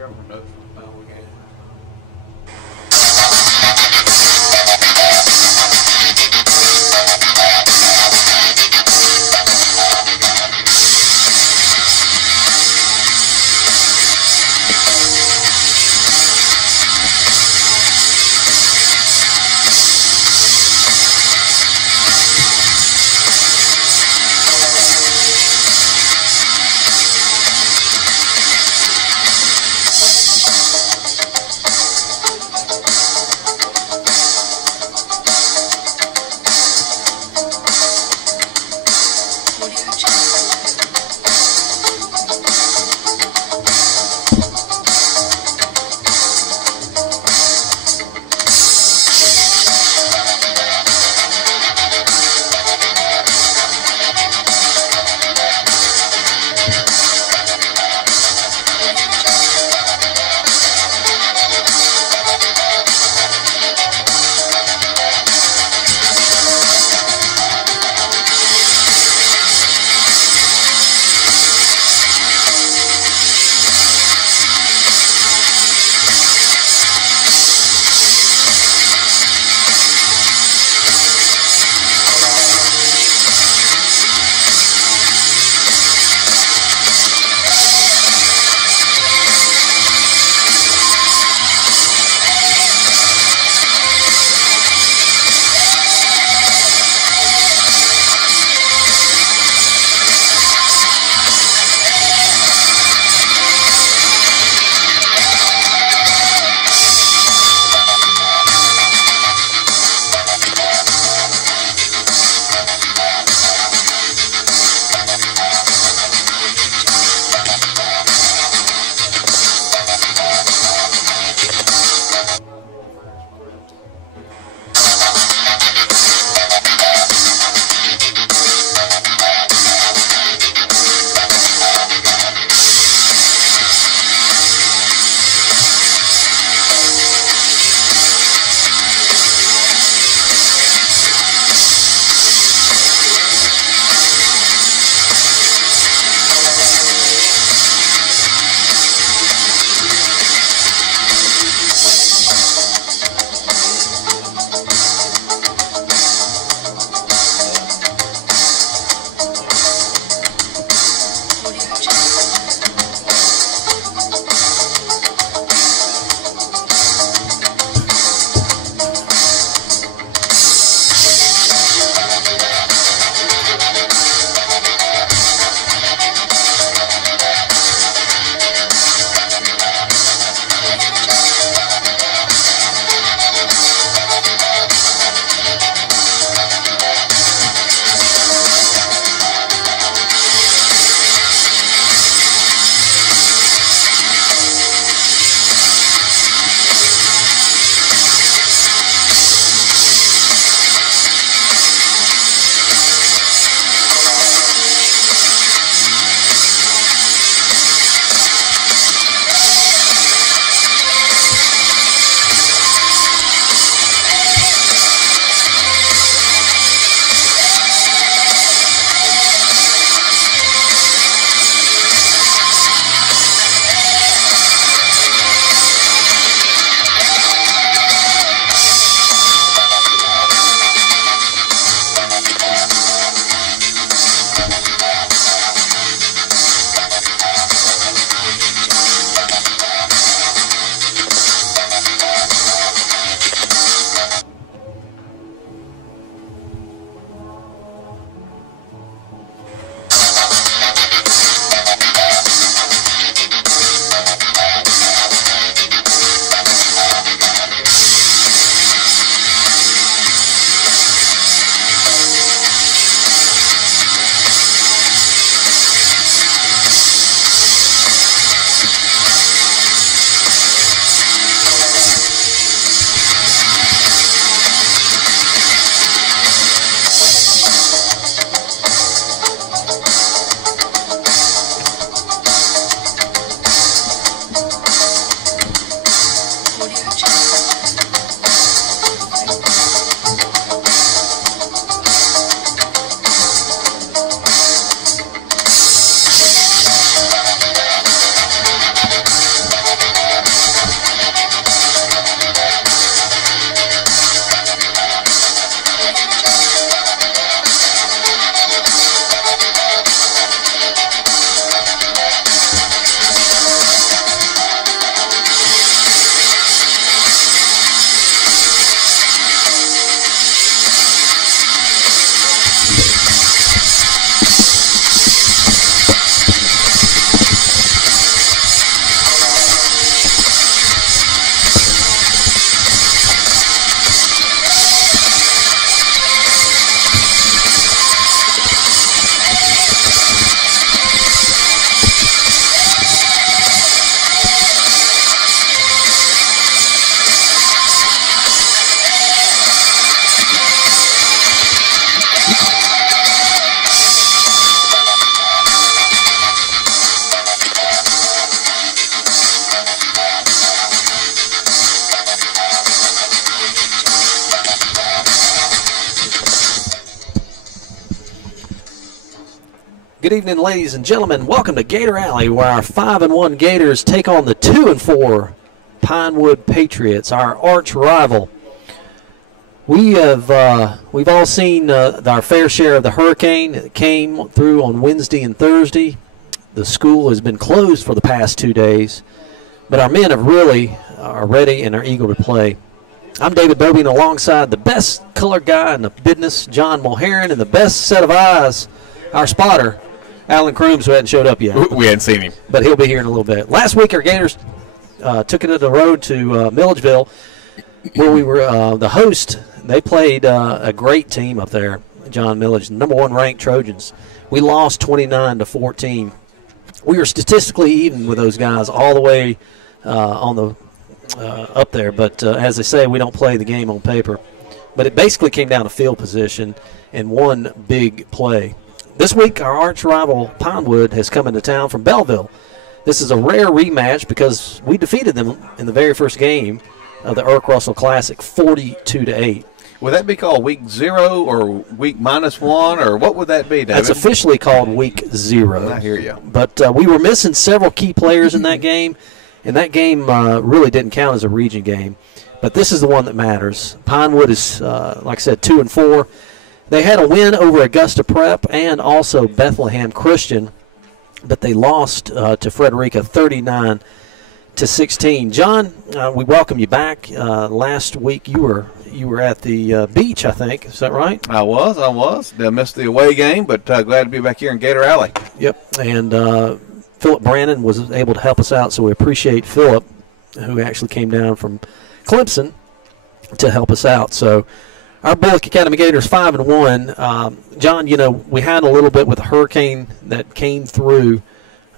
government up for the power again. Good evening, ladies and gentlemen. Welcome to Gator Alley, where our 5-1 Gators take on the 2-4 Pinewood Patriots, our arch rival. We've all seen our fair share of the hurricane that came through on Wednesday and Thursday. The school has been closed for the past 2 days, but our men are ready and are eager to play. I'm David Beaubien, alongside the best colored guy in the business, John Mulherin, and the best set of eyes, our spotter, Alan Crooms, who hadn't showed up yet. We hadn't seen him. But he'll be here in a little bit. Last week, our Gators took it on the road to Milledgeville, where we were the host. They played a great team up there, John Millage, number 1 ranked Trojans. We lost 29-14. We were statistically even with those guys all the way up there. But as they say, we don't play the game on paper. But it basically came down to field position and one big play. This week, our arch rival Pinewood has come into town from Belleville. This is a rare rematch because we defeated them in the very first game of the Irk Russell Classic, 42-8. Would that be called week 0 or week -1, or what would that be, David? That's officially called week 0. I hear you. But we were missing several key players in that game, and that game really didn't count as a region game. But this is the one that matters. Pinewood is, like I said, 2-4. They had a win over Augusta Prep and also Bethlehem Christian, but they lost to Frederica 39-16. John, we welcome you back. Last week you were at the beach, I think. Is that right? I was. I missed the away game, but glad to be back here in Gator Alley. Yep. And Philip Brandon was able to help us out, so we appreciate Philip, who actually came down from Clemson to help us out. So our Bulloch Academy Gators 5-1. John, we had a little bit with the hurricane that came through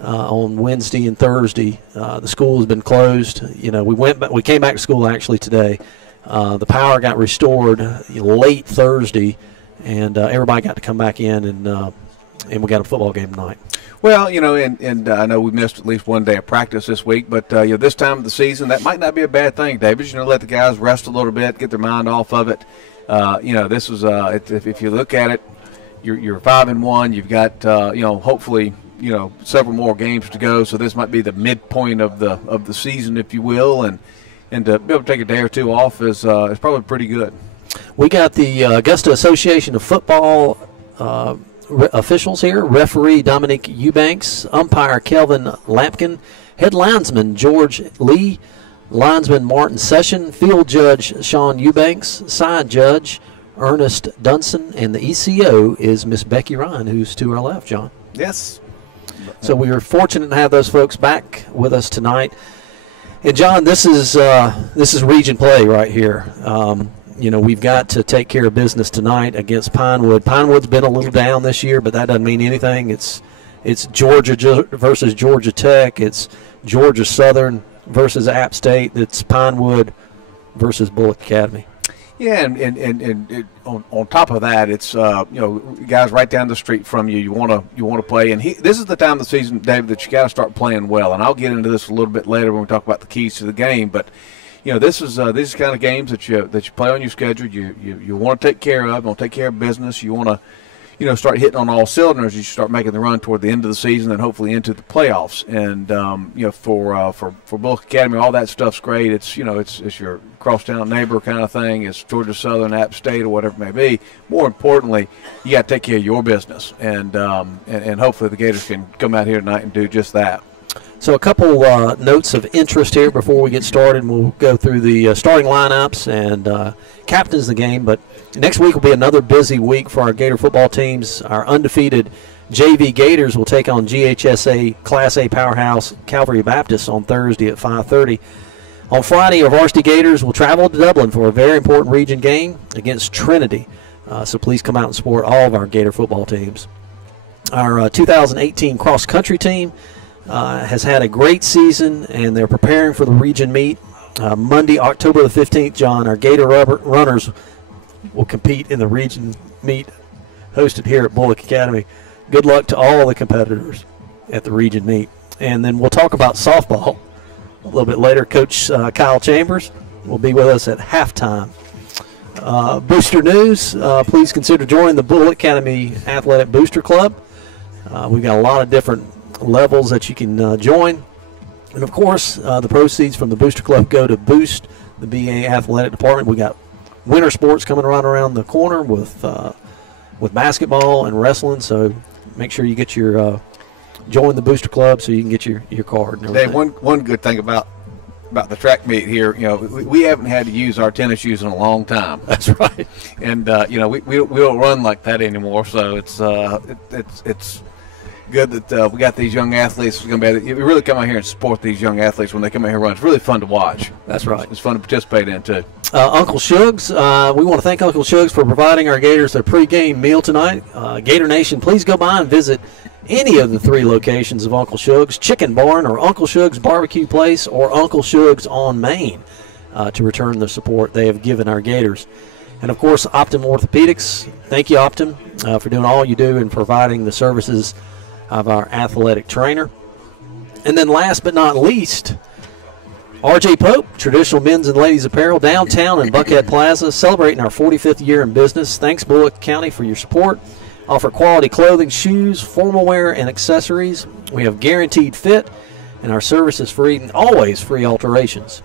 on Wednesday and Thursday. The school has been closed. We came back to school actually today. The power got restored late Thursday, and everybody got to come back in, and we got a football game tonight. Well, and I know we missed at least one day of practice this week, but this time of the season, that might not be a bad thing, David. Let the guys rest a little bit, get their mind off of it. This was if you look at it, you're 5-1. You've got hopefully several more games to go. So this might be the midpoint of the season, if you will, and to be able to take a day or two off is probably pretty good. We got the Augusta Association of Football officials here: referee Dominique Eubanks, umpire Kelvin Lampkin, head linesman George Lee, linesman Martin Session, field judge Sean Eubanks, side judge Ernest Dunson, and the ECO is Miss Becky Ryan, who's to our left, John. Yes. So we were fortunate to have those folks back with us tonight. And John, this is region play right here. We've got to take care of business tonight against Pinewood. Pinewood's been a little down this year, but that doesn't mean anything. It's Georgia versus Georgia Tech. It's Georgia Southern versus App State. It's Pinewood versus Bulloch Academy. Yeah, and on top of that, it's guys right down the street from you. You want to play, and this is the time of the season, David, that you got to start playing well. And I'll get into this a little bit later when we talk about the keys to the game. But this is these kind of games that you play on your schedule. You want to take care of. You want to take care of business. You want to start hitting on all cylinders. You start making the run toward the end of the season and hopefully into the playoffs. And for Bulloch Academy, all that stuff's great. It's it's your crosstown neighbor kind of thing. It's Georgia Southern, App State, or whatever it may be. More importantly, you got to take care of your business, and hopefully the Gators can come out here tonight and do just that. So a couple notes of interest here before we get started. We'll go through the starting lineups and captains of the game. But next week will be another busy week for our Gator football teams. Our undefeated JV Gators will take on GHSA Class A powerhouse Calvary Baptist on Thursday at 5:30. On Friday, our varsity Gators will travel to Dublin for a very important region game against Trinity. So please come out and support all of our Gator football teams. Our 2018 cross-country team has had a great season, and they're preparing for the region meet. Monday, October the 15th, John, our Gator runners will compete in the region meet hosted here at Bulloch Academy. Good luck to all the competitors at the region meet. And then we'll talk about softball a little bit later. Coach Kyle Chambers will be with us at halftime. Booster news, please consider joining the Bulloch Academy Athletic Booster Club. We've got a lot of different levels that you can join. And, of course, the proceeds from the Booster Club go to boost the BA Athletic Department. We got winter sports coming right around the corner with basketball and wrestling. So make sure you get your join the Booster Club so you can get your card and everything. Dave, one good thing about the track meet here, we haven't had to use our tennis shoes in a long time. That's right. And we don't run like that anymore. So it's good that we got these young athletes. We really come out here and support these young athletes when they come out here and run. It's really fun to watch. That's right. It's fun to participate in too. Uncle Shugs, we want to thank Uncle Shugs for providing our Gators their pregame meal tonight. Gator Nation, please go by and visit any of the 3 locations of Uncle Shugs, Chicken Barn or Uncle Shugs Barbecue Place or Uncle Shugs on Main to return the support they have given our Gators. And, of course, Optum Orthopedics. Thank you, Optum, for doing all you do and providing the services of our athletic trainer. And then last but not least, R.J. Pope, traditional men's and ladies apparel, downtown in Buckhead Plaza, celebrating our 45th year in business. Thanks, Bulloch County, for your support. Offer quality clothing, shoes, formal wear, and accessories. We have guaranteed fit, and our service is free, and always free alterations.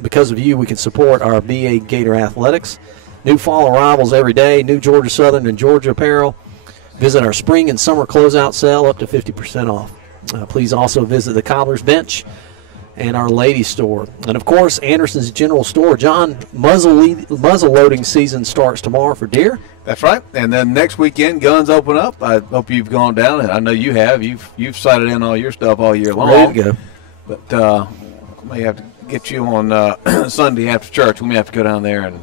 Because of you, we can support our BA Gator Athletics. New fall arrivals every day, new Georgia Southern and Georgia apparel. Visit our spring and summer closeout sale up to 50% off. Please also visit the Cobbler's Bench and our ladies store. And, of course, Anderson's General Store. John, muzzle loading season starts tomorrow for deer. That's right. And then next weekend, guns open up. I hope you've gone down, and I know you have. You've sighted in all your stuff all year long. Ready to go. But I may have to get you on Sunday after church. We may have to go down there and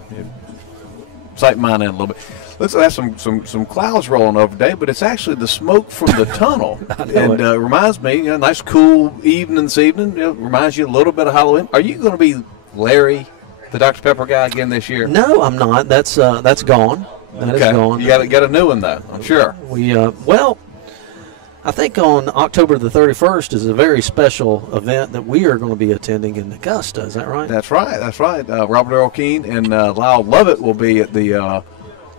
sight mine in a little bit. Looks like some clouds rolling over today, but it's actually the smoke from the tunnel. And reminds me, nice cool evening this evening. Reminds you a little bit of Halloween. Are you going to be Larry, the Dr. Pepper guy, again this year? No, I'm not. That's gone. That is gone. You got a new one, though, I'm sure. I think on October the 31st is a very special event that we are going to be attending in Augusta. Is that right? That's right. That's right. Robert Earl Keane and Lyle Lovett will be at the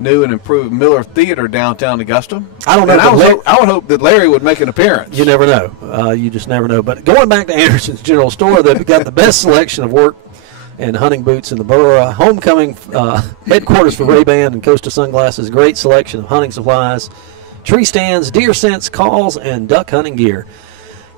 new and improved Miller Theater downtown Augusta. I don't know. I would hope that Larry would make an appearance. You never know. You just never know. But going back to Anderson's General Store, they've got the best selection of work and hunting boots in the borough. Homecoming headquarters for Ray-Ban and Costa Sunglasses. Great selection of hunting supplies, tree stands, deer scents, calls, and duck hunting gear.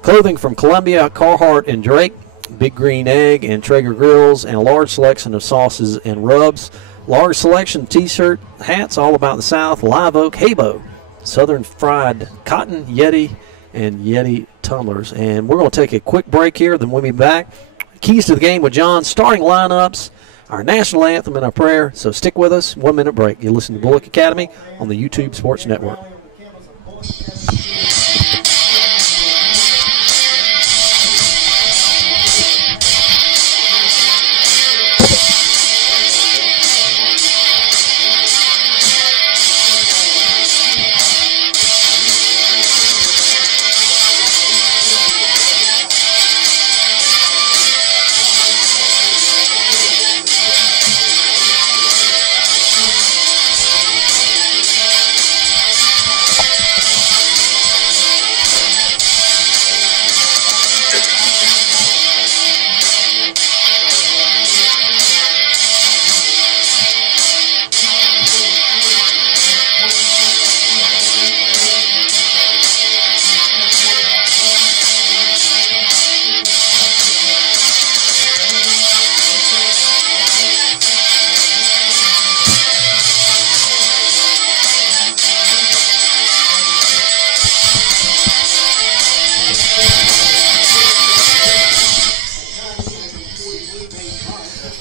Clothing from Columbia, Carhartt, and Drake. Big Green Egg and Traeger grills, and a large selection of sauces and rubs. Large selection of T-shirt, hats all about the South, Live Oak, Habo, Southern Fried Cotton, Yeti, and Yeti tumblers. And we're going to take a quick break here, then we'll be back. Keys to the game with John, starting lineups, our national anthem, and our prayer. So stick with us. 1 minute break. You listen to Bulloch Academy on the YouTube Sports Network.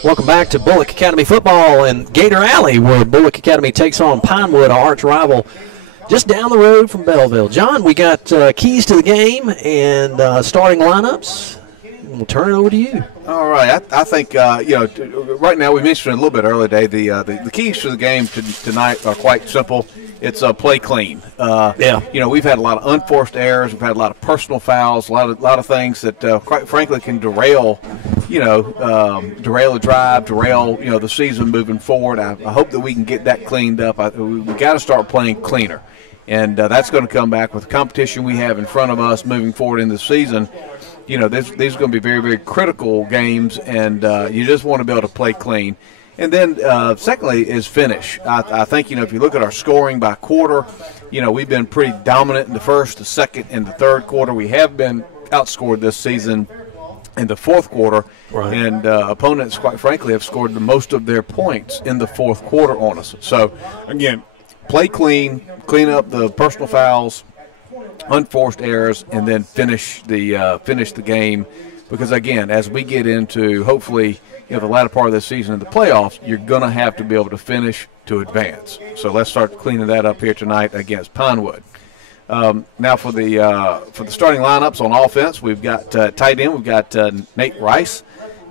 Welcome back to Bulloch Academy football and Gator Alley, where Bulloch Academy takes on Pinewood, our arch rival, just down the road from Belleville. John, we got keys to the game and starting lineups. We'll turn it over to you. All right. I think, right now we mentioned it a little bit earlier today, the keys to the game tonight are quite simple. It's play clean. We've had a lot of unforced errors. We've had a lot of personal fouls, a lot of things that, quite frankly, can derail a drive, derail, the season moving forward. I hope that we can get that cleaned up. We got to start playing cleaner. And that's going to come back with the competition we have in front of us moving forward in the season. You know, these are going to be very, very critical games, and you just want to be able to play clean. And then, secondly, is finish. I think, you know, if you look at our scoring by quarter, you know, we've been pretty dominant in the first, the second, and the third quarter. We have been outscored this season in the fourth quarter, right. And opponents, quite frankly, have scored the most of their points in the fourth quarter on us. So, again, play clean, clean up the personal fouls, unforced errors, and then finish the game. Because, again, as we get into, hopefully, you know, the latter part of the season in the playoffs, you're going to have to be able to finish to advance. So let's start cleaning that up here tonight against Pinewood. Now for the starting lineups on offense, we've got tight end, we've got Nate Rice.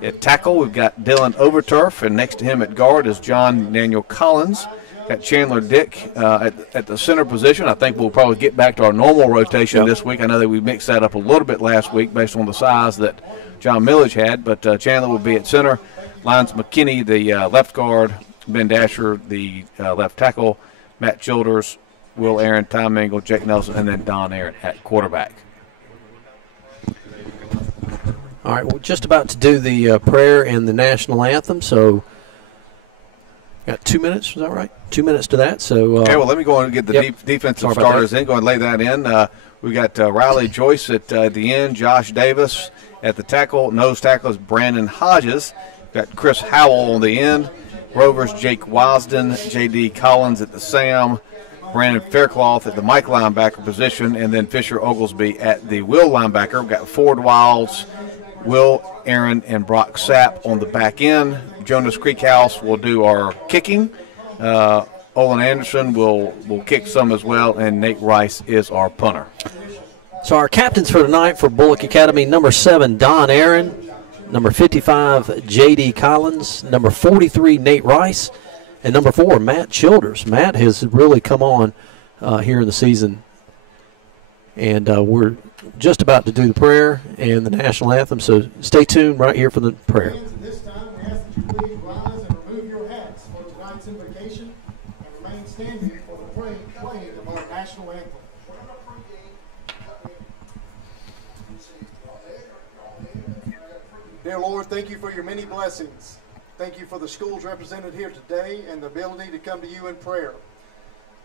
At tackle, we've got Dylan Overturf, and next to him at guard is John Daniel Collins. Got Chandler Dick at the center position. I think we'll probably get back to our normal rotation this week. I know that we mixed that up a little bit last week based on the size that John Millage had, but Chandler will be at center. Lyons McKinney, the left guard. Ben Dasher, the left tackle. Matt Childers, Will Aaron, Tom Mingle, Jake Nelson, and then Don Aaron at quarterback. All right, we're just about to do the prayer and the national anthem, so got 2 minutes, is that right? 2 minutes to that. So okay, well, let me go and get the defensive starters in. Go and lay that in. We got Riley Joyce at the end, Josh Davis at the tackle. Nose tackle is Brandon Hodges. Got Chris Howell on the end. Rovers, Jake Wisden, J.D. Collins at the Sam. Brandon Faircloth at the Mike linebacker position, and then Fisher Oglesby at the Will linebacker. We've got Ford Wilds, Will Aaron, and Brock Sapp on the back end. Jonas Creekhouse will do our kicking. Olin Anderson will kick some as well, and Nate Rice is our punter. So our captains for tonight for Bulloch Academy, number 7, Don Aaron, number 55, J.D. Collins, number 43, Nate Rice, and number 4, Matt Childers. Matt has really come on here in the season, and we're just about to do the prayer and the national anthem, so stay tuned right here for the prayer. This time we ask that you please rise and remove your hats for tonight's invocation and remain standing for the playing of our national anthem. Dear Lord, thank you for your many blessings. Thank you for the schools represented here today and the ability to come to you in prayer.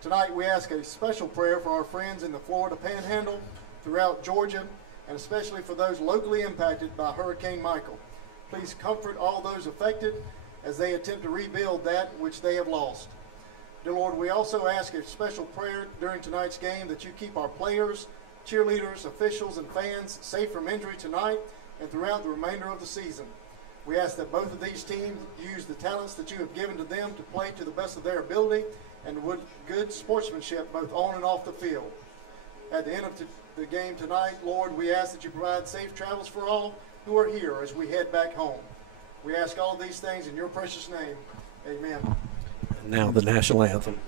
Tonight we ask a special prayer for our friends in the Florida Panhandle, throughout Georgia, and especially for those locally impacted by Hurricane Michael. Please comfort all those affected as they attempt to rebuild that which they have lost. Dear Lord, we also ask a special prayer during tonight's game that you keep our players, cheerleaders, officials, and fans safe from injury tonight and throughout the remainder of the season. We ask that both of these teams use the talents that you have given to them to play to the best of their ability and with good sportsmanship both on and off the field. At the end of the game tonight, Lord, we ask that you provide safe travels for all who are here as we head back home. We ask all of these things in your precious name. Amen. And now the national anthem.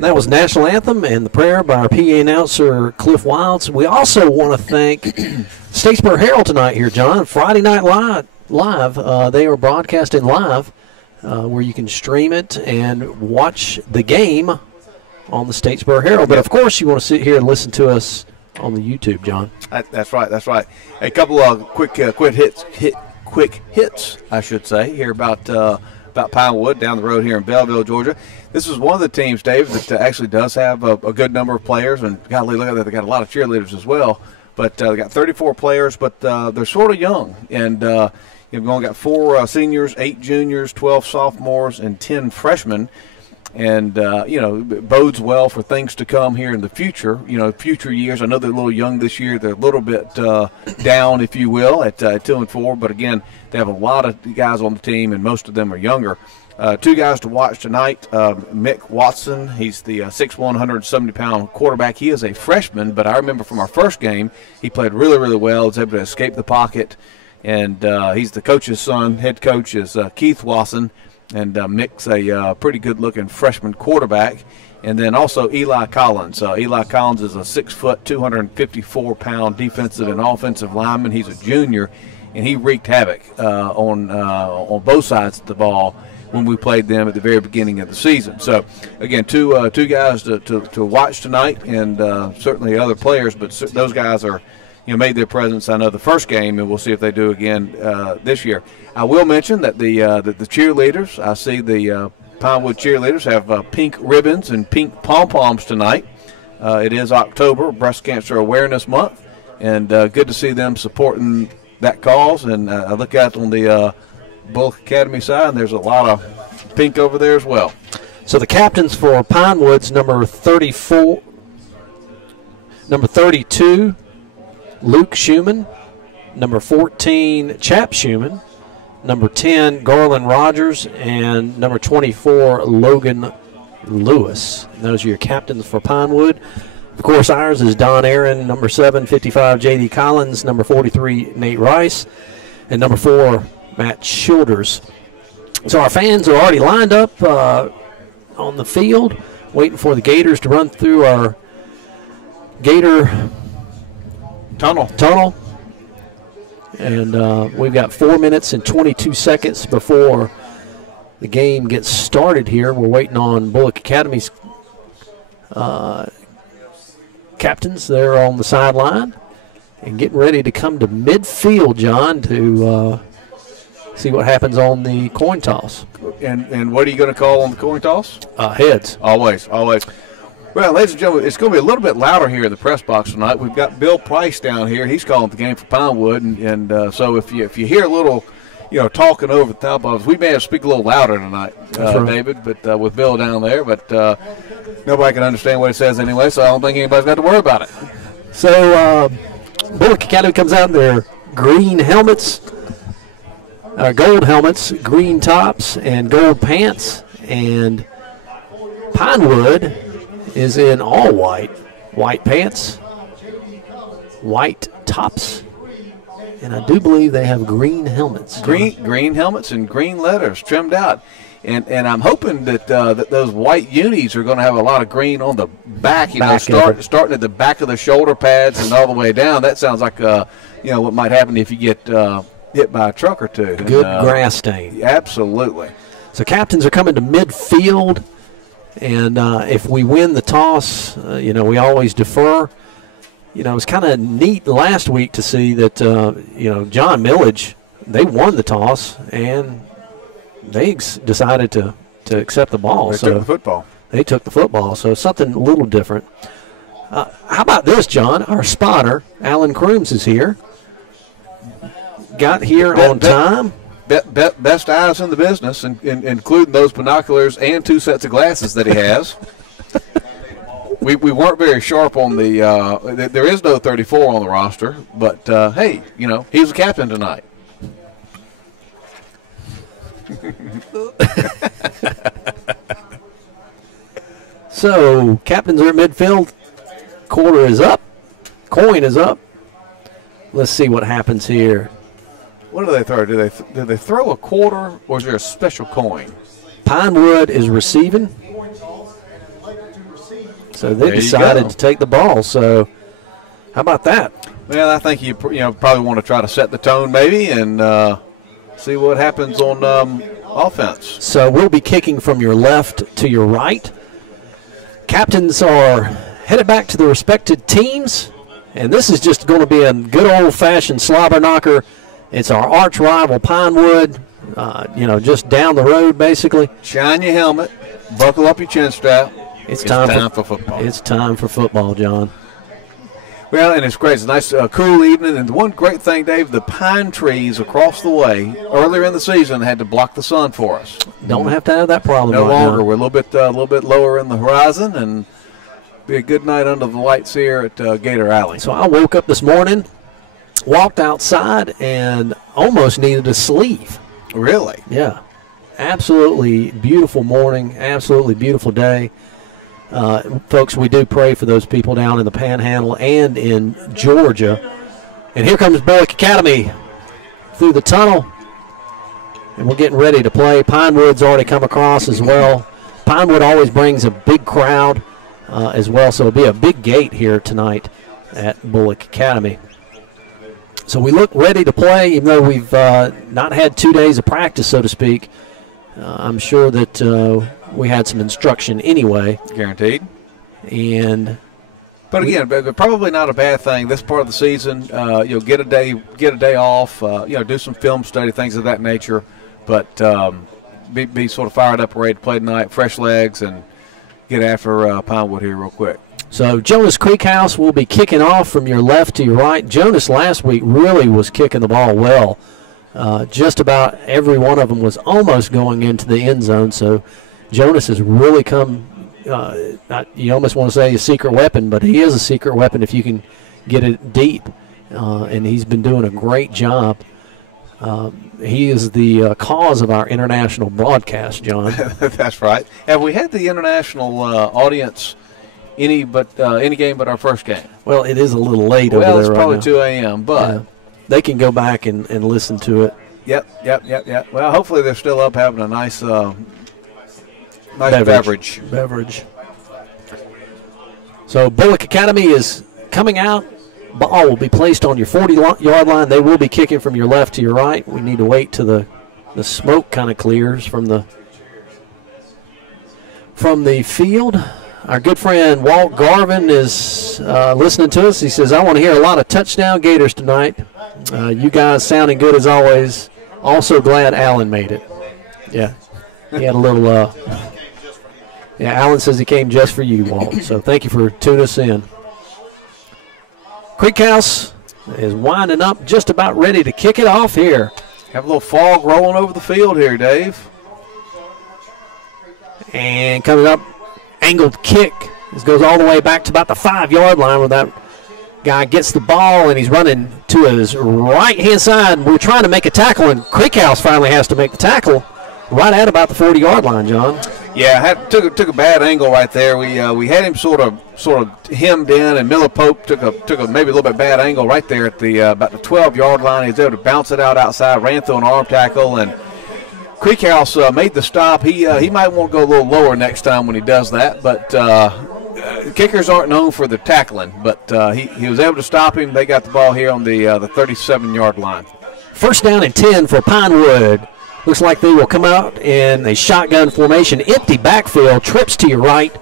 That was National Anthem and the prayer by our PA announcer, Cliff Wilds. We also want to thank Statesboro Herald tonight here, John. Friday Night Live. They are broadcasting live where you can stream it and watch the game on the Statesboro Herald. But, of course, you want to sit here and listen to us on the YouTube, John. That's right. That's right. A couple of quick hits, I should say, here about Pinewood down the road here in Belleville, Georgia. This is one of the teams, Dave, that actually does have a good number of players, and golly, look at that, they got a lot of cheerleaders as well. But they got 34 players, but they're sort of young, and you've only got 4 seniors, 8 juniors, 12 sophomores, and 10 freshmen. And, it bodes well for things to come here in the future, future years. I know they're a little young this year. They're a little bit down, if you will, at 2-4. But, again, they have a lot of guys on the team, and most of them are younger. 2 guys to watch tonight, Mick Watson. He's the 6'1", 170-pound quarterback. He is a freshman, but I remember from our first game, he played really, really well. He was able to escape the pocket. And he's the coach's son. Head coach is Keith Watson. And Mick's a pretty good-looking freshman quarterback. And then also Eli Collins. Eli Collins is a 6', 254-pound defensive and offensive lineman. He's a junior, and he wreaked havoc on both sides of the ball when we played them at the very beginning of the season. So, again, two guys to watch tonight, and certainly other players, but those guys are made their presence, I know, the first game, and we'll see if they do again this year. I will mention that the cheerleaders, I see the Pinewood cheerleaders have pink ribbons and pink pom-poms tonight. It is October, Breast Cancer Awareness Month, and good to see them supporting that cause. And I look out on the Bulloch Academy side, and there's a lot of pink over there as well. So the captains for Pinewood's number 34, number 32, Luke Schumann, number 14, Chap Schumann, number 10, Garland Rogers, and number 24, Logan Lewis. And those are your captains for Pinewood. Of course, ours is Don Aaron, number 7, 55, J.D. Collins, number 43, Nate Rice, and number 4, Matt Childers. So our fans are already lined up on the field, waiting for the Gators to run through our Gator tunnel. And we've got 4 minutes and 22 seconds before the game gets started here. We're waiting on Bulloch Academy's captains. They're on the sideline and getting ready to come to midfield, John, to see what happens on the coin toss. And what are you going to call on the coin toss? Heads. Always. Well, ladies and gentlemen, it's going to be a little bit louder here in the press box tonight. We've got Bill Price down here. He's calling the game for Pinewood, and so if you hear a little, talking over the top of us, we may have to speak a little louder tonight, right, David, but with Bill down there. But nobody can understand what he says anyway, so I don't think anybody's got to worry about it. So Bulloch Academy comes out in their green helmets, gold helmets, green tops, and gold pants, and Pinewood is in all white pants, white tops, and I do believe they have green helmets. Green helmets and green letters trimmed out, and I'm hoping that that those white unis are going to have a lot of green on the back. Starting at the back of the shoulder pads and all the way down. That sounds like what might happen if you get hit by a truck or two. Good grass stain. Absolutely. So captains are coming to midfield. And if we win the toss, we always defer. It was kind of neat last week to see that, John Millage, they won the toss, and they decided to accept the ball. They took the football. They took the football, so something a little different. How about this, John? Our spotter, Alan Crooms, is here. Got here on time. Best eyes in the business, including those binoculars and 2 sets of glasses that he has. we weren't very sharp on the there is no 34 on the roster, but hey, he's the captain tonight. So captains are at midfield. Quarter is up. Coin is up. Let's see what happens here. What do they throw? Do they throw a quarter, or is there a special coin? Pinewood is receiving. So they decided to take the ball. So how about that? Well, I think you probably want to try to set the tone maybe and see what happens on offense. So we'll be kicking from your left to your right. Captains are headed back to their respected teams. And this is just going to be a good old-fashioned slobber knocker. It's our arch rival, Pinewood, just down the road, basically. Shine your helmet. Buckle up your chin strap. It's time for football. It's time for football, John. Well, and it's great. It's a nice, cool evening. And one great thing, Dave, the pine trees across the way earlier in the season had to block the sun for us. Don't have to have that problem. No longer. Now. We're a little bit lower in the horizon, and be a good night under the lights here at Gator Alley. So I woke up this morning, walked outside, and almost needed a sleeve. Really? Yeah. Absolutely beautiful morning. Absolutely beautiful day. Folks, we do pray for those people down in the Panhandle and in Georgia. And here comes Bulloch Academy through the tunnel. And we're getting ready to play. Pinewood's already come across as well. Pinewood always brings a big crowd as well, so it'll be a big gate here tonight at Bulloch Academy. So we look ready to play, even though we've not had 2 days of practice, so to speak. I'm sure that we had some instruction anyway. Guaranteed. But again, probably not a bad thing. This part of the season, get a day off. Do some film study, things of that nature. But be sort of fired up, ready to play tonight, fresh legs, and get after Pinewood here real quick. So Jonas Creekhouse will be kicking off from your left to your right. Jonas last week really was kicking the ball well. Just about every one of them was almost going into the end zone. So Jonas has really come, you almost want to say a secret weapon, but he is a secret weapon if you can get it deep. And he's been doing a great job. He is the cause of our international broadcast, John. That's right. Have we had the international audience any game but our first game? Well, it is a little late over there it's probably right 2 a.m., but... Yeah. They can go back and listen to it. Yep. Well, hopefully they're still up having a nice beverage. So Bulloch Academy is coming out. Ball will be placed on your 40-yard line. They will be kicking from your left to your right. We need to wait till the smoke kind of clears from the field. Our good friend Walt Garvin is listening to us. He says, I want to hear a lot of touchdown Gators tonight. You guys sounding good as always. Also glad Alan made it. Yeah, he had a little, Alan says he came just for you, Walt. So thank you for tuning us in. Creekhouse is winding up, just about ready to kick it off here. Have a little fog rolling over the field here, Dave. And coming up, angled kick. This goes all the way back to about the 5-yard line where that guy gets the ball and he's running to his right-hand side. We're trying to make a tackle, and Creekhouse finally has to make the tackle right at about the 40-yard line, John. Yeah, took a bad angle right there. We had him sort of hemmed in, and Miller Pope took a maybe a little bit bad angle right there at the about the 12-yard line. He was able to bounce it out outside, ran through an arm tackle, and Creekhouse made the stop. He might want to go a little lower next time when he does that, but kickers aren't known for the tackling. But he was able to stop him. They got the ball here on the 37-yard line. First down and 10 for Pinewood. Looks like they will come out in a shotgun formation. Empty backfield, trips to your right.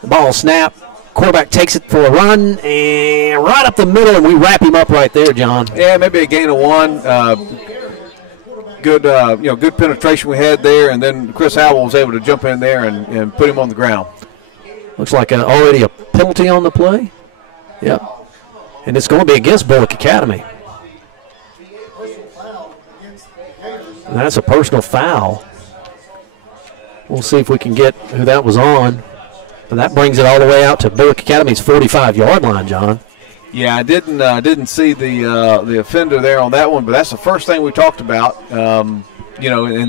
The ball snap. Quarterback takes it for a run, and right up the middle, and we wrap him up right there, John. Yeah, maybe a gain of 1. Good penetration we had there, and then Chris Howell was able to jump in there and put him on the ground. Looks like already a penalty on the play. Yep. And it's going to be against Bulloch Academy. And that's a personal foul. We'll see if we can get who that was on. But that brings it all the way out to Bulloch Academy's 45-yard line, John. Yeah, I didn't see the offender there on that one, but that's the first thing we talked about. In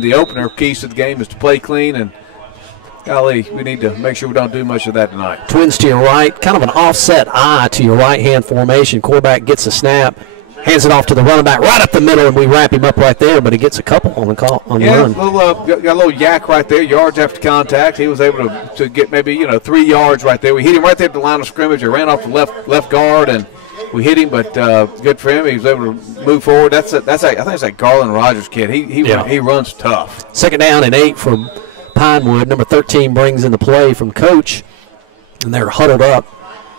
the opener, keys to the game is to play clean, and golly, we need to make sure we don't do much of that tonight. Twins to your right, kind of an offset eye to your right-hand formation. Quarterback gets a snap, hands it off to the running back right up the middle, and we wrap him up right there, but he gets a couple on the run. Got a little yak right there, yards after contact. He was able to get maybe 3 yards right there. We hit him right there at the line of scrimmage. He ran off the left guard, and we hit him, but good for him. He was able to move forward. I think it's that Garland Rogers kid. He runs tough. Second down and 8 from Pinewood. Number 13 brings in the play from Coach, and they're huddled up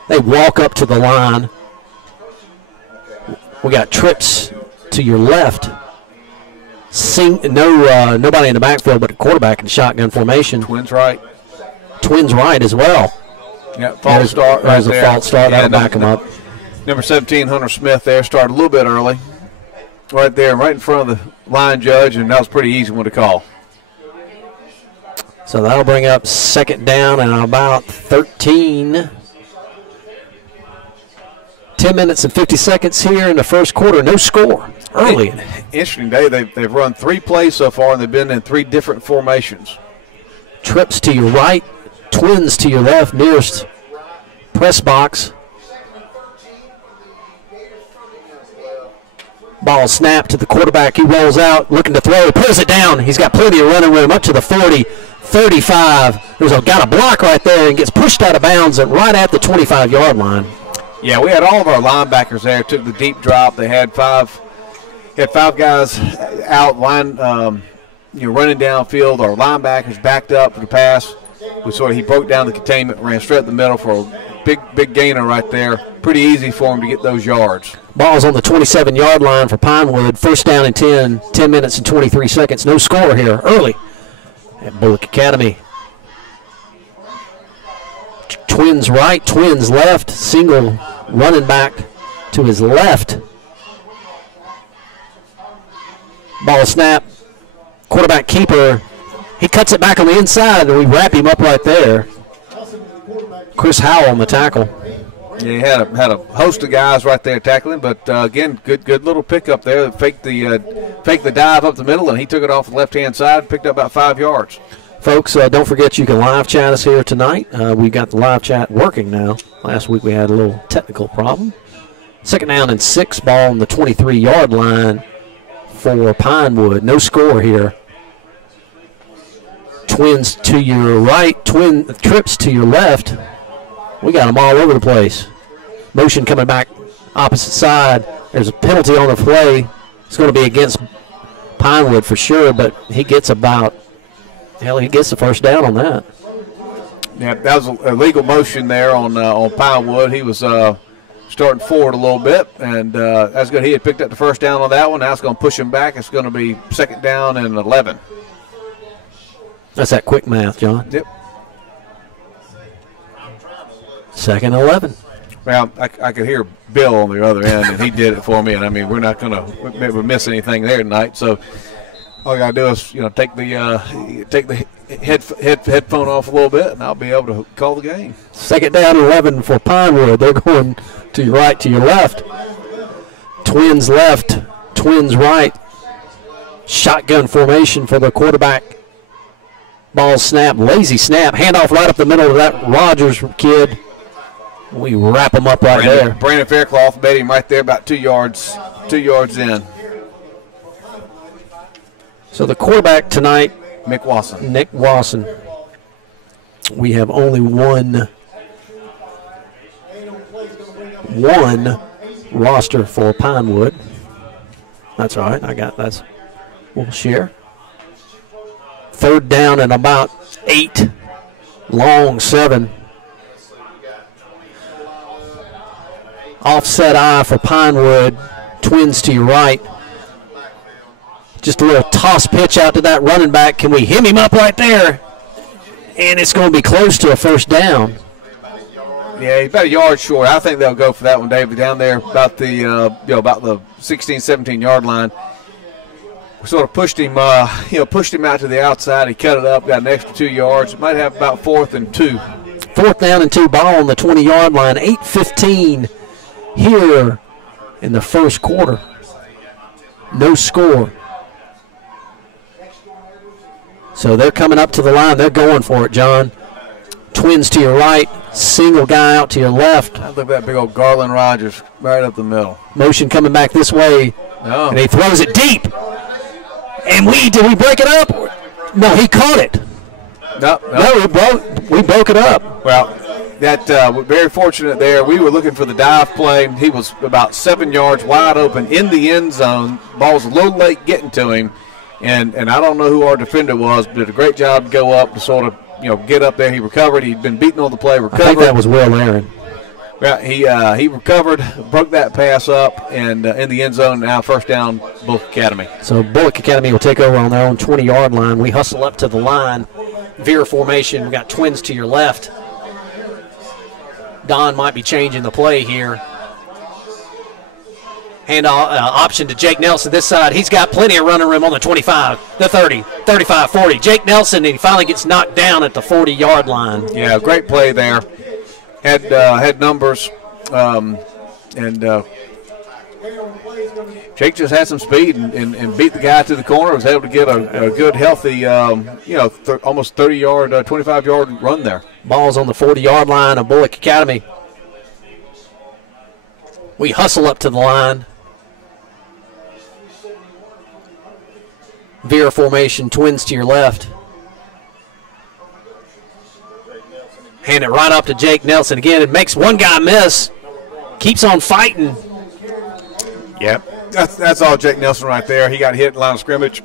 They walk up to the line. We got trips to your left. Nobody in the backfield but the quarterback in shotgun formation. Twins right. Twins right as well. Yeah, false start. There's a false start. That'll back him up. Number 17, Hunter Smith there, started a little bit early. Right there, right in front of the line judge, and that was a pretty easy one to call. So that'll bring up second down and about 13. 10 minutes and 50 seconds here in the first quarter. No score early. Interesting day. They've run 3 plays so far, and they've been in 3 different formations. Trips to your right, Twins to your left, nearest press box. Ball snapped to the quarterback. He rolls out, looking to throw. He pulls it down. He's got plenty of running room up to the 40, 35. Got a block right there and gets pushed out of bounds right at the 25-yard line. Yeah, we had all of our linebackers there. Took the deep drop. They had 5 guys out line, running downfield. Our linebackers backed up for the pass. He broke down the containment, ran straight up the middle for a big gainer right there. Pretty easy for him to get those yards. Ball's on the 27-yard line for Pinewood. First down and 10. 10 minutes and 23 seconds. No score here early at Bulloch Academy. Twins right, Twins left. Single running back to his left. Ball snap. Quarterback keeper. He cuts it back on the inside, and we wrap him up right there. Chris Howell on the tackle. Yeah, he had a host of guys right there tackling, but again, good little pickup there. Faked the dive up the middle, and he took it off the left-hand side, picked up about 5 yards. Folks, don't forget you can live chat us here tonight. We've got the live chat working now. Last week we had a little technical problem. Second down and 6, ball on the 23-yard line for Pinewood. No score here. Twins to your right, trips to your left. We got them all over the place. Motion coming back opposite side. There's a penalty on the play. It's going to be against Pinewood for sure, but he gets he gets the first down on that. Yeah, that was a legal motion there on Pinewood. He was starting forward a little bit, and that's good. He had picked up the first down on that one. Now it's going to push him back. It's going to be second down and 11. That's that quick math, John. Yep. Second 11. Well, I could hear Bill on the other end, and he did it for me. And I mean, we're not going to miss anything there tonight. So all I got to do is, take the headphone off a little bit, and I'll be able to call the game. Second down 11 for Pinewood. They're going to your right, to your left. Twins left, Twins right. Shotgun formation for the quarterback. Ball snap, lazy snap, handoff right up the middle of that Rogers kid. We wrap him up right there. Brandon Faircloth bet him right there, about 2 yards in. So the quarterback tonight, Nick Wasson. We have only one roster for Pinewood. That's all right. We'll share. Third down and about 8. Long 7. Offset eye for Pinewood. Twins to your right. Just a little toss pitch out to that running back. Can we hem him up right there? And it's going to be close to a first down. Yeah, he's about a yard short. I think they'll go for that one, David, down there about the 16, 17-yard line. We sort of pushed him out to the outside. He cut it up, got an extra 2 yards. Might have about 4th and 2. 4th down and 2, ball on the 20-yard line. 8:15 here in the first quarter. No score. So they're coming up to the line. They're going for it, John. Twins to your right. Single guy out to your left. Look at that big old Garland Rogers right up the middle. Motion coming back this way. Oh. And he throws it deep. And did we break it up? No, he caught it. No, we broke it up. Well, we're very fortunate there. We were looking for the dive play. He was about 7 yards wide open in the end zone. Ball's a little late getting to him. And I don't know who our defender was, but did a great job to go up to sort of, get up there. He recovered. He'd been beaten on the play, recovered. I think that was Will Aaron. Yeah, he recovered, broke that pass up, and in the end zone now, first down, Bulloch Academy. So Bulloch Academy will take over on their own 20-yard line. We hustle up to the line. Veer formation. We got twins to your left. Don might be changing the play here. Hand option to Jake Nelson this side. He's got plenty of running room on the 25, the 30, 35, 40. Jake Nelson, and he finally gets knocked down at the 40-yard line. Yeah, great play there. Had numbers, and Jake just had some speed and beat the guy to the corner. Was able to get a good, healthy, almost 30-yard, 25-yard run there. Ball's on the 40-yard line of Bulloch Academy. We hustle up to the line. Veer formation, twins to your left. Hand it right up to Jake Nelson again. It makes one guy miss. Keeps on fighting. Yep, that's all Jake Nelson right there. He got hit in the line of scrimmage.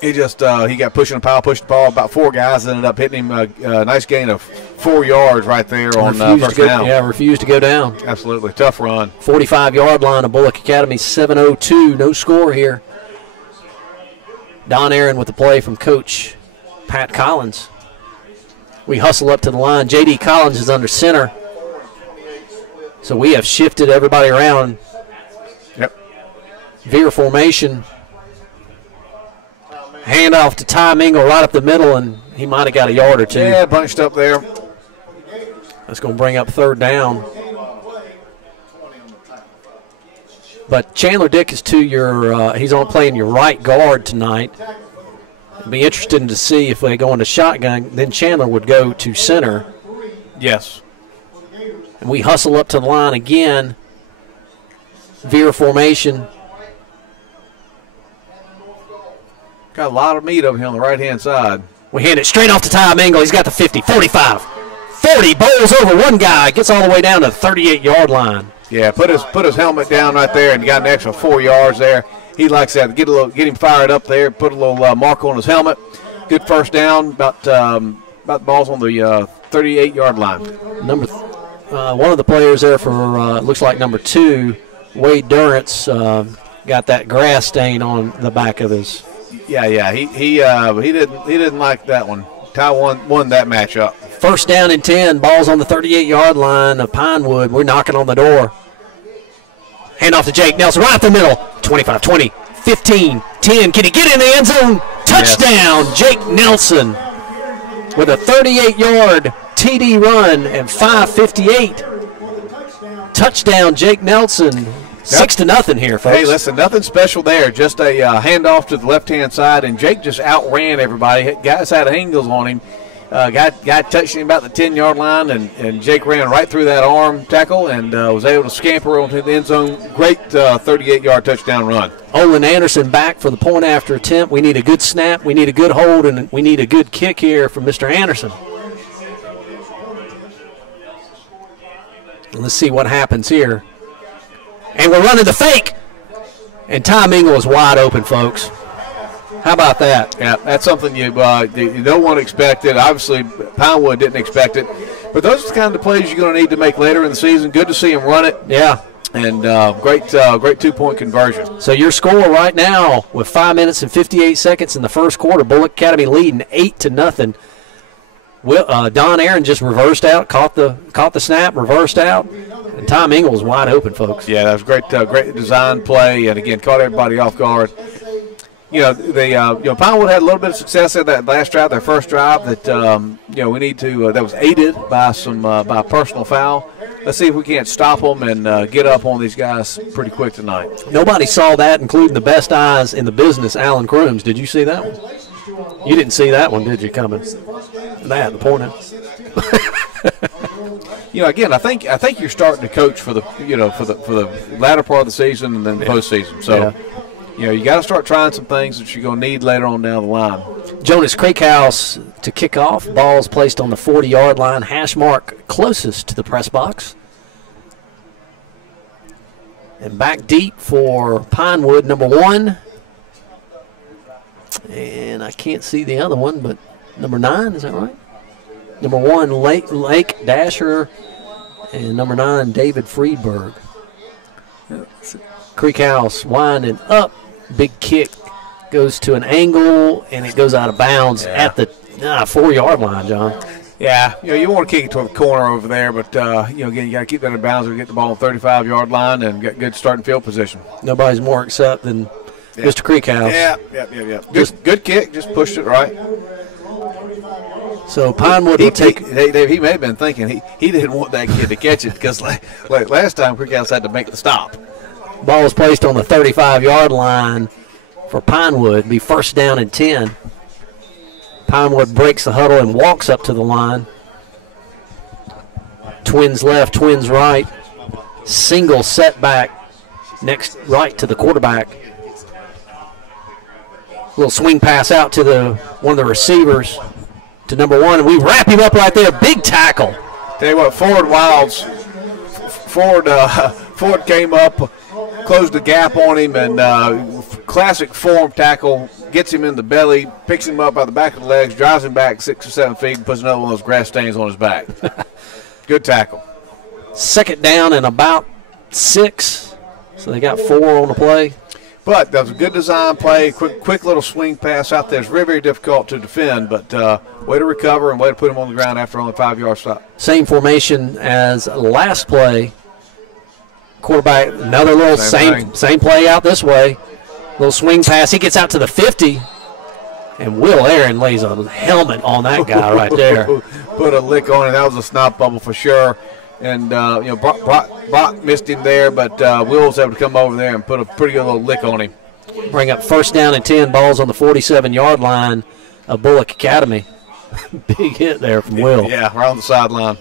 He just he got pushed the ball. About four guys ended up hitting him a nice gain of 4 yards right there on first down. Yeah, refused to go down. Absolutely, tough run. 45-yard line of Bulloch Academy, 7:02, no score here. Don Aaron with the play from Coach Pat Collins. We hustle up to the line. J.D. Collins is under center. So we have shifted everybody around. Yep. Veer formation. Handoff to Ty Mingle right up the middle, and he might have got a yard or two. Yeah, bunched up there. That's going to bring up third down. But Chandler Dick is to your, he's on playing your right guard tonight. It'd be interesting to see if they go into shotgun, then Chandler would go to center. Yes. And we hustle up to the line again. Veer formation. Got a lot of meat over here on the right-hand side. We hand it straight off to Ty Mingle. He's got the 50, 45, 40, bowls over one guy, gets all the way down to the 38-yard line. Yeah, put his helmet down right there and got an extra 4 yards there. He likes that. Get him fired up there. Put a little mark on his helmet. Good first down. About the ball's on the 38-yard line. One of the players there for looks like number 2, Wade Durrance, got that grass stain on the back of his. Yeah. He didn't like that one. Ty won that matchup. First down and 10. Ball's on the 38-yard line of Pinewood. We're knocking on the door. Hand off to Jake Nelson, right up the middle. 25, 20, 15, 10. Can he get in the end zone? Touchdown, yes. Jake Nelson with a 38-yard TD run and 5:58. Touchdown, Jake Nelson. 6-0 here, folks. Hey, listen, nothing special there. Just a handoff to the left-hand side, and Jake just outran everybody. Guys had angles on him. Guy touched him about the 10-yard line, and Jake ran right through that arm tackle and was able to scamper onto the end zone. Great 38-yard touchdown run. Olin Anderson back for the point after attempt. We need a good snap, we need a good hold, and we need a good kick here from Mr. Anderson. Let's see what happens here. And we're running the fake. And Ty Mingle is wide open, folks. How about that? Yeah, that's something you don't want to expect it. Obviously, Pinewood didn't expect it. But those are the kind of plays you're going to need to make later in the season. Good to see him run it. Yeah. And great 2-point conversion. So your score right now with 5 minutes and 58 seconds in the first quarter, Bulloch Academy leading 8-0. Don Aaron just reversed out, caught the snap, reversed out, and Tom Ingle was wide open, folks. Yeah, that was great design play, and again caught everybody off guard. Pinewood had a little bit of success in that last drive, their first drive that we need to. That was aided by by a personal foul. Let's see if we can't stop them and get up on these guys pretty quick tonight. Nobody saw that, including the best eyes in the business, Alan Crooms. Did you see that one? You didn't see that one, did you, coming? The point out. Again, I think you're starting to coach for the latter part of the season and then the postseason. So, you got to start trying some things that you're going to need later on down the line. Jonas Crakehouse to kick off. Ball's placed on the 40-yard line. Hash mark closest to the press box. And back deep for Pinewood, number 1. And I can't see the other one, but number 9, is that right? Number 1, Lake Dasher. and number 9, David Friedberg. Creek House winding up. Big kick goes to an angle, and it goes out of bounds at the 4-yard line, John. Yeah, you want to kick it to the corner over there, but, again, you got to keep that in bounds or get the ball on the 35-yard line and get good starting field position. Nobody's more upset than Mr. Creek House. Yeah. Good kick, just pushed it right. So Pinewood will take. Dave, he may have been thinking he didn't want that kid to catch it because last time Creek House had to make the stop. Ball was placed on the 35-yard line for Pinewood. Be first down and 10. Pinewood breaks the huddle and walks up to the line. Twins left, twins right. Single setback next right to the quarterback. Little swing pass out to one of the receivers to number 1, and we wrap him up right there. Big tackle. Tell you what, Ford came up, closed the gap on him, and classic form tackle, gets him in the belly, picks him up by the back of the legs, drives him back 6 or 7 feet, and puts another one of those grass stains on his back. Good tackle. Second down and about 6, so they got 4 on the play. But that was a good design play, quick little swing pass out there. It's very, very difficult to defend, but way to recover and way to put him on the ground after only a 5-yard stop. Same formation as last play. Quarterback, another little same play out this way. Little swing pass. He gets out to the 50, and Mulherin lays a helmet on that guy right there. Put a lick on it. That was a snot bubble for sure. And, Brock missed him there, but Will was able to come over there and put a pretty good little lick on him. Bring up first down and 10, balls on the 47-yard line of Bulloch Academy. Big hit there from Will. Yeah, right on the sideline.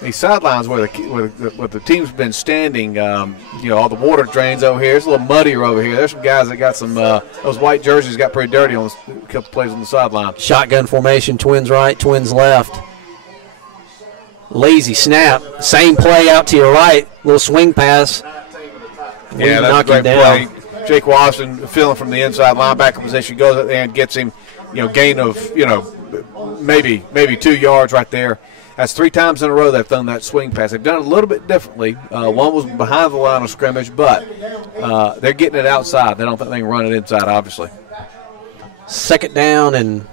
These sidelines where the team's been standing, all the water drains over here. It's a little muddier over here. There's some guys that got some those white jerseys got pretty dirty on a couple plays on the sideline. Shotgun formation, twins right, twins left. Lazy snap, same play out to your right, little swing pass. Yeah, that's a great play. Jake Watson feeling from the inside linebacker position, goes up there and gets him, gain of, maybe 2 yards right there. That's 3 times in a row they've done that swing pass. They've done it a little bit differently. One was behind the line of scrimmage, but they're getting it outside. They don't think they can run it inside, obviously. Second down and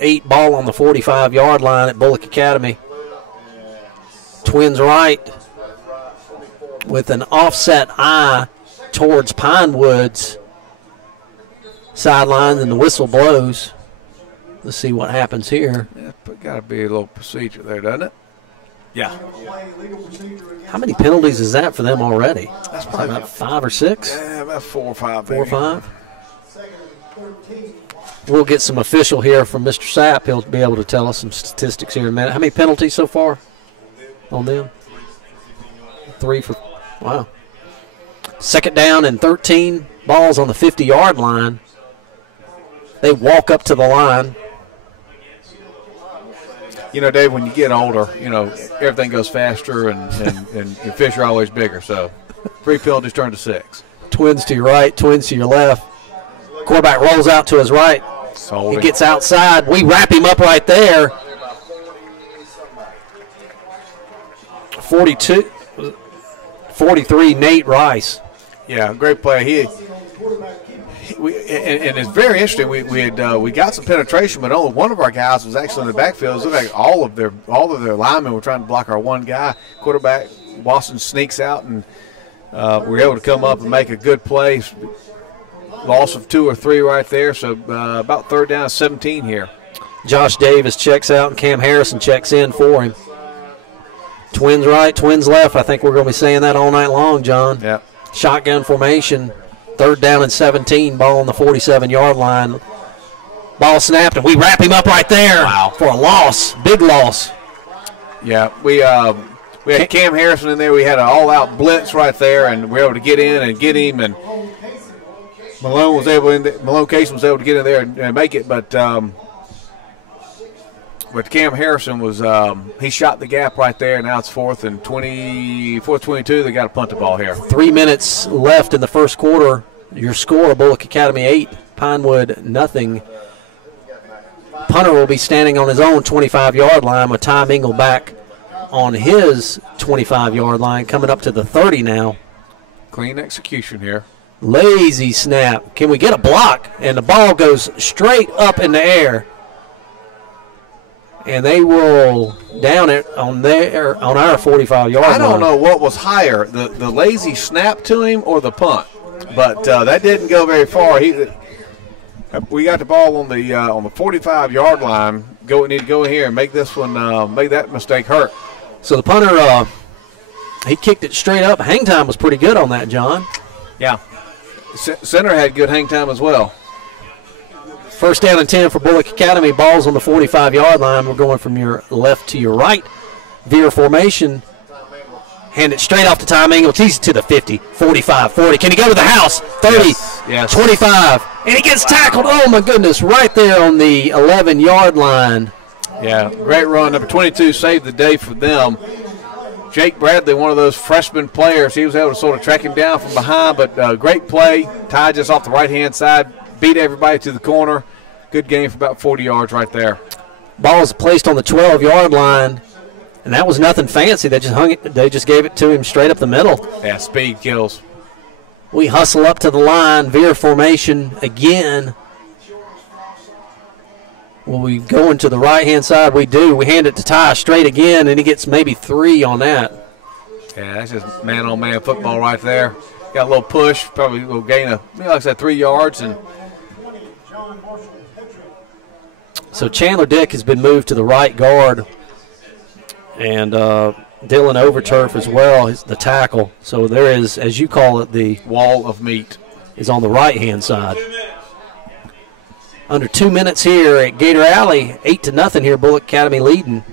8, ball on the 45-yard line at Bulloch Academy. Twins right with an offset eye towards Pinewood's sidelines, and the whistle blows. Let's see what happens here. Yeah, got to be a little procedure there, doesn't it? Yeah. How many penalties is that for them already? That's probably about 5 or 6. Yeah, about 4 or 5. 4 or 5. We'll get some official here from Mr. Sapp. He'll be able to tell us some statistics here in a minute. How many penalties so far on them? 3 for, wow. Second down and 13, balls on the 50-yard line. They walk up to the line. Dave, when you get older, everything goes faster and fish are always bigger. So 3 penalties turn to 6. Twins to your right, twins to your left. Quarterback rolls out to his right. He gets outside. We wrap him up right there. 43, Nate Rice. Yeah, great play. And it's very interesting. We got some penetration, but only one of our guys was actually in the backfield. It looked like all of their linemen were trying to block our one guy. Quarterback Boston sneaks out, and we were able to come up and make a good play. Loss of 2 or 3 right there. So about third down, 17 here. Josh Davis checks out, and Cam Harrison checks in for him. Twins right, twins left. I think we're going to be saying that all night long, John. Yeah. Shotgun formation. Third down and 17, ball on the 47-yard line. Ball snapped, and we wrap him up right there for a loss, big loss. Yeah, we had Cam Harrison in there. We had an all-out blitz right there, and we were able to get in and get him. And Malone Casey was able to get in there and make it, but Cam Harrison was he shot the gap right there. Now it's 4th 22. They got to punt the ball here. 3 minutes left in the first quarter. Your score: Bulloch Academy 8, Pinewood nothing. Punter will be standing on his own 25-yard line with Ty Mingle back on his 25-yard line, coming up to the 30 now. Clean execution here. Lazy snap. Can we get a block? And the ball goes straight up in the air. And they will down it on our 45-yard line. I don't know what was higher, the lazy snap to him or the punt, but that didn't go very far. We got the ball on the 45-yard line. We need to go in here and make this one make that mistake hurt. So the punter, he kicked it straight up. Hang time was pretty good on that, John. Yeah, center had good hang time as well. First down and 10 for Bulloch Academy. Ball's on the 45-yard line. We're going from your left to your right. Veer formation. Hand it straight off the time angle. Tease it to the 50, 45, 40. Can he go to the house? 30, yes. 25. And he gets tackled. Oh, my goodness, right there on the 11-yard line. Yeah, great run. Number 22 saved the day for them. Jake Bradley, one of those freshman players, he was able to sort of track him down from behind, but great play. Tied just off the right-hand side. Beat everybody to the corner. Good game for about 40 yards right there. Ball is placed on the 12-yard line, and that was nothing fancy. They just hung it. They just gave it to him straight up the middle. Yeah, speed kills. We hustle up to the line, veer formation again. Will we go into the right-hand side? We do. We hand it to Ty straight again, and he gets maybe 3 on that. Yeah, that's just man-on-man football right there. Got a little push. Probably will gain like I said, 3 yards, and so Chandler Dick has been moved to the right guard, and Dylan Overturf as well, the tackle. So there is, as you call it, the wall of meat is on the right-hand side. Under 2 minutes here at Gator Alley, 8-0 here. Bulloch Academy leading.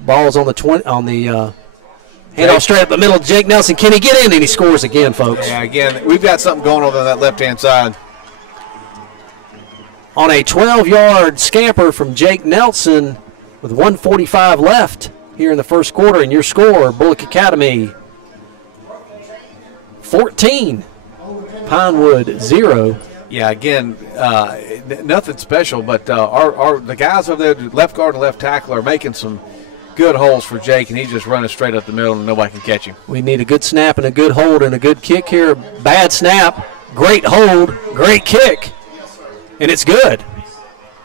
Ball's on the handoff straight up the middle. Jake Nelson, can he get in? And he scores again, folks. Yeah, again, we've got something going on that left-hand side. On a 12-yard scamper from Jake Nelson with 1:45 left here in the first quarter. And your score, Bulloch Academy 14, Pinewood 0. Yeah, again, nothing special, but the guys over there, left guard and left tackle, are making some good holes for Jake, and he's just running straight up the middle, and nobody can catch him. We need a good snap and a good hold and a good kick here. Bad snap, great hold, great kick. And it's good.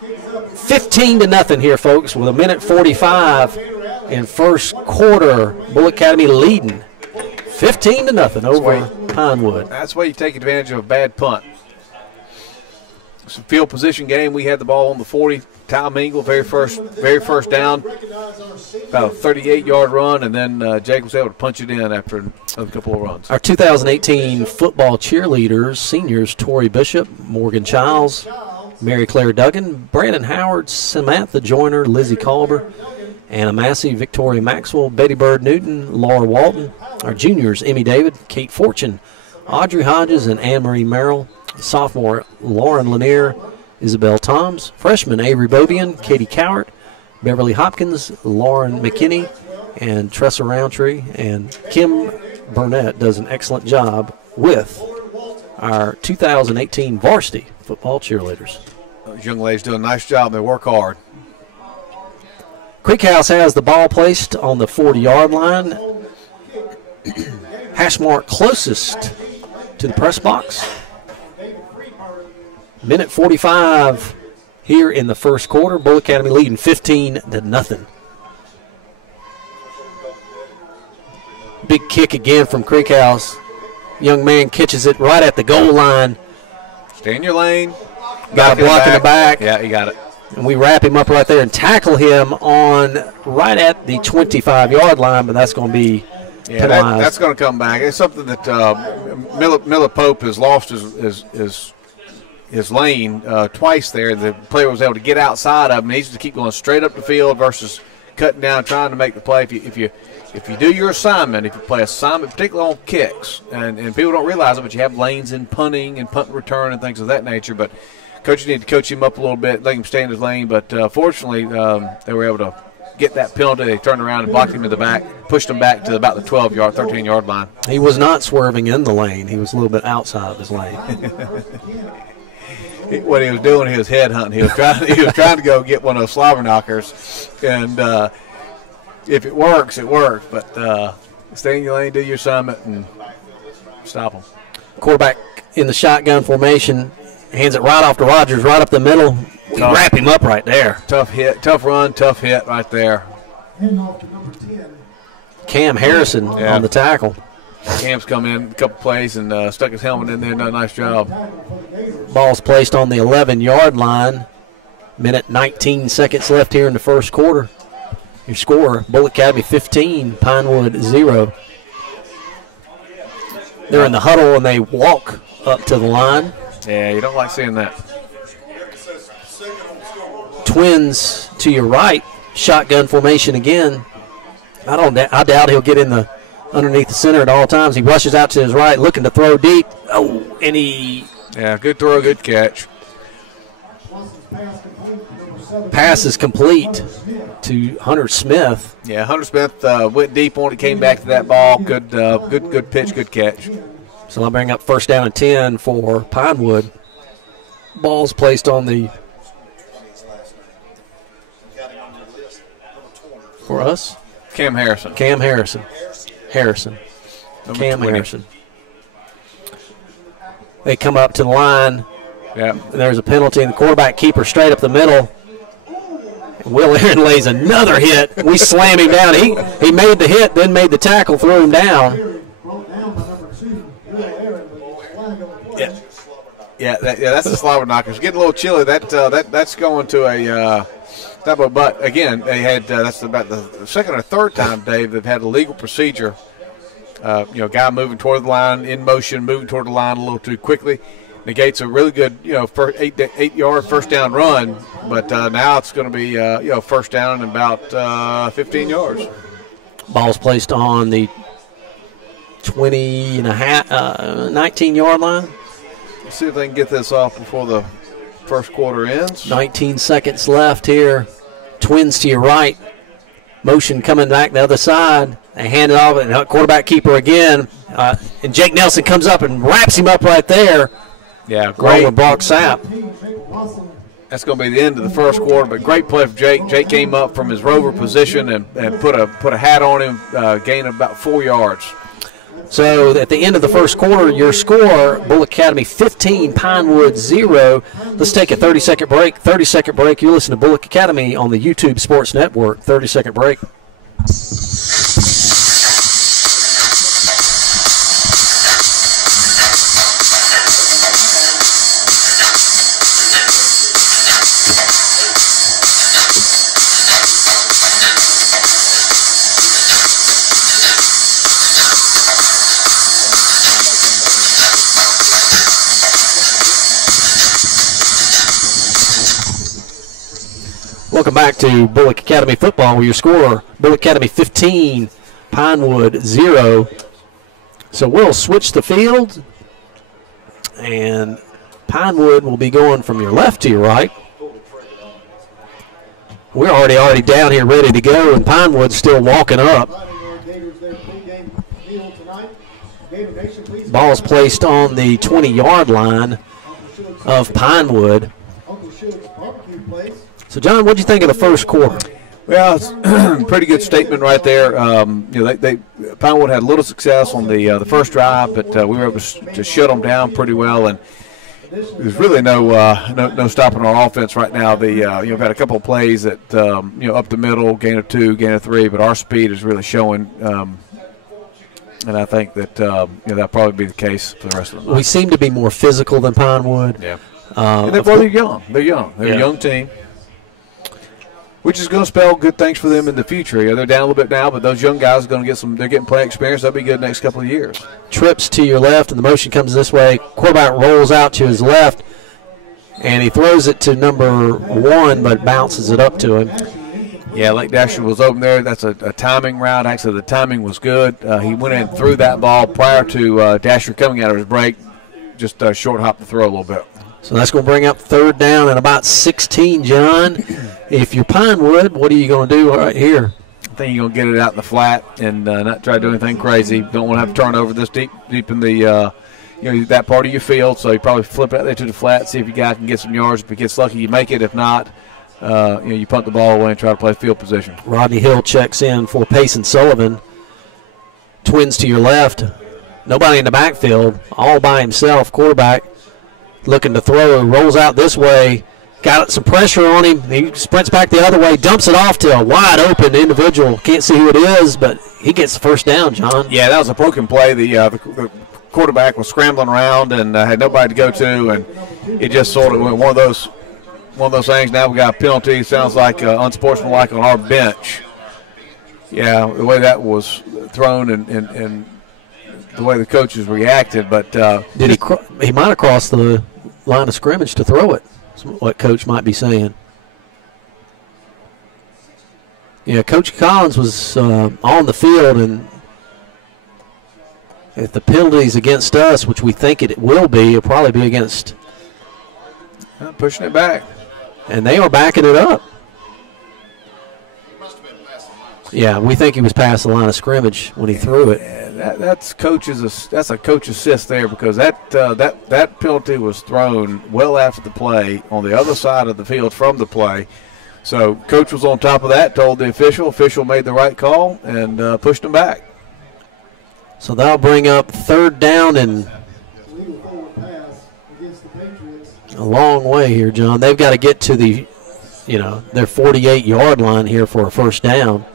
15-0 here, folks, with 1:45 in first quarter. Bulloch Academy leading 15-0 over Pinewood. That's why you take advantage of a bad punt. It's a field position game. We had the ball on the 40. Ty Mingle, very first down, about a 38-yard run, and then Jake was able to punch it in after a couple of runs. Our 2018 football cheerleaders, seniors, Tori Bishop, Morgan Childs, Mary Claire Duggan, Brandon Howard, Samantha Joyner, Lizzie Colber, Anna Massey, Victoria Maxwell, Betty Bird Newton, Laura Walton. Our juniors, Emmy David, Kate Fortune, Audrey Hodges, and Anne-Marie Merrill. Sophomore, Lauren Lanier, Isabel Toms. Freshman, Avery Beaubien, Katie Cowart, Beverly Hopkins, Lauren McKinney, and Tressa Roundtree. And Kim Burnett does an excellent job with our 2018 varsity football cheerleaders. Those young ladies do a nice job. They work hard. Creek House has the ball placed on the 40-yard line. Hash mark closest to the press box. 1:45 here in the first quarter. Bulloch Academy leading 15-0. Big kick again from Creek House. Young man catches it right at the goal line. Stay in your lane. Got a block in the back. Yeah, he got it. And we wrap him up right there and tackle him on right at the 25-yard line, but that's going to be penalized. That's going to come back. It's something that Miller Pope has lost his lane twice there. The player was able to get outside of him. He needs to keep going straight up the field versus cutting down, trying to make the play. If you do your assignment, if you play assignment, particularly on kicks, and people don't realize it, but you have lanes in punting and punt and return and things of that nature. But coaches need to coach him up a little bit, let him stay in his lane. But fortunately, they were able to get that penalty. They turned around and blocked him in the back, pushed him back to about the 12-yard, 13-yard line. He was not swerving in the lane. He was a little bit outside of his lane. What he was doing, he was head hunting. He was trying to go get one of those slobber knockers, and if it works, it works. But stay in your lane, do your assignment, and stop them. Quarterback in the shotgun formation, hands it right off to Rogers, right up the middle. We wrap him up right there. Tough hit, tough run, tough hit right there. Cam Harrison on the tackle. Cam's come in a couple plays and stuck his helmet in there, done a nice job. Ball's placed on the 11-yard line. Minute 19 seconds left here in the first quarter. Your score, Bulloch Academy 15, Pinewood 0. They're in the huddle and they walk up to the line. Yeah, you don't like seeing that. Twins to your right, shotgun formation again. I doubt he'll get in the underneath the center at all times. He rushes out to his right, looking to throw deep. Oh, and yeah, good throw, good catch. Pass is complete to Hunter Smith. Yeah, Hunter Smith went deep on it, came back to that ball. Good pitch, good catch. So I'll bring up first down and 10 for Pinewood. Ball's placed on the for us. Cam Harrison. Cam Harrison. Harrison. Number Cam 20. Harrison. They come up to the line. Yeah. There's a penalty, and the quarterback keeper straight up the middle. Mulherin lays another hit. We slam him down. He made the hit, then made the tackle, threw him down. Yeah, that's the slobber knocker. It's getting a little chilly. That's going to a but again, they had that's about the second or third time, Dave, they've had a legal procedure. Guy moving toward the line, in motion, moving toward the line a little too quickly. Negates a really good, first 8-yard first down run, but now it's going to be, first down and about 15 yards. Ball's placed on the 19-yard line. Let's see if they can get this off before the first quarter ends. 19 seconds left here. Twins to your right. Motion coming back the other side. They hand it off, and quarterback keeper again. And Jake Nelson comes up and wraps him up right there. Yeah, great. With Brock Sapp. That's going to be the end of the first quarter, but great play for Jake. Jake came up from his rover position and put a hat on him, gained about 4 yards. So at the end of the first quarter, your score, Bulloch Academy 15, Pinewood 0. Let's take a 30-second break. 30-second break. You listen to Bulloch Academy on the YouTube Sports Network. 30-second break. Welcome back to Bulloch Academy football, where your score, Bulloch Academy 15, Pinewood 0. So we'll switch the field, and Pinewood will be going from your left to your right. We're already down here ready to go, and Pinewood's still walking up. Ball's placed on the 20-yard line of Pinewood. So, John, what do you think of the first quarter? Well, it's a pretty good statement right there. Pinewood had a little success on the first drive, but we were able to shut them down pretty well, and there's really no stopping our offense right now. We've had a couple of plays that up the middle, gain of 2, gain of 3, but our speed is really showing. And I think that that'll probably be the case for the rest of the night. We seem to be more physical than Pinewood. Yeah. They're young. They're a young team, which is going to spell good things for them in the future. They're down a little bit now, but those young guys are going to get they're getting play experience. That'll be good next couple of years. Trips to your left, and the motion comes this way. Quarterback rolls out to his left, and he throws it to number 1, but bounces it up to him. Yeah, Lake Dasher was open there. That's a timing route. Actually, the timing was good. He went in and threw that ball prior to Dasher coming out of his break. Just short hop the throw a little bit. So that's going to bring up third down and about 16, John. If you're Pinewood, what are you going to do right here? I think you're going to get it out in the flat and not try to do anything crazy. Don't want to have to turn over this deep in the that part of your field. So you probably flip it out there to the flat, see if your guy can get some yards. If he gets lucky, you make it. If not, you punt the ball away and try to play field position. Rodney Hill checks in for Payson Sullivan. Twins to your left. Nobody in the backfield, all by himself. Quarterback looking to throw, rolls out this way. Got some pressure on him. He sprints back the other way, dumps it off to a wide open individual. Can't see who it is, but he gets the first down, John. Yeah, that was a broken play. The quarterback was scrambling around and had nobody to go to, and it just sort of went one of those things. Now we got a penalty. Sounds like unsportsmanlike on our bench. Yeah, the way that was thrown and the way the coaches reacted, but he might have crossed the line of scrimmage to throw it. That's what Coach might be saying. Yeah, Coach Collins was on the field, and if the penalty's against us, which we think it will be, it'll probably be against. Pushing it back. And they are backing it up. Yeah, we think he was past the line of scrimmage when he threw it. Yeah, that's a coach assist there, because that penalty was thrown well after the play on the other side of the field from the play. So coach was on top of that, told the official. Official made the right call and pushed him back. So that'll bring up third down and a long way here, John. They've got to get to their 48-yard line here for a first down.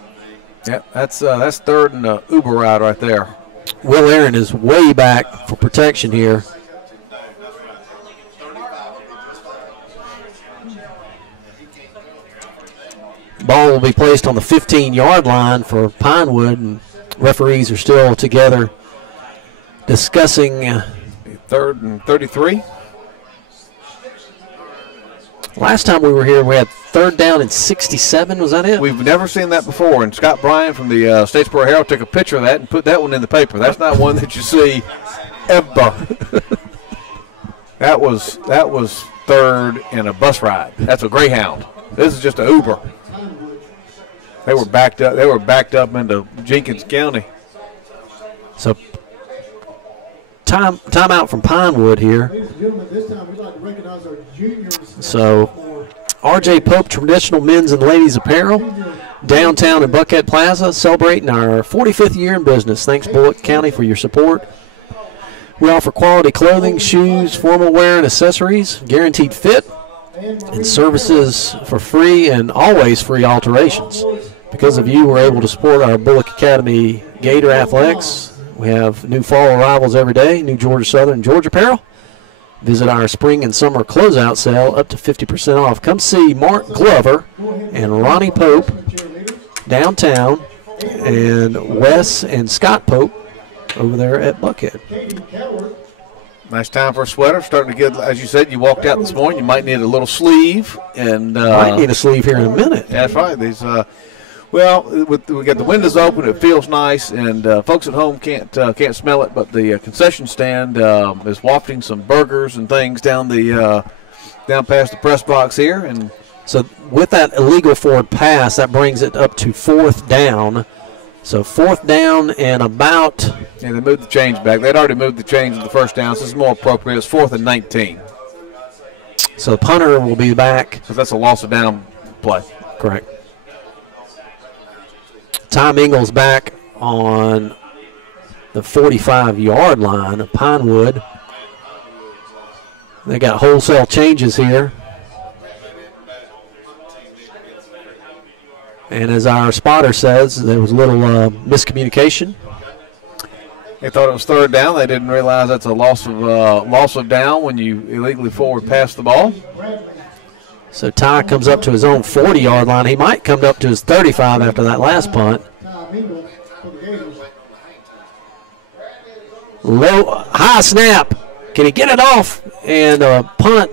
Yeah, that's third and Uber ride right there. Mulherin is way back for protection here. Ball will be placed on the 15-yard line for Pinewood, and referees are still together discussing. Third and 33. Last time we were here, we had third down and 67. Was that it? We've never seen that before. And Scott Bryan from the Statesboro Herald took a picture of that and put that one in the paper. That's not one that you see ever. That was third in a bus ride. That's a Greyhound. This is just an Uber. They were backed up. They were backed up into Jenkins County. So timeout from Pinewood here. Ladies and gentlemen, this time we'd like to recognize our juniors. So R.J. Pope Traditional Men's and Ladies Apparel, downtown in Buckhead Plaza, celebrating our 45th year in business. Thanks, Bulloch County, for your support. We offer quality clothing, shoes, formal wear, and accessories, guaranteed fit, and services for free and always free alterations. Because of you, we're able to support our Bulloch Academy Gator athletics. We have new fall arrivals every day, new Georgia Southern and Georgia apparel. Visit our spring and summer closeout sale, up to 50% off. Come see Mark Glover and Ronnie Pope downtown, and Wes and Scott Pope over there at Buckhead. Nice time for a sweater. Starting to get, as you said, you walked out this morning. You might need a little sleeve, and might need a sleeve here in a minute. That's right. These, we got the windows open. It feels nice, and folks at home can't smell it. But the concession stand is wafting some burgers and things down past the press box here, and so with that illegal forward pass, that brings it up to fourth down. So fourth down and about. Yeah, they moved the chains back. They'd already moved the chains of the first down, so this is more appropriate. It's 4th and 19. So the punter will be back. So that's a loss of down play. Correct. Tom Ingles back on the 45-yard line of Pinewood. They got wholesale changes here. And as our spotter says, there was a little miscommunication. They thought it was third down. They didn't realize that's a loss of down when you illegally forward pass the ball. So Ty comes up to his own 40-yard line. He might come up to his 35 after that last punt. High snap. Can he get it off? And a punt.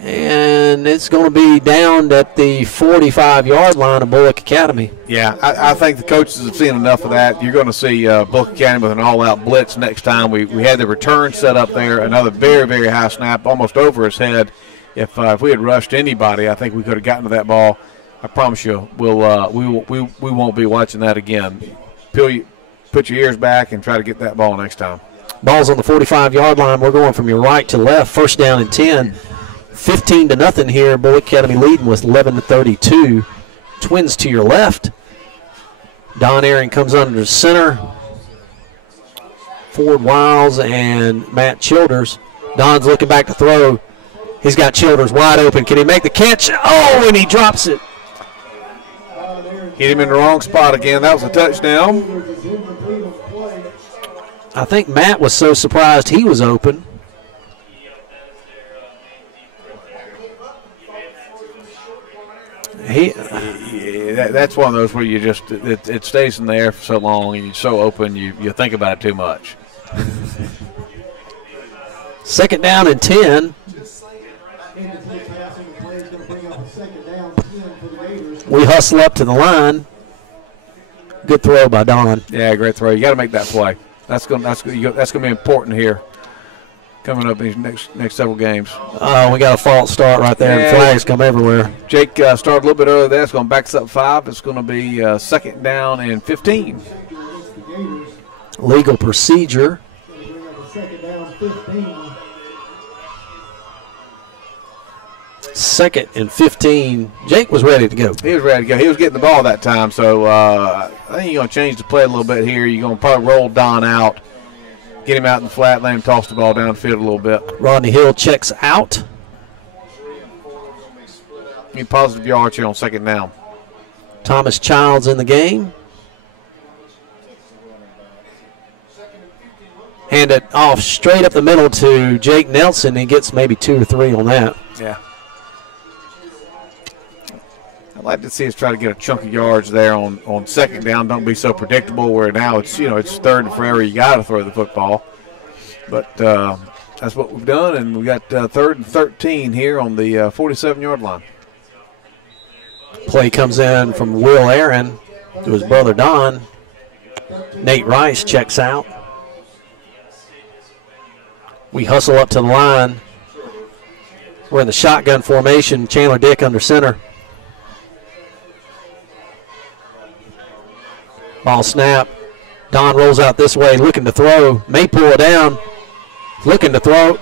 And it's going to be down at the 45-yard line of Bulloch Academy. Yeah, I think the coaches have seen enough of that. You're going to see Bulloch Academy with an all-out blitz next time. We had the return set up there, another very, very high snap, almost over his head. If we had rushed anybody, I think we could have gotten to that ball. I promise you, we won't be watching that again. Put your ears back and try to get that ball next time. Ball's on the 45-yard line. We're going from your right to left. First down and 10 15-0 here. Bulloch Academy leading with 11-32. Twins to your left. Don Aaron comes under the center. Ford Wiles and Matt Childers. Don's looking back to throw. He's got Childers wide open. Can he make the catch? Oh, and he drops it. Hit him in the wrong spot again. That was a touchdown. I think Matt was so surprised he was open. That's one of those where you just it stays in the air for so long and you're so open you think about it too much. 2nd down and 10. We hustle up to the line. Good throw by Don. Yeah, great throw. You got to make that play. That's going to be important here coming up these next several games. Oh, we got a false start right there, and flags come everywhere. Jake started a little bit earlier there. It's going to back us up 5. It's going to be 2nd down and 15. Legal procedure. 2nd and 15. Jake was ready to go. He was ready to go. He was getting the ball that time, so I think you're going to change the play a little bit here. You're going to probably roll Don out, get him out in the flat, let him toss the ball downfield a little bit. Rodney Hill checks out. Need positive yards here on 2nd down. Thomas Childs in the game. Hand it off straight up the middle to Jake Nelson. He gets maybe 2 or 3 on that. Yeah. I'd like to see us try to get a chunk of yards there on 2nd down. Don't be so predictable where now it's 3rd and forever. You got to throw the football. But that's what we've done, and we got 3rd and 13 here on the 47-yard line. Play comes in from Will Aaron to his brother Don. Nate Rice checks out. We hustle up to the line. We're in the shotgun formation. Chandler Dick under center. Ball snap. Don rolls out this way, looking to throw. May pull it down. Looking to throw.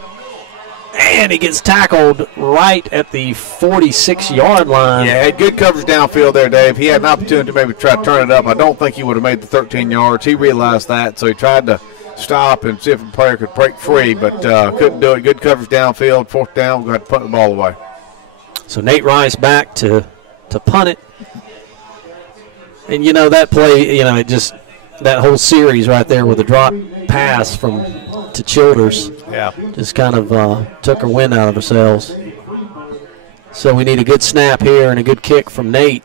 And he gets tackled right at the 46-yard line. Yeah, had good coverage downfield there, Dave. He had an opportunity to maybe try to turn it up. I don't think he would have made the 13 yards. He realized that, so he tried to stop and see if the player could break free, but couldn't do it. Good coverage downfield. 4th down, we're going to punt the ball away. So Nate Rice back to punt it. And, that play, it just that whole series right there with the drop pass to Childers just kind of took our wind out of ourselves. So we need a good snap here and a good kick from Nate.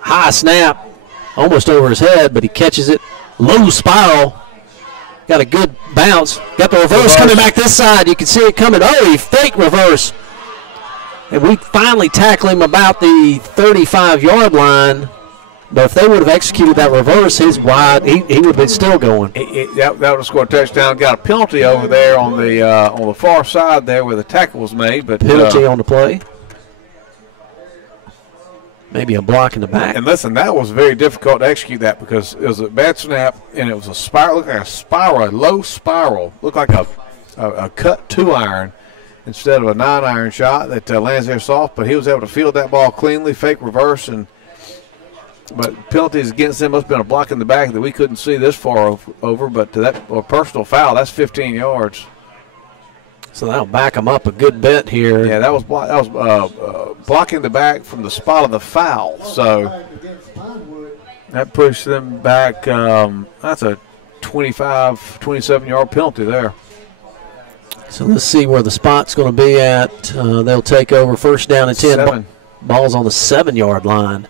High snap, almost over his head, but he catches it. Low spiral. Got a good bounce. Got the reverse coming back this side. You can see it coming. Oh, he fake reverse. And we finally tackle him about the 35-yard line. But if they would have executed that reverse, he's wide. He would have been still going. That would have scored a touchdown. Got a penalty over there on the far side there where the tackle was made. But penalty on the play. Maybe a block in the back. And listen, that was very difficult to execute that because it was a bad snap and it was a spiral. Looked like a spiral, a low spiral. Looked like a cut 2-iron instead of a 9-iron shot that lands there soft. But he was able to field that ball cleanly, fake reverse, but penalties against him must have been a block in the back that we couldn't see this far over. But to that personal foul, that's 15 yards. So that'll back them up a good bit here. Yeah, that was blocking the back from the spot of the foul. So that pushed them back. That's a 25, 27-yard penalty there. So let's see where the spot's going to be at. They'll take over 1st down and 10. 7. Ball's on the 7-yard line.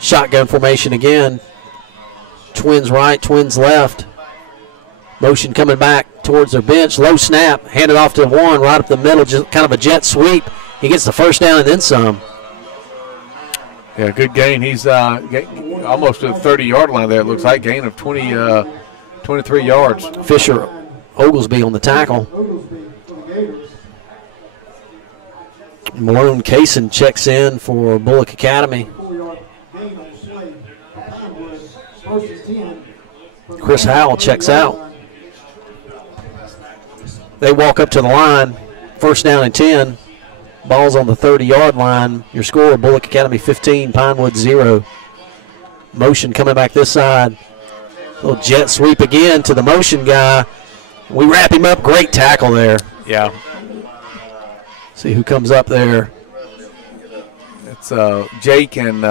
Shotgun formation again. Twins right, Twins left. Motion coming back towards their bench. Low snap. Handed off to Warren right up the middle. Just kind of a jet sweep. He gets the 1st down and then some. Yeah, good gain. He's almost to the 30-yard line there, it looks like. Gain of 23 yards. Fisher Oglesby on the tackle. Maroon Kaysen checks in for Bulloch Academy. Chris Howell checks out. They walk up to the line. First down and 10. Ball's on the 30-yard line. Your score, Bulloch Academy 15, Pinewood 0. Motion coming back this side. Little jet sweep again to the motion guy. We wrap him up. Great tackle there. Yeah. See who comes up there. It's Jake and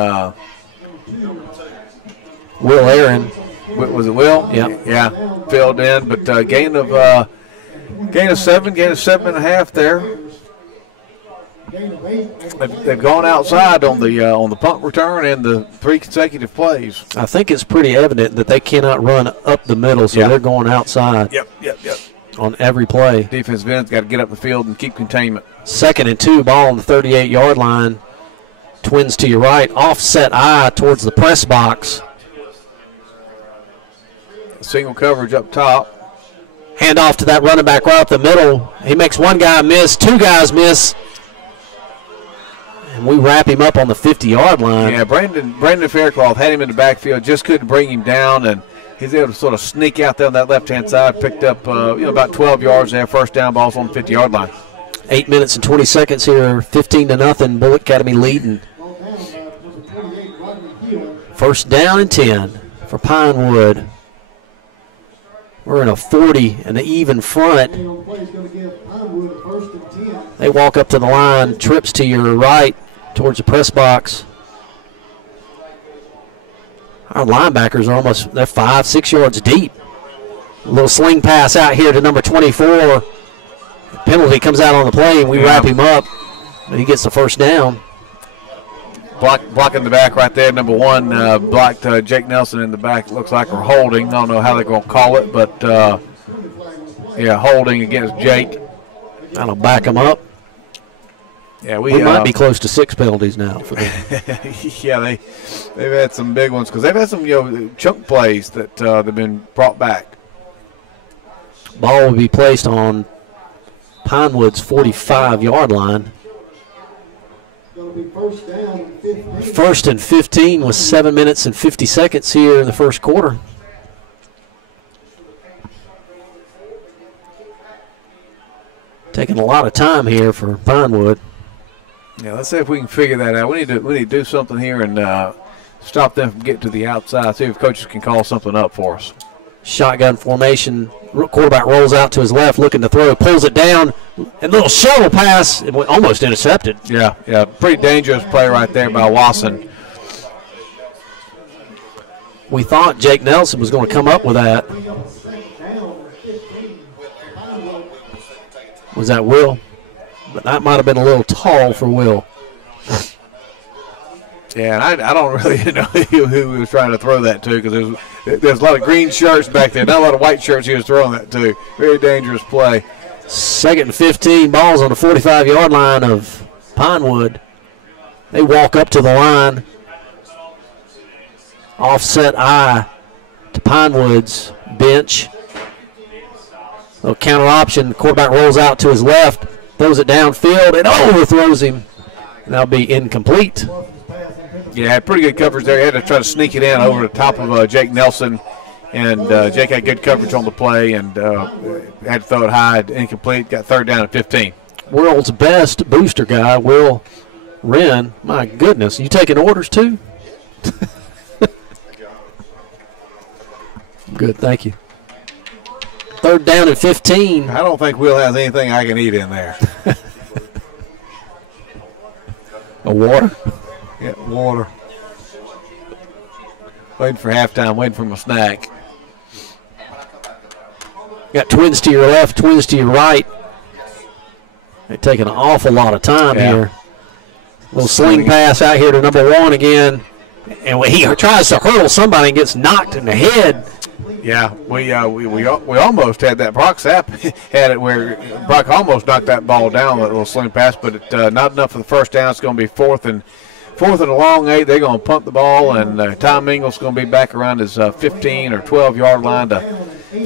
Mulherin. Was it Will? Yep. Yeah. Filled in, but gain of 7.5 there. They've gone outside on the punt return and the 3 consecutive plays. I think it's pretty evident that they cannot run up the middle, so they're going outside. Yep. On every play. Defensive end's got to get up the field and keep containment. 2nd and 2, ball on the 38-yard line. Twins to your right, offset eye towards the press box. Single coverage up top. Hand off to that running back right up the middle. He makes one guy miss, 2 guys miss. And we wrap him up on the 50-yard line. Yeah, Brandon Faircloth had him in the backfield, just couldn't bring him down, and he's able to sort of sneak out there on that left-hand side, picked up about 12 yards there, first down, balls on the 50-yard line. 8 minutes and 20 seconds here, 15-0, Bulloch Academy leading. First down and 10 for Pinewood. We're in a 40 and an even front. They walk up to the line, trips to your right towards the press box. Our linebackers are they're 5-6 yards deep. A little sling pass out here to number 24. Penalty comes out on the play, and we wrap him up. He gets the first down. Blocking the back right there, number 1, blocked Jake Nelson in the back. Looks like we're holding. I don't know how they're going to call it, but, holding against Jake. That'll back him up. Yeah, we might be close to 6 penalties now for them. Yeah, they've had some big ones because they've had some chunk plays that have been brought back. Ball will be placed on Pinewood's 45-yard line. First and 15 with 7 minutes and 50 seconds here in the first quarter. Taking a lot of time here for Pinewood. Yeah, let's see if we can figure that out. We need to do something here and stop them from getting to the outside. See if coaches can call something up for us. Shotgun formation. Quarterback rolls out to his left, looking to throw, pulls it down, and little shovel pass, almost intercepted. Yeah, pretty dangerous play right there by Wasson. We thought Jake Nelson was going to come up with that. Was that Will? But that might have been a little tall for Will. Yeah, and I don't really know who he was trying to throw that to because there's a lot of green shirts back there, not a lot of white shirts he was throwing that to. Very dangerous play. 2nd and 15, balls on the 45-yard line of Pinewood. They walk up to the line. Offset eye to Pinewood's bench. A counter option. Quarterback rolls out to his left, throws it downfield, and overthrows him. And that'll be incomplete. Yeah, had pretty good coverage there. He had to try to sneak it in over the top of Jake Nelson. And Jake had good coverage on the play and had to throw it high, incomplete, got 3rd down at 15. World's best booster guy, Will Wren. My goodness, you taking orders too? Good, thank you. 3rd down at 15. I don't think Will has anything I can eat in there. A water? Yeah, water. Waiting for halftime, waiting for my snack. Got twins to your left, twins to your right. They're taking an awful lot of time here. Little sling pass out here to number 1 again. And he tries to hurdle somebody and gets knocked in the head. Yeah, we almost had that. Brock Sapp had it where Brock almost knocked that ball down, that little sling pass, but not enough for the first down. It's going to be fourth and a long 8. They're going to punt the ball, and Tom Ingles going to be back around his 15 or 12-yard line.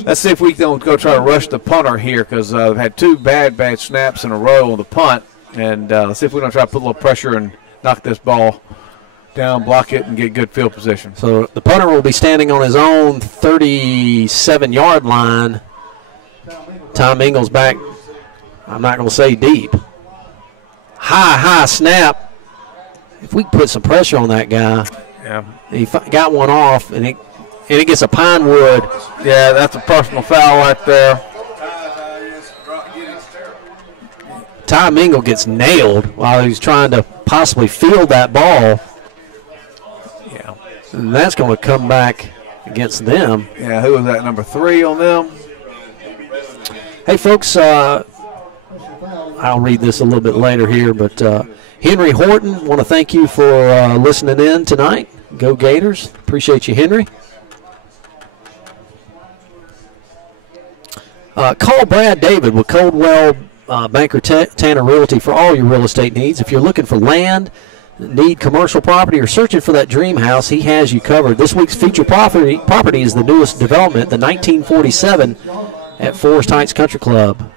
Let's see if we don't go try to rush the punter here because they've had 2 bad snaps in a row on the punt, and let's see if we don't try to put a little pressure and knock this ball down, block it, and get good field position. So the punter will be standing on his own 37-yard line. Tom Ingles back I'm not going to say deep. High snap. If we can put some pressure on that guy. Yeah. He got one off, and it gets a Pinewood. Yeah, that's a personal foul right there. Ty Mingle gets nailed while he's trying to possibly field that ball. Yeah. And that's going to come back against them. Yeah, who was that, number 3 on them? Hey, folks, I'll read this a little bit later here, but Henry Horton, want to thank you for listening in tonight. Go Gators. Appreciate you, Henry. Call Brad David with Coldwell Banker Tanner Realty for all your real estate needs. If you're looking for land, need commercial property, or searching for that dream house, he has you covered. This week's feature property is the newest development, the 1947 at Forest Heights Country Club.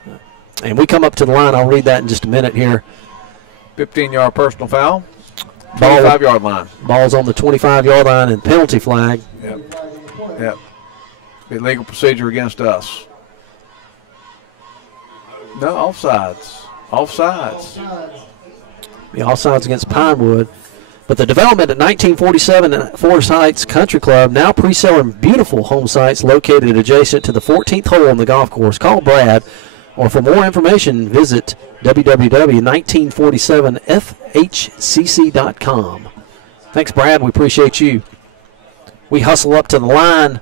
And we come up to the line. I'll read that in just a minute here. 15-yard personal foul. 25-yard line. Ball's on the 25-yard line and penalty flag. Yep. Illegal procedure against us. No, offsides. The offsides against Pinewood. But the development at 1947 at Forest Heights Country Club, now pre-selling beautiful home sites located adjacent to the 14th hole on the golf course. Call Brad, or for more information, visit www.1947fhcc.com. Thanks, Brad. We appreciate you. We hustle up to the line.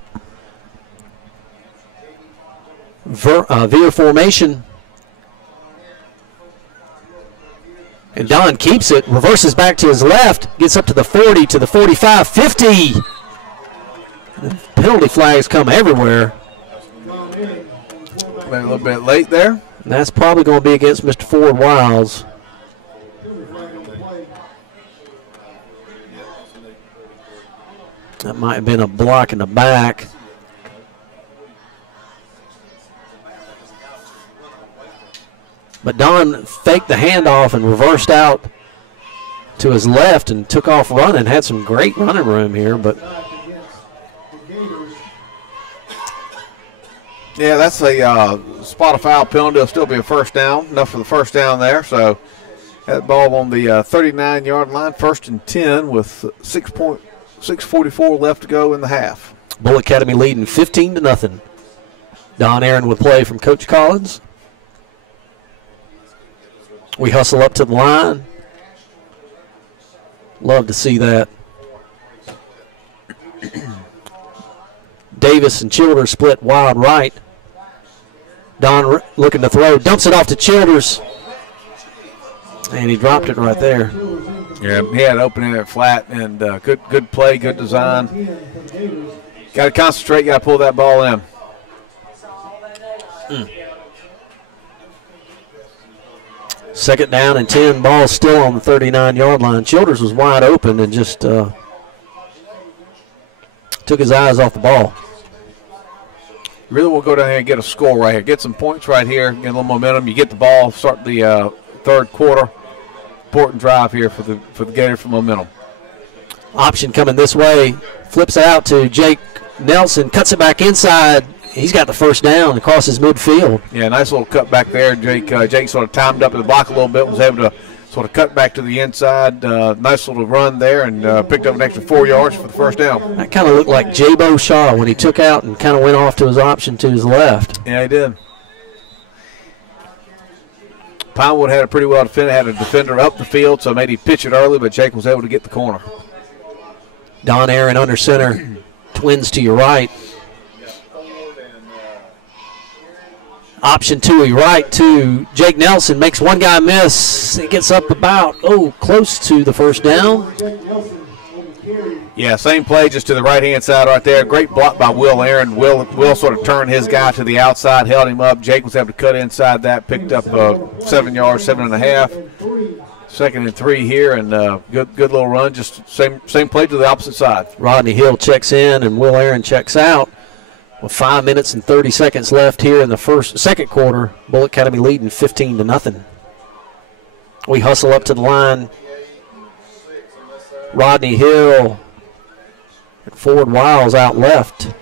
Veer formation. And Don keeps it, reverses back to his left, gets up to the 40, to the 45, 50. The penalty flags come everywhere. Maybe a little bit late there. And that's probably going to be against Mr. Ford Wiles. That might have been a block in the back. But Don faked the handoff and reversed out to his left and took off running. Had some great running room here, but yeah, that's a spot of foul penalty. It'll still be a first down. Enough for the first down there. So that ball on the 39-yard line, 1st and 10 with 6:44 left to go in the half. Bulloch Academy leading 15-0. Don Aaron with play from Coach Collins. We hustle up to the line. Love to see that. Davis and Childers split wide right. Don looking to throw, dumps it off to Childers. And he dropped it right there. Yeah, he had an opening at flat, and good play, good design. Got to concentrate, got to pull that ball in. Second down and 10, ball still on the 39-yard line. Childers was wide open and just took his eyes off the ball. You really will go down here and get a score right here. Get some points right here, get a little momentum. You get the ball, start the third quarter. Important drive here for the Gators for momentum. Option coming this way. Flips out to Jake Nelson, cuts it back inside. He's got the first down across his midfield. Yeah, nice little cut back there. Jake sort of timed up the block a little bit, was able to sort of cut back to the inside. Nice little run there, and picked up an extra 4 yards for the first down. That kind of looked like J-Bo Shaw when he took out and kind of went off to his option to his left. Yeah, he did. Pinewood had a pretty well defended, had a defender up the field, so made him pitch it early, but Jake was able to get the corner. Don Aaron under center, twins to your right. Option to your right to Jake Nelson, makes one guy miss. He gets up about, close to the first down. Yeah, same play, just to the right-hand side right there. Great block by Will Aaron. Will sort of turned his guy to the outside, held him up. Jake was able to cut inside that, picked up 7 yards, 7.5. 2nd and 3 here, and good little run. Just same play to the opposite side. Rodney Hill checks in, and Will Aaron checks out. With 5 minutes and 30 seconds left here in the second quarter, Bulloch Academy leading 15-0. We hustle up to the line. Rodney Hill and Ford Wiles out left.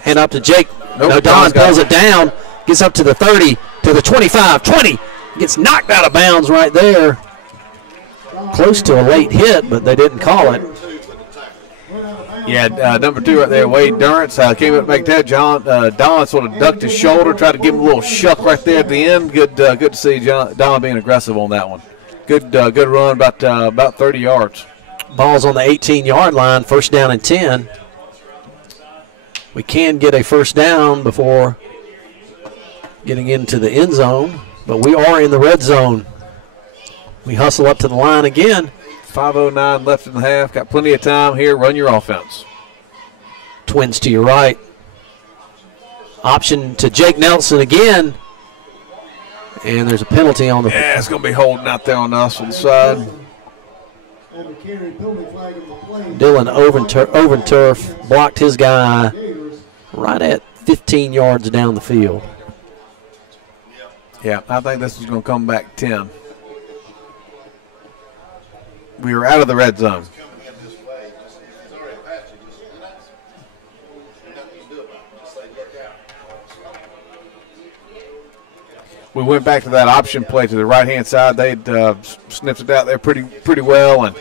Hand up to Jake. Nope, no, Don pulls it down. Gets up to the 30. to the 25, 20. Gets knocked out of bounds right there. Close to a late hit, but they didn't call it. Yeah, number 2 right there, Wade Durrance, came up to make that. Don sort of ducked his shoulder, tried to give him a little shuck right there at the end. Good to see Don being aggressive on that one. Good run, about 30 yards. Ball's on the 18-yard line, first down and 10. We can get a first down before getting into the end zone, but we are in the red zone. We hustle up to the line again. 5:09 left in the half. Got plenty of time here. Run your offense. Twins to your right. Option to Jake Nelson again. And there's a penalty on the. Yeah, it's going to be holding out there on us on the side. Dylan Overturf blocked his guy right at 15 yards down the field. Yeah, I think this is going to come back 10. We were out of the red zone. We went back to that option play to the right-hand side. They'd sniffed it out there pretty well and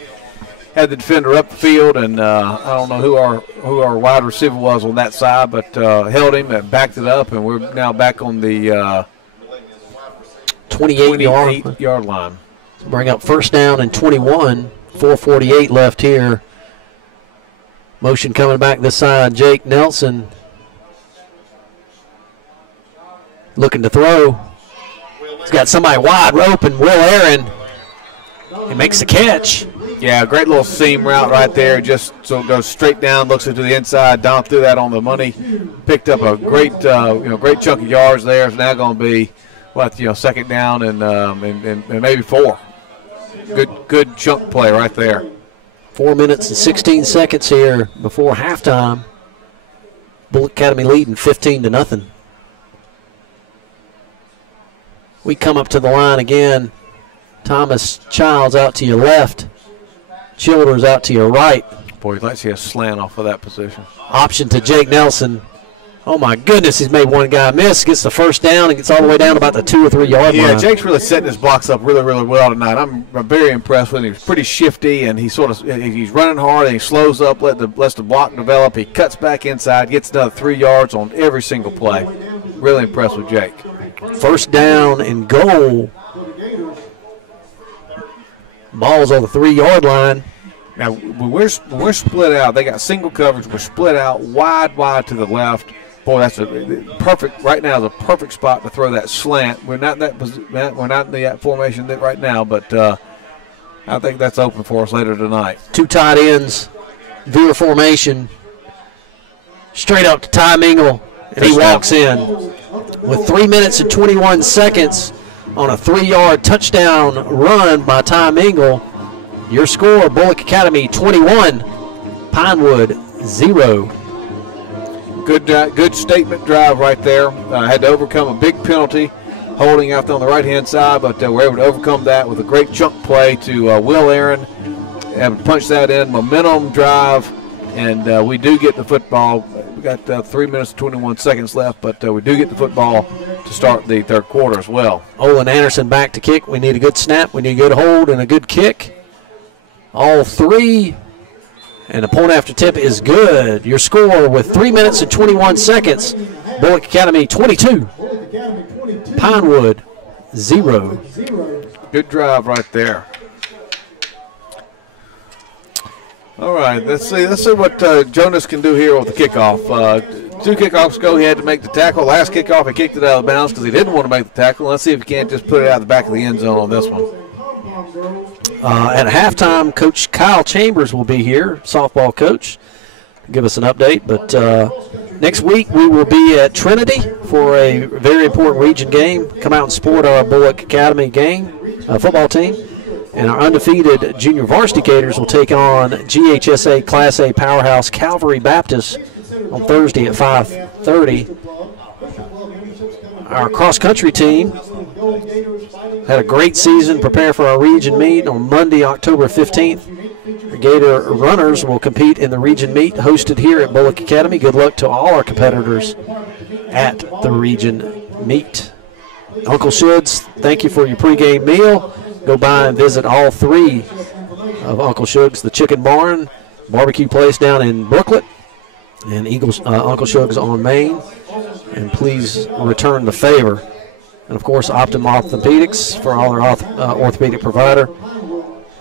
had the defender up the field. And I don't know who our wide receiver was on that side, but held him and backed it up. And we're now back on the 28-yard line. Bring up first down and 21. 4:48 left here. Motion coming back this side. Jake Nelson looking to throw. He's got somebody wide open. Mulherin. He makes the catch. Yeah, great little seam route right there. Just so it goes straight down, looks into the inside. Don threw that on the money. Picked up a great, great chunk of yards there. It's now going to be second down and maybe 4. Good chunk play right there. 4 minutes and 16 seconds here before halftime. Bulloch Academy leading 15-0. We come up to the line again. Thomas Childs out to your left. Childers out to your right. Boy, you'd like to see a slant off of that position. Option to Jake Nelson. Oh, my goodness, he's made one guy miss, gets the first down, and gets all the way down about the 2 or 3 yard line. Yeah, Jake's really setting his blocks up really, really well tonight. I'm very impressed with him. He's pretty shifty, and he's running hard, and he slows up, lets the block develop. He cuts back inside, gets another 3 yards on every single play. Really impressed with Jake. First down and goal. Ball's on the 3 yard line. Now, when we're split out, they got single coverage. We're split out wide to the left. Boy, that's a perfect. Right now is a perfect spot to throw that slant. We're not in that formation right now, but I think that's open for us later tonight. 2 tight ends, veer formation, straight up to Ty Mingle, and he walks in with 3 minutes and 21 seconds on a 3-yard touchdown run by Ty Mingle. Your score: Bulloch Academy 21, Pinewood 0. Good statement drive right there. Had to overcome a big penalty, holding out there on the right-hand side, but we're able to overcome that with a great chunk play to Will Aaron and punch that in. Momentum drive, and we do get the football. We got 3 minutes and 21 seconds left, but we do get the football to start the third quarter as well. Olin Anderson back to kick. We need a good snap. We need a good hold and a good kick. All 3. And the point after tip is good. Your score with 3 minutes and 21 seconds. Bulloch Academy 22. Pinewood 0. Good drive right there. All right, let's see what Jonas can do here with the kickoff. 2 kickoffs ago, he had to make the tackle. Last kickoff, he kicked it out of bounds because he didn't want to make the tackle. Let's see if he can't just put it out the back of the end zone on this one. At halftime, Coach Kyle Chambers will be here, softball coach, to give us an update. But next week we will be at Trinity for a very important region game. Come out and support our Bulloch Academy game, football team. And our undefeated junior varsity Gators will take on GHSA Class A powerhouse Calvary Baptist on Thursday at 5:30. Our cross-country team had a great season, prepare for our region meet on Monday, October 15th. The Gator runners will compete in the region meet hosted here at Bulloch Academy. Good luck to all our competitors at the region meet. Uncle Shug's, thank you for your pregame meal. Go by and visit all 3 of Uncle Shug's, the Chicken Barn, barbecue place down in Brooklet, and Uncle Shug's on Main. And please return the favor. And, of course, Optum Orthopedics for all our orthopedic provider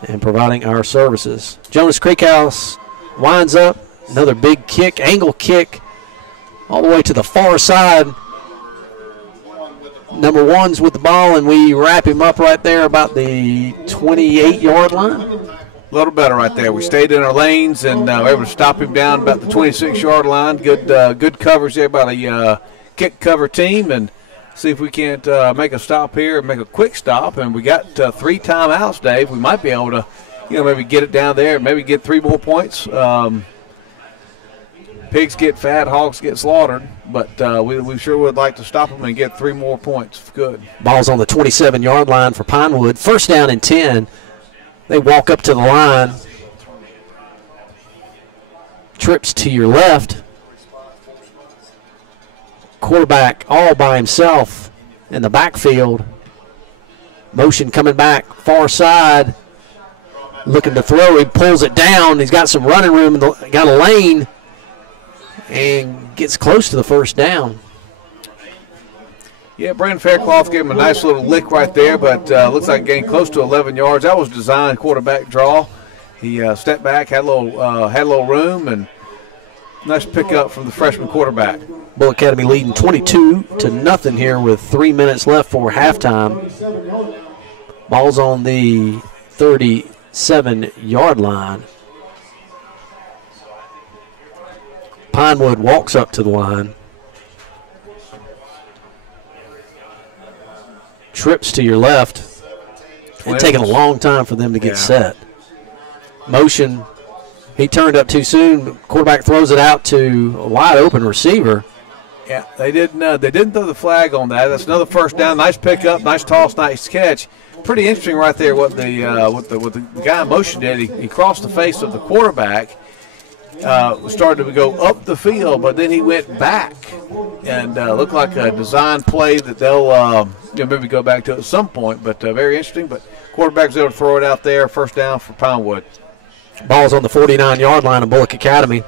and providing our services. Jonas Creek House winds up. Another big kick, angle kick, all the way to the far side. Number 1's with the ball, and we wrap him up right there about the 28-yard line. A little better right there. We stayed in our lanes and were able to stop him down about the 26-yard line. Good coverage there by the kick cover team, and see if we can't make a stop here, make a quick stop. And we got 3 timeouts, Dave. We might be able to, maybe get it down there, maybe get 3 more points. Pigs get fat, hogs get slaughtered, but we sure would like to stop them and get 3 more points. Good. Ball's on the 27-yard line for Pinewood. First down and 10. They walk up to the line. Trips to your left. Quarterback all by himself in the backfield. Motion coming back, far side. Looking to throw. He pulls it down. He's got some running room, got a lane, and gets close to the first down. Yeah, Brandon Faircloth gave him a nice little lick right there, but looks like gained close to 11 yards. That was designed quarterback draw. He stepped back, had a little room, and nice pickup from the freshman quarterback. Bulloch Academy leading 22-0 here with 3 minutes left for halftime. Ball's on the 37-yard line. Pinewood walks up to the line. Trips to your left. And taking a long time for them to get set. Motion. He turned up too soon. Quarterback throws it out to a wide open receiver. Yeah, they didn't throw the flag on that. That's another first down. Nice pickup, nice toss, nice catch. Pretty interesting right there what the guy in motion did. He crossed the face of the quarterback. Started to go up the field, but then he went back and looked like a design play that they'll maybe go back to at some point. But very interesting. But quarterback's able to throw it out there. First down for Pinewood. Ball's on the 49-yard line of Bulloch Academy.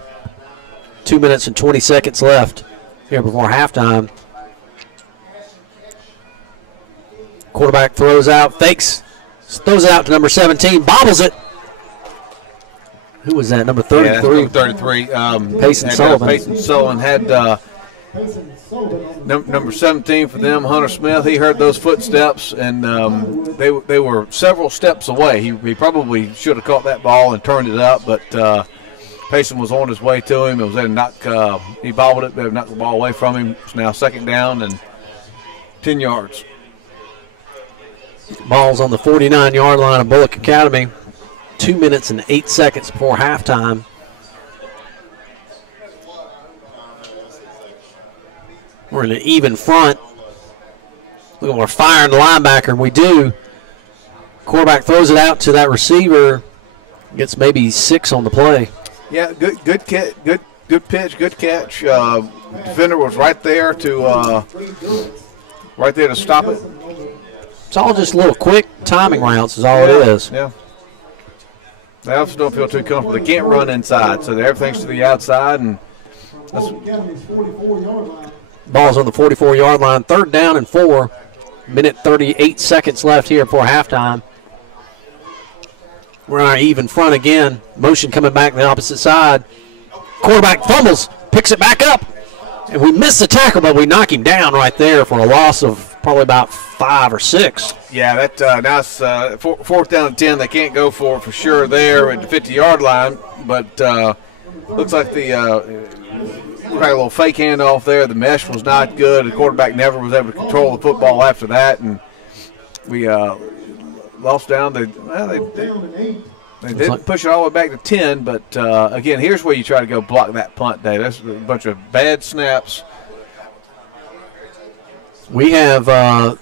2 minutes and 20 seconds left here before halftime. Quarterback throws out, fakes, throws it out to number 17, bobbles it. Who was that? Number 33. Yeah, number 33. Payson Sullivan. Payson Sullivan had number 17 for them, Hunter Smith. He heard those footsteps, and they were several steps away. He probably should have caught that ball and turned it up, but Payson was on his way to him. It was he bobbled it, but knocked the ball away from him. It's now second down and 10 yards. Ball's on the 49-yard line of Bulloch Academy. 2 minutes and 8 seconds before halftime. We're in an even front. Look at, we're firing the linebacker, and we do. Quarterback throws it out to that receiver. Gets maybe 6 on the play. Yeah, good pitch, good catch. Defender was right there to stop it. It's all just little quick timing routes is all it is. Yeah. They also don't feel too comfortable. They can't run inside, so everything's to the outside. And ball's on the 44-yard line. Third down and 4. Minute 38 seconds left here before halftime. We're on our even front again. Motion coming back the opposite side. Quarterback fumbles, picks it back up. And we miss the tackle, but we knock him down right there for a loss of probably about 5 or 6. Yeah, now it's fourth down and 10. They can't go for sure there at the 50-yard line, but looks like we had a little fake handoff there. The mesh was not good. The quarterback never was able to control the football after that, and we lost down. They didn't push it all the way back to 10, but again, here's where you try to go block that punt, Dave. That's a bunch of bad snaps. We have 3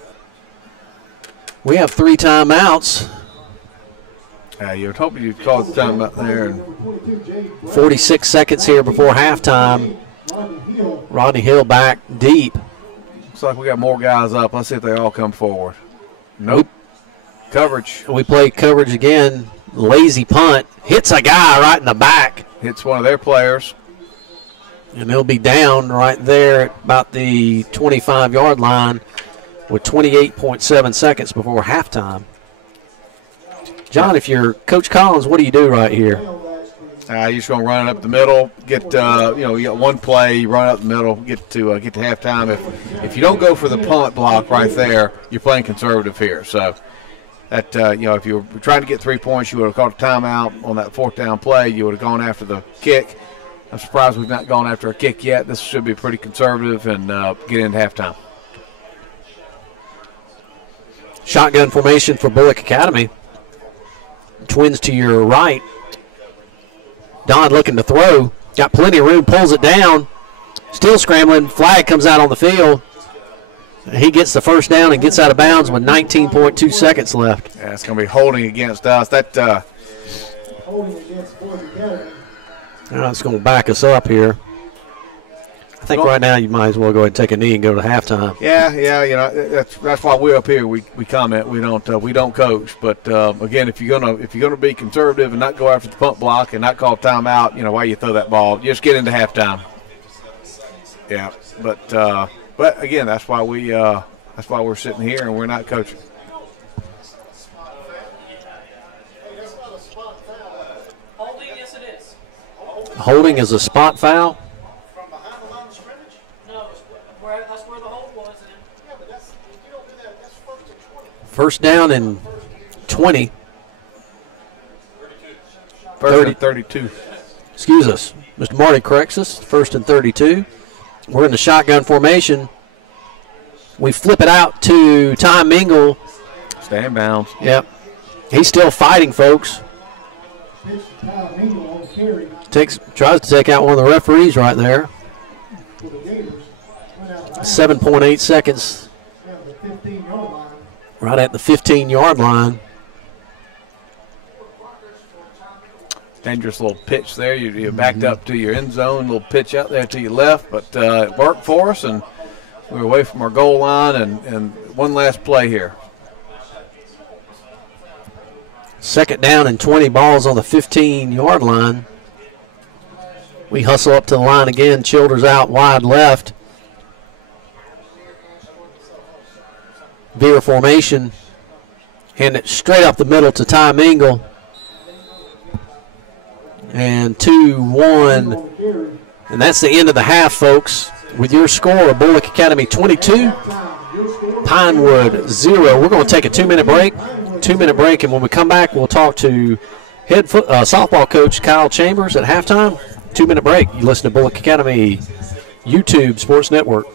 timeouts. You were hoping you'd call the timeout there. 46 seconds here before halftime. Rodney Hill back deep. Looks like we got more guys up. Let's see if they all come forward. Nope. Coverage. We play coverage again. Lazy punt. Hits a guy right in the back. Hits one of their players. And they'll be down right there at about the 25-yard line with 28.7 seconds before halftime. John, if you're Coach Collins, what do you do right here? You're just going to run it up the middle. Get you got one play, you run up the middle, get to halftime. If you don't go for the punt block right there, you're playing conservative here. So that if you were trying to get 3 points, you would have called a timeout on that fourth down play. You would have gone after the kick. I'm surprised we've not gone after a kick yet. This should be pretty conservative and get into halftime. Shotgun formation for Bulloch Academy. Twins to your right. Don looking to throw. Got plenty of room, pulls it down. Still scrambling. Flag comes out on the field. He gets the first down and gets out of bounds with 19.2 seconds left. Yeah, it's going to be holding against us. Holding against Bulloch Academy. It's going to back us up here. I think right now you might as well go ahead and take a knee and go to halftime. Yeah, that's why we're up here. We comment. We don't coach. But again, if you're gonna be conservative and not go after the punt block and not call timeout, why you throw that ball? You just get into halftime. Yeah, but again, that's why we're sitting here and we're not coaching. Holding is a spot foul. First down and 20. 32. Excuse us. Mr. Marty corrects us. First and 32. We're in the shotgun formation. We flip it out to Ty Mingle. Stay in bounds. Yep. He's still fighting, folks. Tries to take out one of the referees right there. 7.8 seconds. Right at the 15-yard line. Dangerous little pitch there. You backed up to your end zone, little pitch out there to your left, but it worked for us, and we were away from our goal line, and one last play here. Second down and 20, balls on the 15-yard line. We hustle up to the line again. Childers out wide left. Veer formation, and it straight up the middle to Ty Mingle. And 2-1, and that's the end of the half, folks. With your score of Bulloch Academy 22, Pinewood 0. We're going to take a 2-minute break. 2-minute break, and when we come back, we'll talk to head softball coach Kyle Chambers at halftime. 2-minute break. You listen to Bulloch Academy YouTube Sports Network.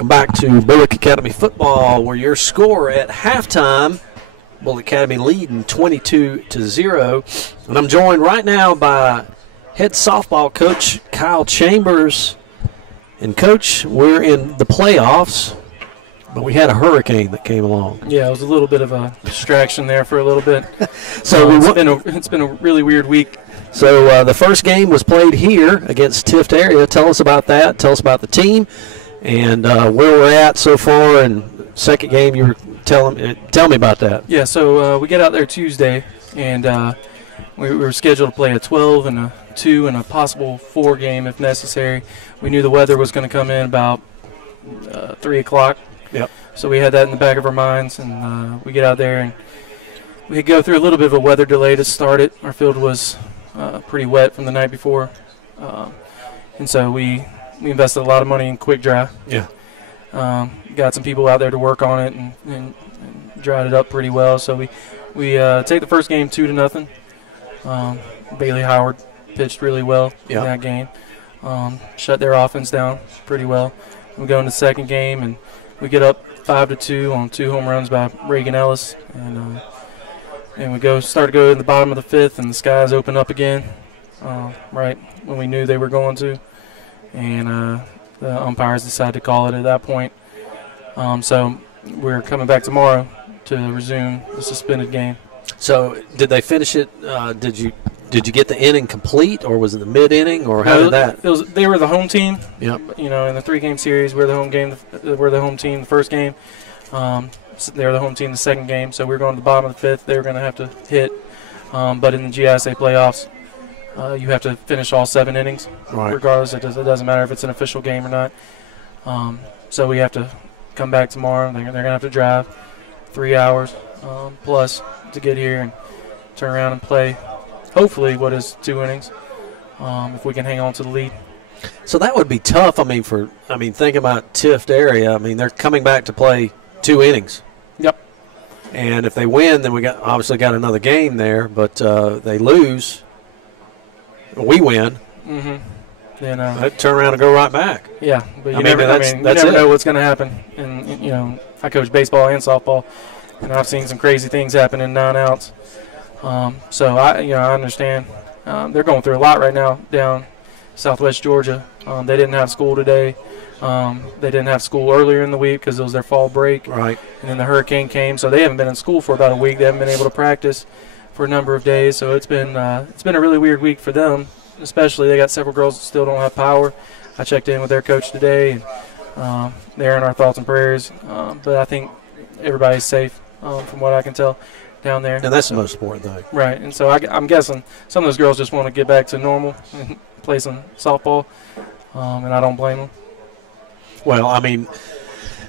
Welcome back to Bulloch Academy football, where your score at halftime, Bulloch Academy leading 22-0. And I'm joined right now by head softball coach Kyle Chambers. And, Coach, we're in the playoffs, but we had a hurricane that came along. Yeah, it was a little bit of a distraction there for a little bit. So it's been a really weird week. So the first game was played here against Tift area. Tell us about that. Tell us about the team and where we're at so far. And second game, you were tell me about that. Yeah, so we get out there Tuesday, and we were scheduled to play a 12 and a 2 and a possible 4 game if necessary. We knew the weather was going to come in about 3 o'clock. Yep. So we had that in the back of our minds, and we get out there and we go through a little bit of a weather delay to start it. Our field was pretty wet from the night before, and so we invested a lot of money in quick dry. Yeah. Got some people out there to work on it and dried it up pretty well. So we take the first game 2-0. Bailey Howard pitched really well in that game. Shut their offense down pretty well. We go into the second game and we get up 5-2 on 2 home runs by Reagan Ellis, and we start to go in the bottom of the 5th, and the skies open up again, right when we knew they were going to, and the umpires decided to call it at that point. So we're coming back tomorrow to resume the suspended game. So did they finish it? Did you get the inning complete, or was it the mid-inning, or how did that? They were the home team. Yep. You know, in the 3-game series, we're the home team the first game. They were the home team the second game, so we were going to the bottom of the 5th. They were going to have to hit. But in the GISA playoffs, you have to finish all 7 innings, right, regardless. It doesn't matter if it's an official game or not. So we have to come back tomorrow. They're going to have to drive 3 hours plus to get here and turn around and play, hopefully, what is 2 innings, if we can hang on to the lead. So that would be tough. Think about Tift area. They're coming back to play 2 innings. Yep. And if they win, then we obviously got another game there. But they lose, we win. Mm-hmm. Then they turn around and go right back. Yeah, but you never know what's going to happen. And I coach baseball and softball, and I've seen some crazy things happen in 9 outs. So I understand. They're going through a lot right now down Southwest Georgia. They didn't have school today. They didn't have school earlier in the week because it was their fall break. Right. And then the hurricane came, so they haven't been in school for about a week. They haven't been able to practice for a number of days. So it's been a really weird week for them. Especially, they got several girls that still don't have power. I checked in with their coach today, and they're in our thoughts and prayers. But I think everybody's safe, from what I can tell, down there. And that's the most important thing. Right. And so I'm guessing some of those girls just want to get back to normal and play some softball, and I don't blame them. Well,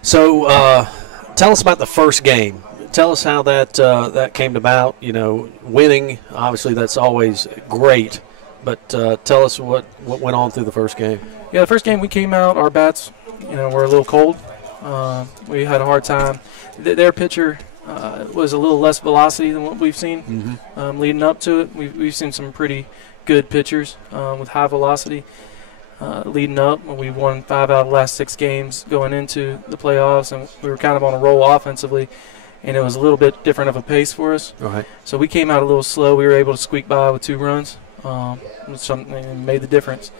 so tell us about the first game. Tell us how that came about. Winning, obviously, that's always great. But tell us what went on through the first game. Yeah, the first game we came out, our bats, were a little cold. We had a hard time. Their pitcher was a little less velocity than what we've seen leading up to it. We've seen some pretty good pitchers with high velocity leading up. We won 5 out of the last 6 games going into the playoffs, and we were kind of on a roll offensively, and it was a little bit different of a pace for us. Right. So we came out a little slow. We were able to squeak by with 2 runs. Something made the difference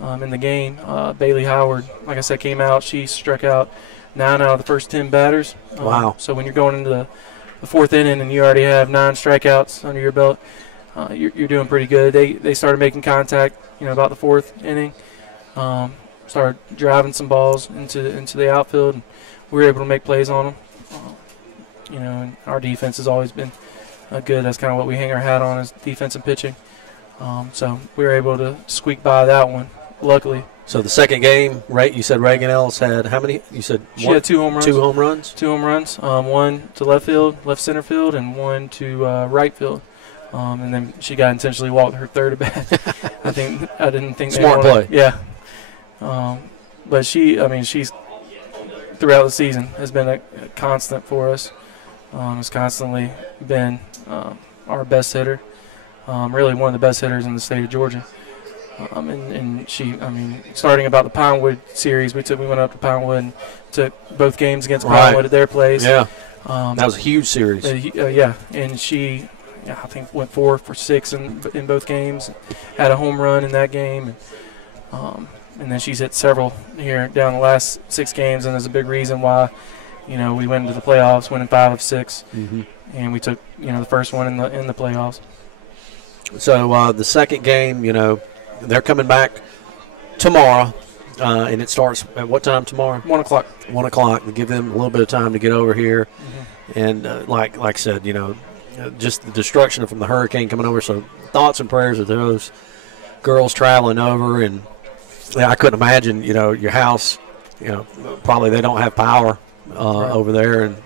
in the game. Bailey Howard, like I said, came out. She struck out 9 out of the first 10 batters. Wow. So when you're going into the 4th inning and you already have 9 strikeouts under your belt, you're doing pretty good. They started making contact, about the 4th inning. Started driving some balls into the outfield, and we were able to make plays on them. And our defense has always been good. That's kind of what we hang our hat on, is defense and pitching. So we were able to squeak by that one, luckily. So the second game, right? You said Reagan Ellis had how many? You said she had 2 home runs. 2 home runs. 2 home runs. 1 to left center field, and 1 to right field. And then she got intentionally walked her 3rd at bat. I didn't think smart play. Yeah. But she's throughout the season has been a constant for us. Has constantly been our best hitter. Really one of the best hitters in the state of Georgia. And she, starting about the Pinewood series, we went up to Pinewood and took both games against Pinewood at their place. Yeah, that was a huge series. Yeah, and she, I think, went 4 for 6 in both games. Had a home run in that game, and then she's hit several here down the last 6 games, and there's a big reason why, we went into the playoffs, winning 5 of 6, and we took, the first one in the playoffs. So the second game, they're coming back tomorrow, and it starts at what time tomorrow? 1 o'clock. 1 o'clock. To give them a little bit of time to get over here, and like I said, just the destruction from the hurricane coming over. So thoughts and prayers of those girls traveling over, and I couldn't imagine, your house, probably they don't have power over there, and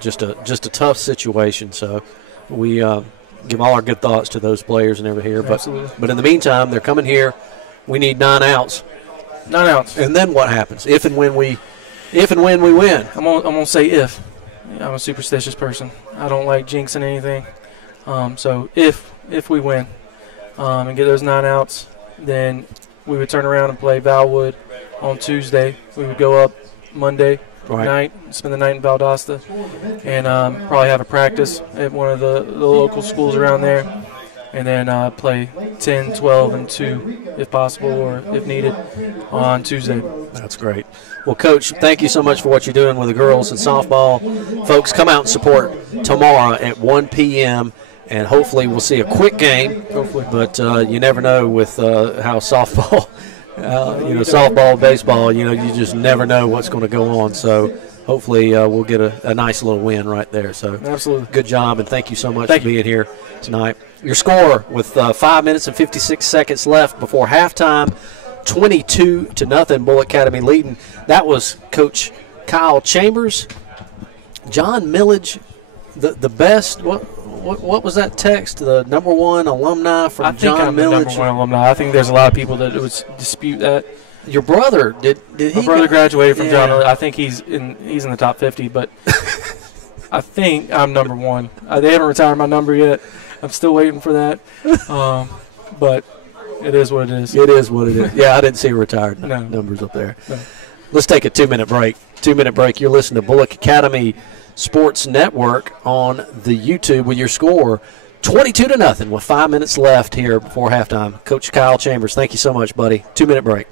just a tough situation. So we give all our good thoughts to those players and everything here. But in the meantime, they're coming here. We need 9 outs. 9 outs. And then what happens? If and when we win. I'm gonna say if. I'm a superstitious person. I don't like jinxing anything. So if we win and get those 9 outs, then we would turn around and play Valwood on Tuesday. We would go up Monday night, spend the night in Valdosta, and probably have a practice at one of the local schools around there, and then play 10, 12, and 2 if possible, or if needed, on Tuesday. That's great. Well, Coach, thank you so much for what you're doing with the girls in softball. Folks, come out and support tomorrow at 1 p.m., and hopefully we'll see a quick game. Hopefully. But you never know with how softball, softball, baseball, you just never know what's going to go on. So hopefully we'll get a nice little win right there. So absolutely. Good job, and thank you so much for being here tonight. Your score with 5 minutes and 56 seconds left before halftime, 22-0, Bulloch Academy leading. That was Coach Kyle Chambers. John Millage, the best. What was that text? The #1 alumni from John Millage. The #1 alumni. I think there's a lot of people that would dispute that. Your brother did he? My brother graduated from John Millage. I think he's in the top 50, but I think I'm #1. They haven't retired my number yet. I'm still waiting for that. But it is what it is. It is what it is. Yeah, I didn't see retired numbers up there. No. Let's take a 2-minute break. 2-minute break. You're listening to Bulloch Academy Sports Network on the YouTube with your score 22-0 with 5 minutes left here before halftime. Coach Kyle Chambers, thank you so much, buddy. 2-minute break.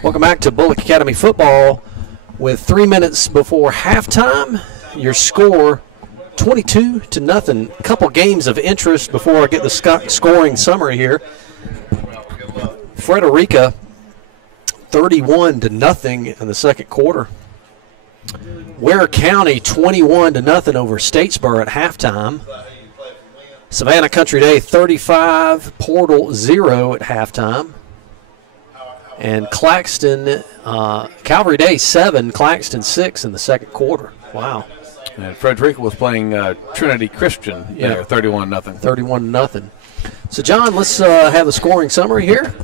Welcome back to Bulloch Academy football with 3 minutes before halftime. Your score 22-0. A couple games of interest before I get the scoring summary here. Frederica 31-0 in the second quarter. Ware County 21-0 over Statesboro at halftime. Savannah Country Day 35, Portal 0 at halftime. And Claxton, Calvary Day 7, Claxton 6 in the second quarter. Wow. And Frederica was playing Trinity Christian there, 31-0. 31-0. So, John, let's have the scoring summary here.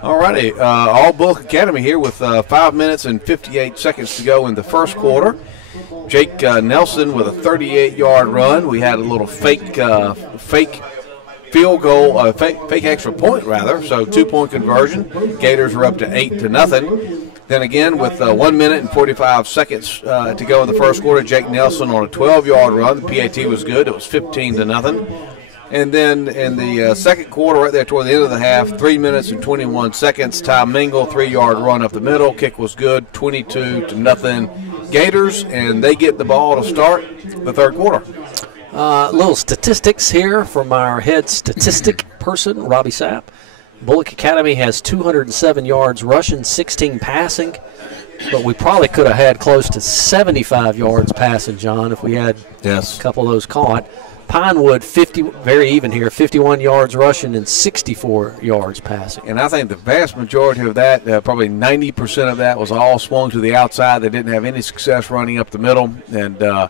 All righty. All Bulloch Academy here with 5 minutes and 58 seconds to go in the first quarter. Jake Nelson with a 38-yard run. We had a little fake field goal, fake extra point, rather, so 2-point conversion. Gators are up to 8-0. Then again, with 1 minute and 45 seconds to go in the first quarter, Jake Nelson on a 12-yard run. The PAT was good. It was 15-0. And then in the second quarter, right there toward the end of the half, 3 minutes and 21 seconds, Ty Mingle, 3-yard run up the middle. Kick was good, 22-0 Gators, and they get the ball to start the third quarter. Little statistics here from our head statistic person, Robbie Sapp. Bulloch Academy has 207 yards rushing, 16 passing, but we probably could have had close to 75 yards passing, John, if we had a couple of those caught. Pinewood, 50, very even here, 51 yards rushing and 64 yards passing. And I think the vast majority of that, probably 90% of that, was all swung to the outside. They didn't have any success running up the middle. And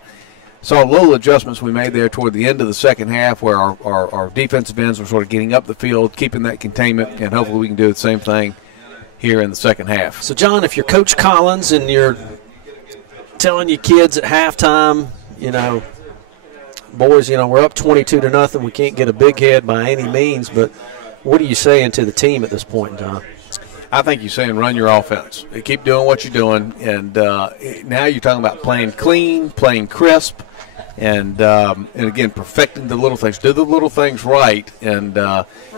saw little adjustments we made there toward the end of the second half where our defensive ends were sort of getting up the field, keeping that containment, and hopefully we can do the same thing here in the second half. So, John, if you're Coach Collins and you're telling your kids at halftime, boys, we're up 22-0, we can't get a big head by any means, but what are you saying to the team at this point in time? I think you're saying run your offense. Keep doing what you're doing, and now you're talking about playing clean, playing crisp, and again, perfecting the little things. Do the little things right, and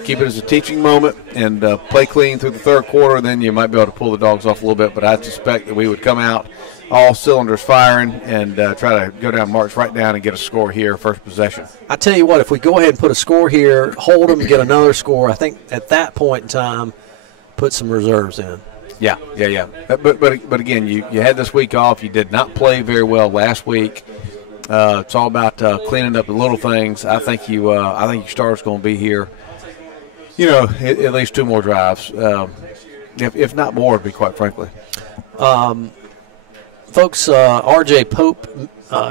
keep it as a teaching moment, and play clean through the third quarter, and then you might be able to pull the dogs off a little bit, but I suspect that we would come out all cylinders firing and try to go down, march right down and get a score here, first possession. I tell you what, if we go ahead and put a score here, hold them, get another score, I think at that point in time, put some reserves in. Yeah. But again, you had this week off. You did not play very well last week. It's all about cleaning up the little things. I think your starter's going to be here. At least 2 more drives, if not more, to be quite frankly. Folks, R.J. Pope,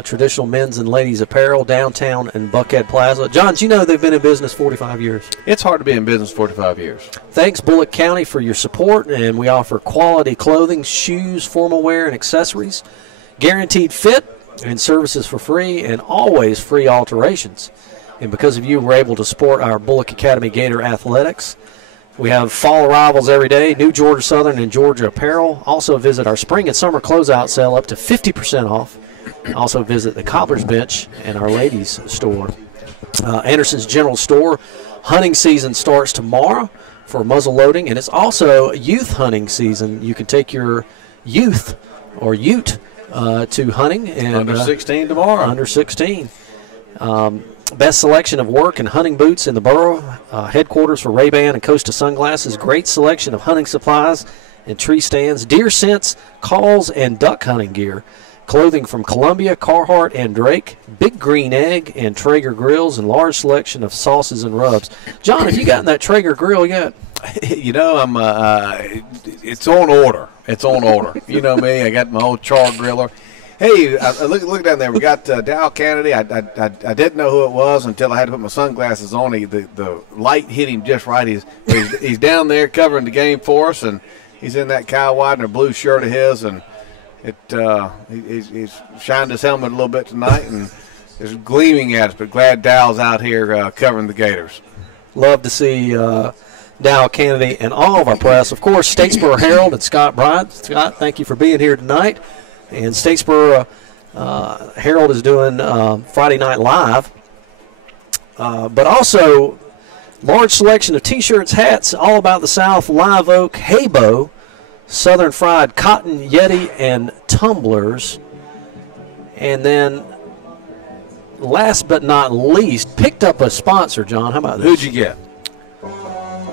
traditional men's and ladies apparel, downtown and Buckhead Plaza. John, do you know they've been in business 45 years? It's hard to be in business 45 years. Thanks, Bulloch County, for your support, and we offer quality clothing, shoes, formal wear, and accessories, guaranteed fit, and services for free, and always free alterations. And because of you, we're able to support our Bulloch Academy Gator athletics. We have fall arrivals every day, new Georgia Southern and Georgia apparel. Also visit our spring and summer closeout sale up to 50% off. Also visit the Cobbler's Bench and our ladies store. Anderson's General Store. Hunting season starts tomorrow for muzzle loading, and it's also youth hunting season. You can take your youth or ute to hunting. And, under 16 tomorrow. Under 16. Best selection of work and hunting boots in the borough. Headquarters for Ray-Ban and Costa sunglasses. Great selection of hunting supplies and tree stands. Deer scents, calls, and duck hunting gear. Clothing from Columbia, Carhartt, and Drake. Big Green Egg and Traeger grills, and large selection of sauces and rubs. John, have you gotten that Traeger grill yet? I'm. It's on order. It's on order. You know me. I got my old char griller. Hey, look down there. We got Dow Kennedy. I didn't know who it was until I had to put my sunglasses on. The light hit him just right. He's down there covering the game for us, and he's in that Kyle Widener blue shirt of his, and he's shined his helmet a little bit tonight, and is gleaming at us. But glad Dow's out here covering the Gators. Love to see Dow Kennedy and all of our press. Of course, Statesboro Herald and Scott Bryant. Scott, thank you for being here tonight. And Statesboro Herald is doing Friday Night Live. But also, large selection of T-shirts, hats, all about the South, Live Oak, Haybo, Southern Fried Cotton, Yeti, and tumblers. And then, last but not least, picked up a sponsor, John. How about this? Who'd you get?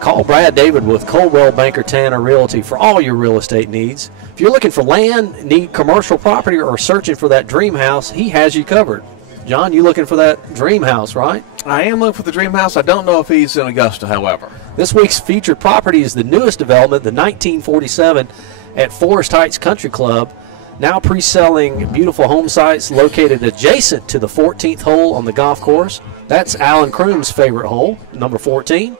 Call Brad David with Coldwell Banker Tanner Realty for all your real estate needs. If you're looking for land, need commercial property, or searching for that dream house, he has you covered. John, you looking for that dream house, right? I am looking for the dream house. I don't know if he's in Augusta, however. This week's featured property is the newest development, the 1947 at Forest Heights Country Club. Now pre-selling beautiful home sites located adjacent to the 14th hole on the golf course. That's Alan Crooms' favorite hole, number 14.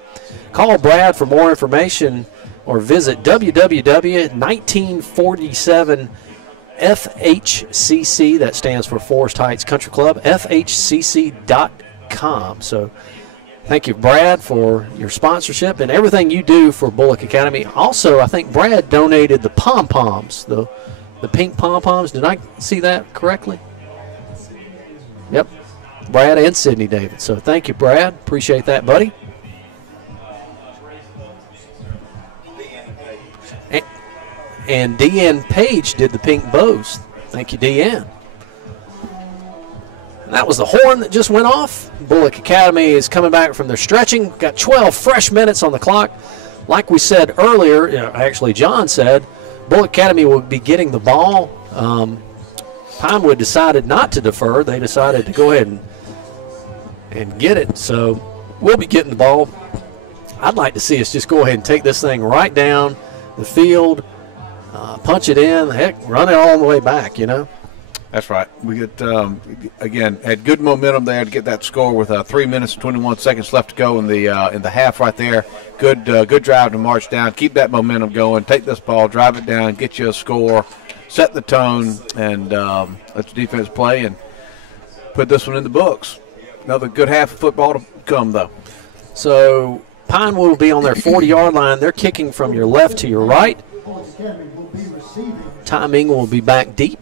Call Brad for more information or visit www.1947FHCC, that stands for Forest Heights Country Club, FHCC.com. So thank you, Brad, for your sponsorship and everything you do for Bulloch Academy. Also, I think Brad donated the pom-poms, the pink pom-poms. Did I see that correctly? Yep. Brad and Sydney David. So thank you, Brad. Appreciate that, buddy. And Deanne Page did the pink bows. Thank you, Deanne. And that was the horn that just went off. Bulloch Academy is coming back from their stretching. Got 12 fresh minutes on the clock. Like we said earlier, actually John said, Bulloch Academy will be getting the ball. Pinewood decided not to defer. They decided to go ahead and get it. So we'll be getting the ball. I'd like to see us just go ahead and take this thing right down the field, punch it in, heck, run it all the way back, you know. That's right. We get again had good momentum there to get that score with 3 minutes and 21 seconds left to go in the half right there. Good drive to march down, keep that momentum going, take this ball, drive it down, get you a score, set the tone, and let the defense play and put this one in the books. Another good half of football to come, though. So Pinewood will be on their 40-yard line. They're kicking from your left to your right. Timing will be back deep.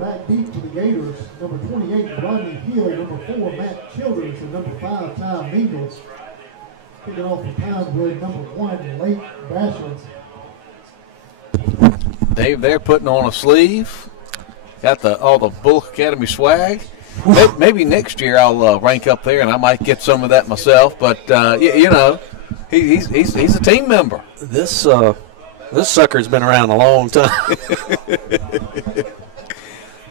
Back deep to the Gators, number 28, Rodney Hill, number 4, Matt Childers, and number 5, Ty Mingles. Picking off the Pinewood, number 1, Lake Bashlands. Dave there putting on a sleeve. Got all the Bulloch Academy swag. Maybe next year I'll rank up there and I might get some of that myself. But, you know, he's a team member. This sucker's been around a long time.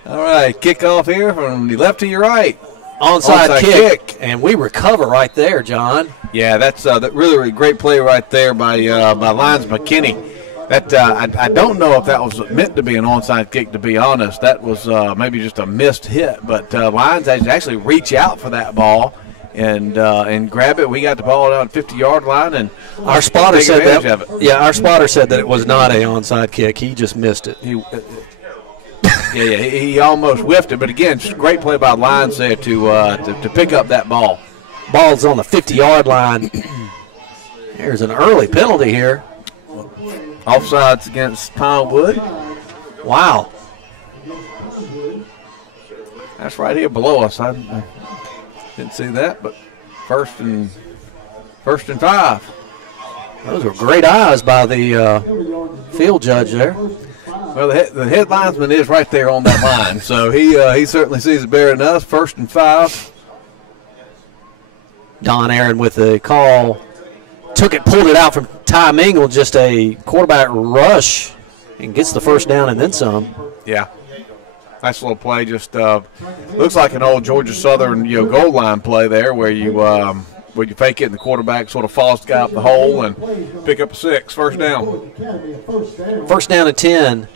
All right, kickoff here from the left to your right. Onside kick, and we recover right there, John. Yeah, that's that really great play right there by Lyons McKinney. That I don't know if that was meant to be an onside kick, to be honest. That was maybe just a missed hit, but Lyons had to actually reach out for that ball and grab it. We got the ball down 50-yard line, and our spotter said that. Yeah, our spotter said that it was not a onside kick. He just missed it. He almost whiffed it, but again, great play by Lyons there to pick up that ball. Ball's on the 50-yard line. There's an early penalty here. Offsides against Pinewood. Wow. That's right here below us. I didn't see that, but first and 5. Those were great eyes by the field judge there. Well, the head linesman is right there on that line, so he certainly sees it better than us. 1st and 5. Don Aaron with the call. Took it, pulled it out from Ty Mingle, just a quarterback rush, and gets the first down and then some. Yeah. Nice little play. Just looks like an old Georgia Southern goal line play there where you fake it and the quarterback sort of follows the guy up the hole and pick up a 6. First down. First down and 10.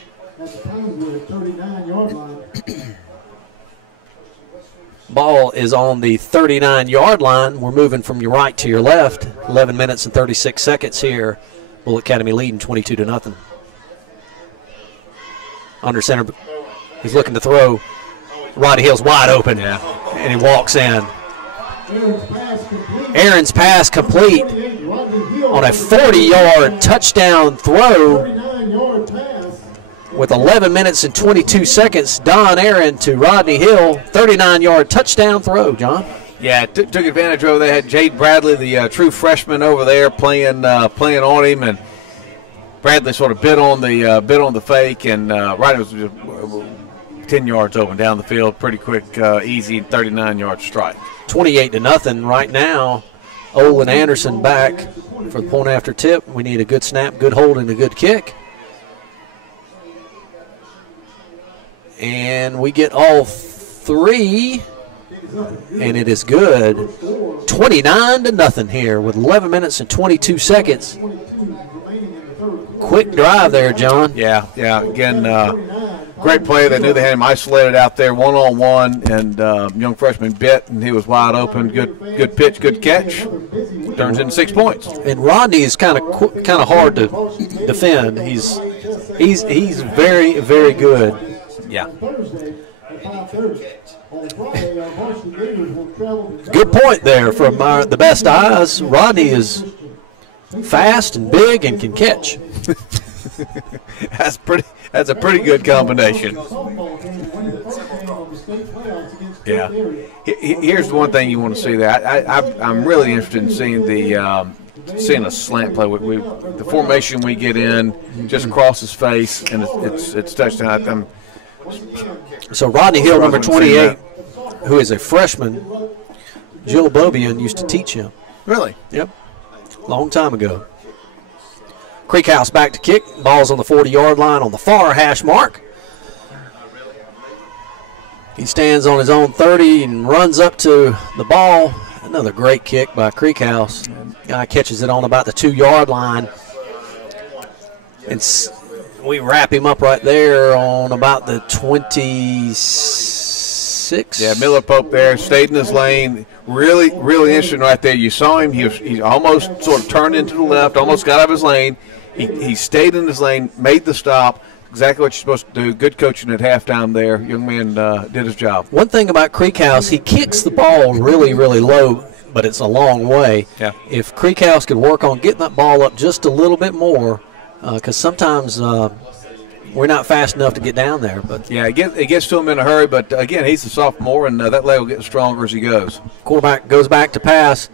Ball is on the 39-yard line. We're moving from your right to your left. 11 minutes and 36 seconds here. Bulloch Academy leading 22-0. Under center. He's looking to throw. Roddy Hill's wide open. Yeah. And he walks in. Aaron's pass complete on a 40-yard touchdown throw. With 11 minutes and 22 seconds, Don Aaron to Rodney Hill, 39-yard touchdown throw, John. Yeah, took advantage over there. Had Jade Bradley, the true freshman, over there playing on him, and Bradley sort of bit on the fake, and right, it was 10 yards open down the field, pretty quick, easy 39-yard strike. 28-0 right now. Olin Anderson back for the point after tip. We need a good snap, good hold, and a good kick. And we get all three, and it is good. 29-0 here with 11 minutes and 22 seconds. Quick drive there, John. Yeah. Again, great play. They knew they had him isolated out there, one-on-one, and young freshman bit, and he was wide open. Good pitch, good catch. Turns into 6 points. And Rodney is kind of hard to defend. He's very, very good. Yeah. Good point there from the best eyes. Rodney is fast and big and can catch. That's a pretty good combination. Yeah. Here's the one thing you want to see there. I'm really interested in seeing a slant play. The formation we get in just across his face, and it's touchdown. So Rodney Hill, number 28, who is a freshman, Jill Beaubien used to teach him. Really? Yep. Long time ago. Creek House back to kick. Ball's on the 40-yard line on the far hash mark. He stands on his own 30 and runs up to the ball. Another great kick by Creek House. Guy catches it on about the 2-yard line. We wrap him up right there on about the 26. Yeah, Miller Pope there, stayed in his lane. Really interesting right there. You saw him. He almost sort of turned into the left, almost got out of his lane. He stayed in his lane, made the stop. Exactly what you're supposed to do. Good coaching at halftime there. Young man did his job. One thing about Creek House, he kicks the ball really, really low, but it's a long way. Yeah. If Creek House could work on getting that ball up just a little bit more, because sometimes we're not fast enough to get down there. But yeah, it gets to him in a hurry. But again, he's a sophomore, and that leg will get stronger as he goes. Quarterback goes back to pass,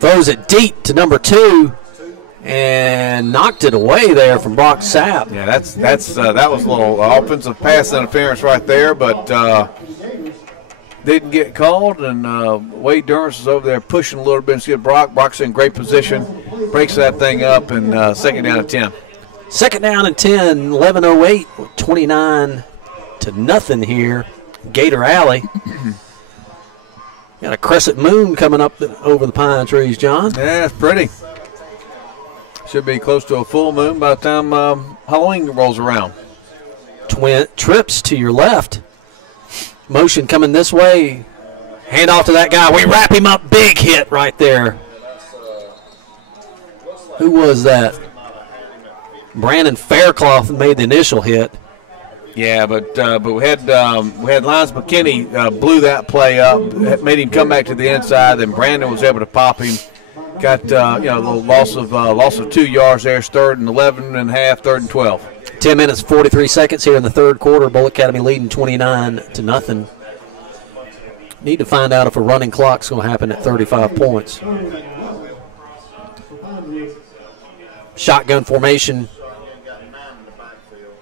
throws it deep to number 2, and knocked it away there from Brock Sapp. Yeah, that was a little offensive pass interference right there, but didn't get called. And Wade Durance is over there pushing a little bit instead of Brock. Brock's in great position, breaks that thing up, and second down and 10. Second down and 10, 11:08, 29-0 here. Gator Alley. Got a crescent moon coming up over the pine trees, John. Yeah, it's pretty. Should be close to a full moon by the time Halloween rolls around. Twin trips to your left. Motion coming this way. Hand off to that guy. We wrap him up. Big hit right there. Who was that? Brandon Faircloth made the initial hit. Yeah, but we had Lance McKinney blew that play up, made him come back to the inside. Then Brandon was able to pop him. Got a little loss of 2 yards there. It's 3rd and 11 and a half, 3rd and 12. 10 minutes, 43 seconds here in the third quarter. Bulloch Academy leading 29-0. Need to find out if a running clock's going to happen at 35 points. Shotgun formation.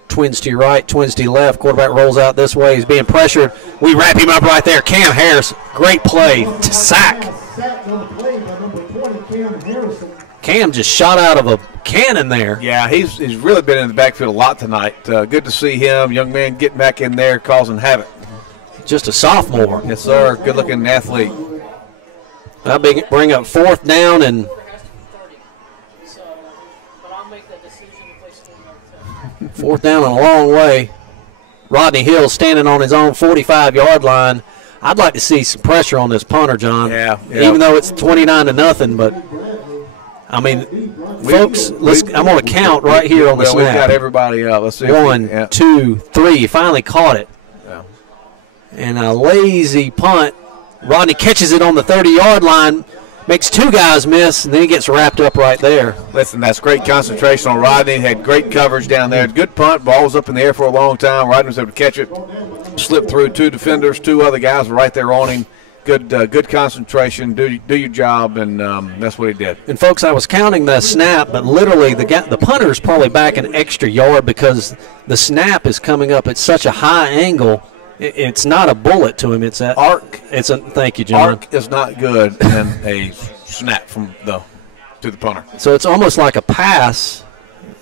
Twins to your right, twins to your left. Quarterback rolls out this way. He's being pressured. We wrap him up right there. Cam Harris, great play to sack. Cam just shot out of a cannon there. Yeah, he's really been in the backfield a lot tonight. Good to see him. Young man getting back in there, causing havoc. Just a sophomore. Yes, sir. Good-looking athlete. That'll bring up 4th down and 4th down and a long way. Rodney Hill standing on his own 45-yard line. I'd like to see some pressure on this punter, John. Yeah. Even though it's 29-0, but I mean, folks, I'm going to count right here on the snap. We've got everybody up. Let's see. 1, 2, 3. Finally caught it. Yeah. And a lazy punt. Rodney catches it on the 30-yard line, makes 2 guys miss, and then he gets wrapped up right there. Listen, that's great concentration on Rodney. Had great coverage down there. Good punt. Ball was up in the air for a long time. Rodney was able to catch it. Slipped through 2 defenders. 2 other guys were right there on him. Good concentration. Do your job, and that's what he did. And, folks, I was counting the snap, but literally the punter's probably back an extra yard because the snap is coming up at such a high angle. It's not a bullet to him. It's an arc. Thank you, John. Arc is not good in a snap from the to the punter. So it's almost like a pass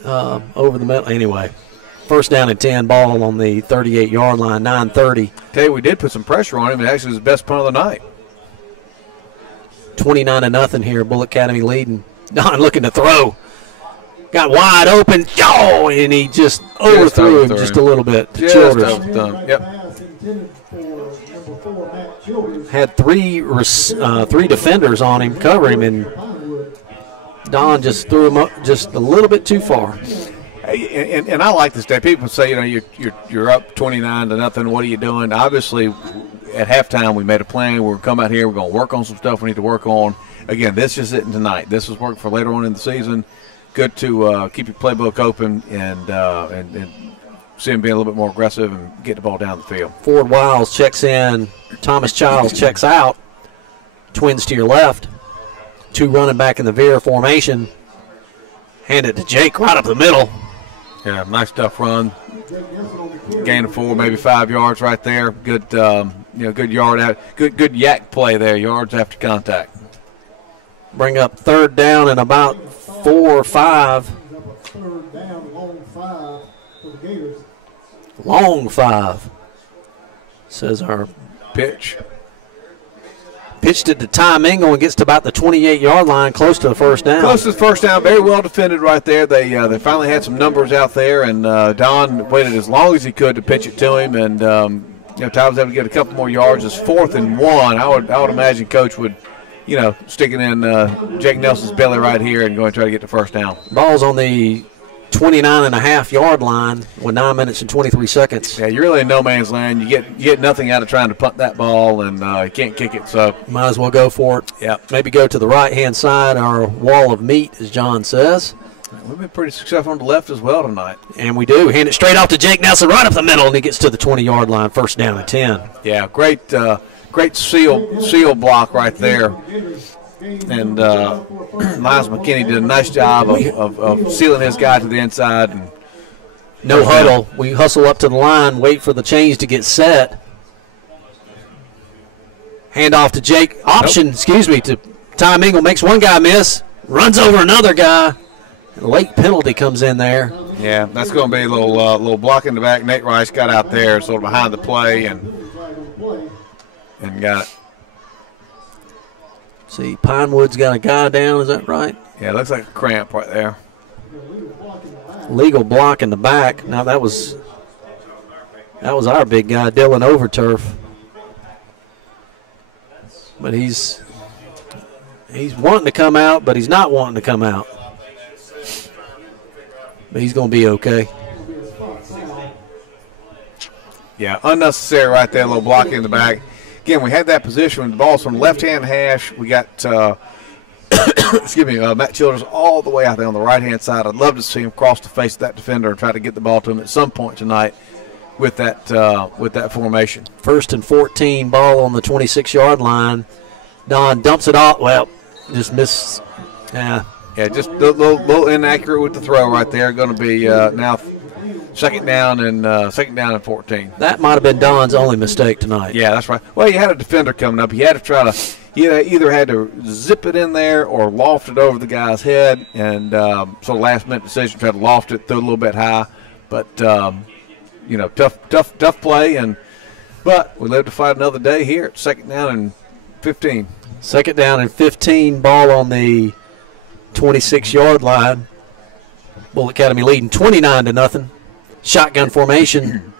over the middle. Anyway, first down and 10, ball on the 38-yard line, 9:30. Tell you, we did put some pressure on him. It actually was the best punt of the night. 29-0 here, Bulloch Academy leading. Don looking to throw. Got wide open. Oh, and he just overthrew him just a little bit to Childers. Yep. Had three defenders on him, covering him, and Don just threw him up just a little bit too far. And I like this day. People say, you're up 29-0. What are you doing? Obviously, at halftime, we made a plan. We're going to come out here. We're going to work on some stuff we need to work on. Again, this just isn't tonight. This was work for later on in the season. Good to keep your playbook open and see him being a little bit more aggressive and get the ball down the field. Ford Wiles checks in. Thomas Childs checks out. Twins to your left. Two running back in the veer formation. Hand it to Jake right up the middle. Yeah, nice tough run. Gain of 4, maybe 5 yards right there. Good, good yard out. Good yak play there. Yards after contact. Bring up third down and about 4 or 5. Third down, long 5 for the Gators. Long 5, says our pitch. Pitched it to Ty Mingle and gets to about the 28-yard line, close to the first down. Close to the first down. Very well defended right there. They finally had some numbers out there, and Don waited as long as he could to pitch it to him. And Ty was able to get a couple more yards. It's 4th and 1. I would imagine Coach would, stick it in Jake Nelson's belly right here and go and try to get the first down. Ball's on the 29.5-yard line with 9 minutes and 23 seconds. Yeah, you're really in no man's land. You get nothing out of trying to punt that ball, and you can't kick it. So might as well go for it. Yeah, maybe go to the right-hand side, our wall of meat, as John says. We've been pretty successful on the left as well tonight. And we do. Hand it straight off to Jake Nelson, right up the middle, and he gets to the 20-yard line, first down and 10. Yeah, great seal block right there. And Miles McKinney did a nice job of sealing his guy to the inside. And no huddle. We hustle up to the line, wait for the chains to get set. Hand off to Jake. To Ty Mingle. Makes one guy miss. Runs over another guy. Late penalty comes in there. Yeah, that's going to be a little block in the back. Nate Rice got out there sort of behind the play and got it. See, Pinewood's got a guy down. Is that right? Yeah, it looks like a cramp right there. Legal block in the back. Now that was our big guy, Dylan Overturf. But he's wanting to come out, but he's not wanting to come out. But he's going to be okay. Yeah, unnecessary right there, a little block in the back. Again, we had that position when the ball's from the left-hand hash. We got, Matt Childers all the way out there on the right-hand side. I'd love to see him cross the face of that defender and try to get the ball to him at some point tonight with that formation. 1st and 14, ball on the 26-yard line. Don dumps it off. Well, just missed. Yeah, just a little inaccurate with the throw right there. Going to be now second down and 14. That might have been Don's only mistake tonight. Yeah, that's right. Well, you had a defender coming up. He had to try to either had to zip it in there or loft it over the guy's head, and so last-minute decision, try to loft it, throw a little bit high. But, tough play. But we live to fight another day here at 2nd down and 15. 2nd down and 15, ball on the 26-yard line. Bulloch Academy leading 29-0. Shotgun formation.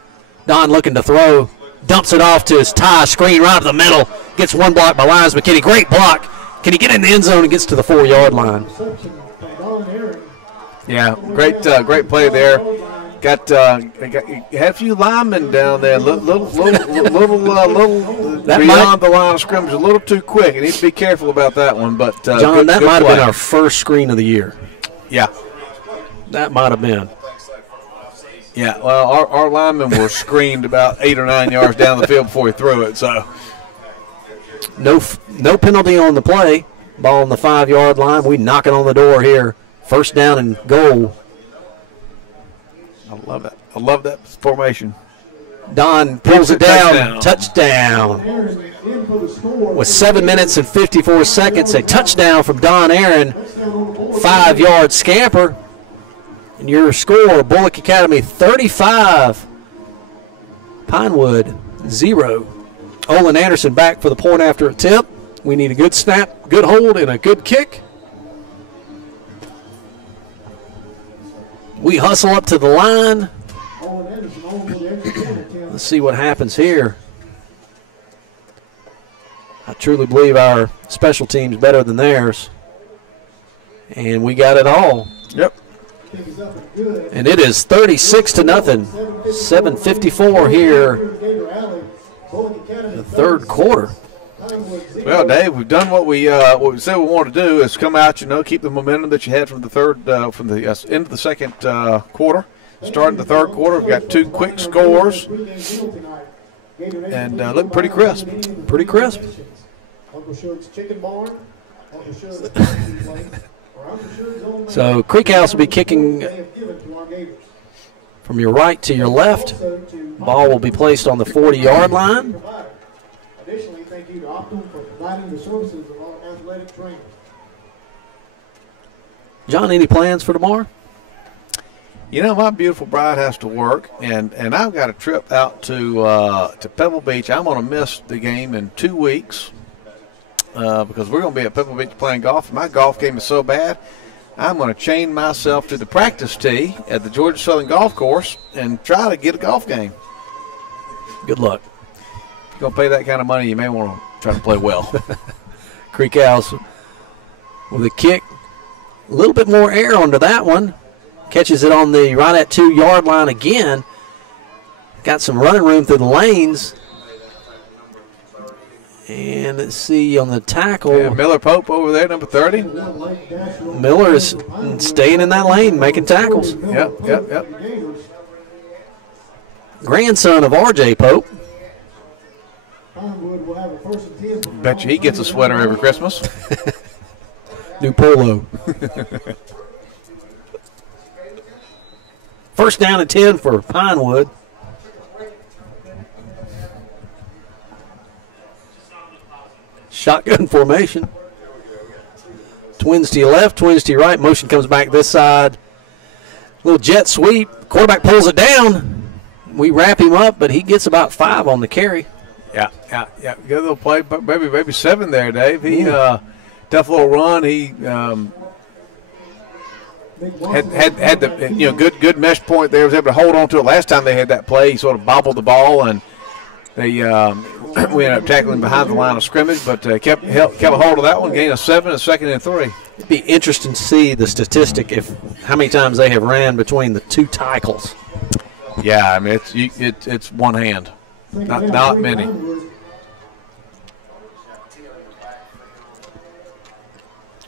Don looking to throw. Dumps it off to his tie. Screen right up the middle. Gets one block by Lyons McKinney. Great block. Can he get in the end zone and gets to the 4-yard line? Yeah, great play there. Got had a few linemen down there. Little beyond the line of scrimmage. A little too quick. You need to be careful about that one. But John, that might have been our first screen of the year. Yeah, that might have been. Yeah, well, our linemen were screened about 8 or 9 yards down the field before he threw it. So no penalty on the play. Ball on the 5-yard line. We knocking on the door here. 1st down and goal. I love that. I love that formation. Don pulls it down. Touchdown. With 7 minutes and 54 seconds, a touchdown from Don Aaron. 5-yard scamper. And your score, Bulloch Academy 35, Pinewood 0. Olin Anderson back for the point after attempt. We need a good snap, good hold, and a good kick. We hustle up to the line. Let's see what happens here. I truly believe our special team's better than theirs. And we got it all. Yep. And it is 36-0. 7:54 here in the third quarter. Well, Dave, we've done what we said we wanted to do, is come out, keep the momentum that you had from the end of the second quarter. Starting the third quarter, we've got 2 quick scores, and look pretty crisp. Pretty crisp. So Creek House will be kicking from your right to your left. Ball will be placed on the 40-yard line. Additionally, thank you to Optum for providing the services of our athletic trainers. John, any plans for tomorrow? My beautiful bride has to work, and I've got a trip out to Pebble Beach. I'm going to miss the game in 2 weeks because we're going to be at Pebble Beach playing golf. My golf game is so bad, I'm going to chain myself to the practice tee at the Georgia Southern Golf Course and try to get a golf game. Good luck. If you're going to pay that kind of money, you may want to try to play well. Creek House with a kick. A little bit more air onto that one. Catches it on the right at 2-yard line again. Got some running room through the lanes. And let's see on the tackle. Yeah, Miller Pope over there, number 30. Miller is staying in that lane, making tackles. Yep. Grandson of R.J. Pope. Bet you he gets a sweater every Christmas. New polo. First down and 10 for Pinewood. Shotgun formation. Twins to your left, twins to your right. Motion comes back this side. Little jet sweep. Quarterback pulls it down. We wrap him up, but he gets about 5 on the carry. Yeah. Good little play, but maybe 7 there, Dave. He tough little run. He had the good mesh point there. Was able to hold on to it. Last time they had that play, he sort of bobbled the ball, and they we ended up tackling behind the line of scrimmage, but kept a hold of that one. Gained a 7, a second and 3. It'd be interesting to see the statistic how many times they have ran between the 2 tackles. Yeah, I mean it's one hand, not many.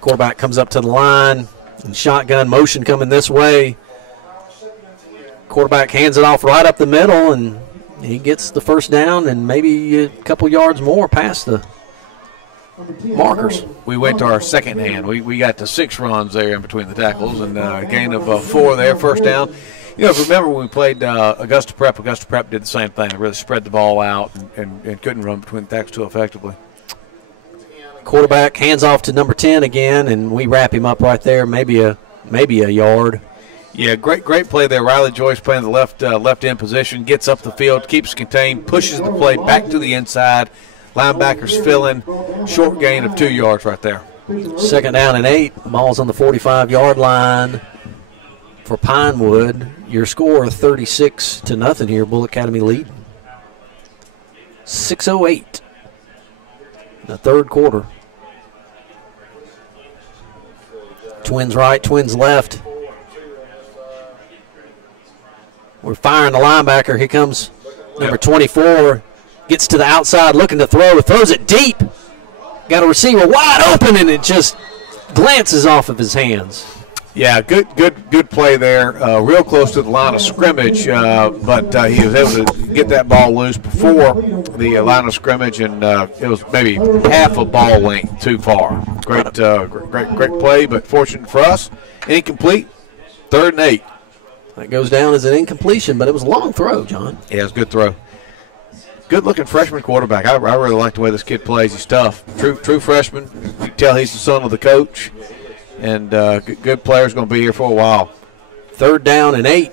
Quarterback comes up to the line, and shotgun motion coming this way. Quarterback hands it off right up the middle, and he gets the first down and maybe a couple yards more past the markers. We went to our second hand. We got to 6 runs there in between the tackles, and a gain of 4 there, first down. If you remember when we played Augusta Prep did the same thing. They really spread the ball out and couldn't run between the tackles too effectively. Quarterback hands off to number 10 again, and we wrap him up right there, maybe a yard. Yeah, great play there. Riley Joyce playing the left end position, gets up the field, keeps contained, pushes the play back to the inside. Linebackers filling, short gain of 2 yards right there. Second down and 8. Ball's on the 45-yard line for Pinewood. Your score 36-0 here. Bulloch Academy lead. 6:08 in the third quarter. Twins right, twins left. We're firing the linebacker. Here comes number 24. Gets to the outside looking to throw. Throws it deep. Got a receiver wide open, and it just glances off of his hands. Yeah, good play there. Real close to the line of scrimmage, but he was able to get that ball loose before the line of scrimmage, and it was maybe half a ball length too far. Great play, but fortunate for us, incomplete. 3rd and 8. That goes down as an incompletion, but it was a long throw, John. Yeah, it was a good throw. Good-looking freshman quarterback. I really like the way this kid plays. He's tough. True freshman. You can tell he's the son of the coach. and good players going to be here for a while. 3rd down and 8.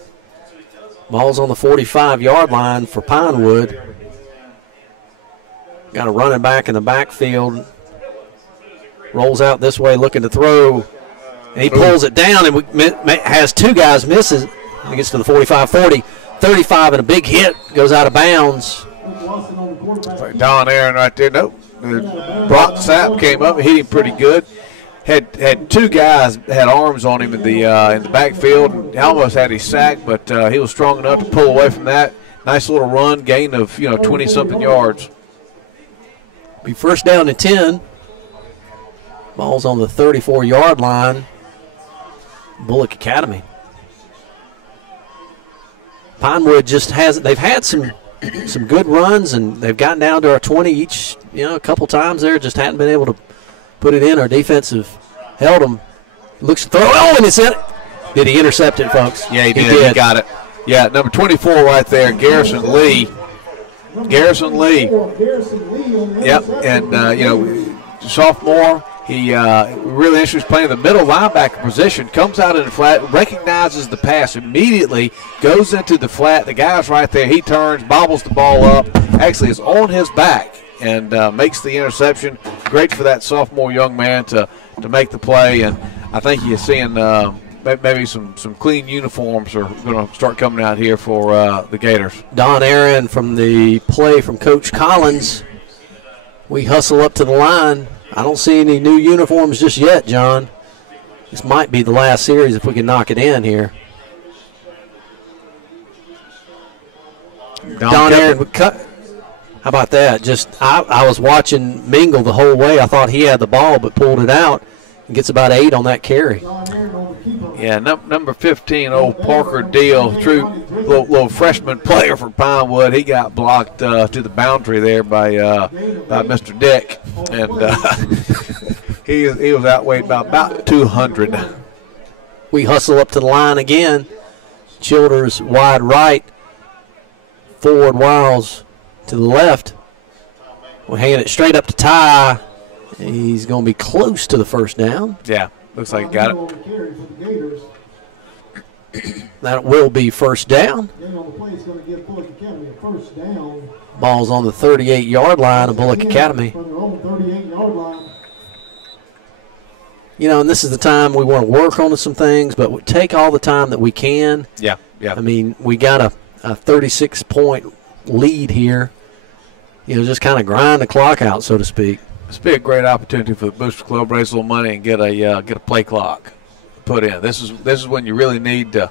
Ball's on the 45-yard line for Pinewood. Got a running back in the backfield. Rolls out this way looking to throw. And he pulls it down and has 2 guys misses. He gets to the 45, 40, 35, and a big hit goes out of bounds. Don Aaron right there. Nope. Brock Sapp came up and hit him pretty good. Had 2 guys had arms on him in the backfield. He almost had his sack, but he was strong enough to pull away from that. Nice little run, gain of 20-something yards. Be 1st down and 10. Ball's on the 34-yard line. Bulloch Academy. Pinewood just they've had some good runs, and they've gotten down to our 20 each, a couple times there, just hadn't been able to put it in. Our defensive held them. Looks to throw. Oh, and it's in it. Did he intercept it, folks? Yeah, he did. He got it. Yeah, number 24 right there, Garrison Lee. Yep, and, sophomore. He really interested playing the middle linebacker position, comes out in the flat, recognizes the pass immediately, goes into the flat. The guy's right there. He turns, bobbles the ball up, actually is on his back, and makes the interception. Great for that sophomore young man to make the play, and I think you're seeing maybe some clean uniforms are going to start coming out here for the Gators. Don Aaron from the play from Coach Collins. We hustle up to the line. I don't see any new uniforms just yet, John. This might be the last series if we can knock it in here. Don Aaron, how about that? I was watching Mingle the whole way. I thought he had the ball but pulled it out and gets about 8 on that carry. Yeah, number 15, old Parker Deal, true little freshman player for Pinewood. He got blocked to the boundary there by Mr. Dick, and he was outweighed by about 200. We hustle up to the line again. Childers wide right. Forward Wiles to the left. We'll hand it straight up to Ty. He's going to be close to the 1st down. Yeah, looks like he got it. That will be 1st down. Ball's on the 38-yard line of Bulloch Academy. And this is the time we want to work on some things, but we take all the time that we can. Yeah. I mean, we got a 36-point lead here. Just kind of grind the clock out, so to speak. This would be a great opportunity for the Booster Club, raise a little money, and get a play clock put in. This is when you really need to,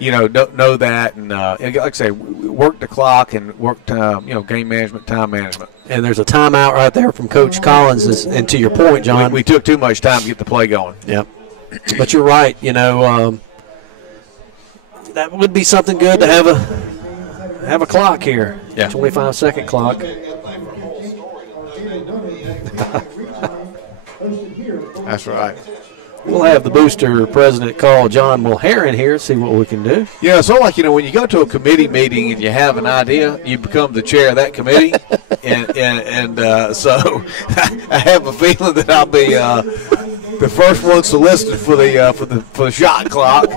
know that, and like I say, work the clock and work game management, time management. And there's a timeout right there from Coach Collins. And to your point, John, we took too much time to get the play going. Yep. But you're right. That would be something good to have a clock here. Yeah. 25-second clock. That's right. We'll have the Booster president call John Mulherin here, see what we can do. Yeah, so when you go to a committee meeting and you have an idea, you become the chair of that committee, and so I have a feeling that I'll be the first one solicited for the shot clock.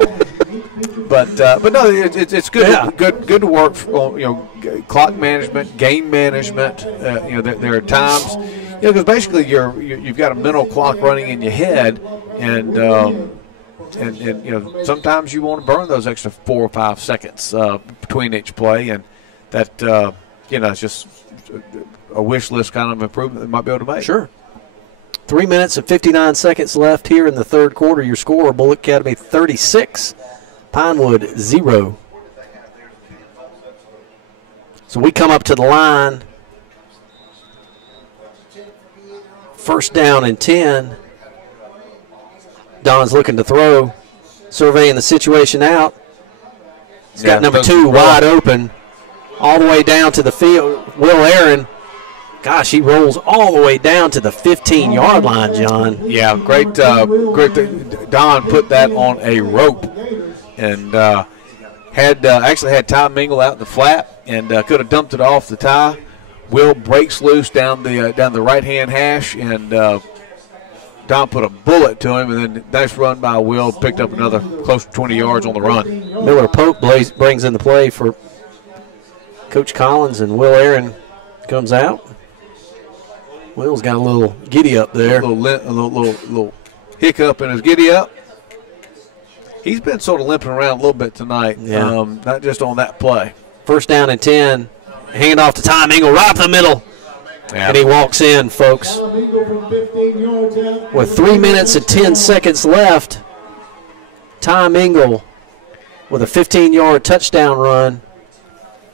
But no, it's good. Yeah. Good to work on clock management, game management. There are times. Because basically you've got a mental clock running in your head, and sometimes you want to burn those extra 4 or 5 seconds between each play, and that it's just a wish list kind of improvement that might be able to make. Sure. 3 minutes and 59 seconds left here in the 3rd quarter. Your score: Bulloch Academy 36, Pinewood 0. So we come up to the line. 1st down and 10. Don's looking to throw, surveying the situation out. He's got number 2 wide open, all the way down to the field. Will Aaron, gosh, he rolls all the way down to the 15-yard line, John. Yeah, great. Don put that on a rope, and actually had Ty Mingle out in the flat, and could have dumped it off the Ty. Will breaks loose down the right-hand hash and Don put a bullet to him, and then nice run by Will, picked up another close to 20 yards on the run. Miller Pope brings in the play for Coach Collins, and Will Aaron comes out. Will's got a little giddy up there. A little hiccup in his giddy up. He's been sort of limping around a little bit tonight, not just on that play. First down and 10. Hand off to Tom Ingle right up the middle. Yeah. And he walks in, folks. With 3 minutes and 10 seconds left, Tom Ingle with a 15-yard touchdown run.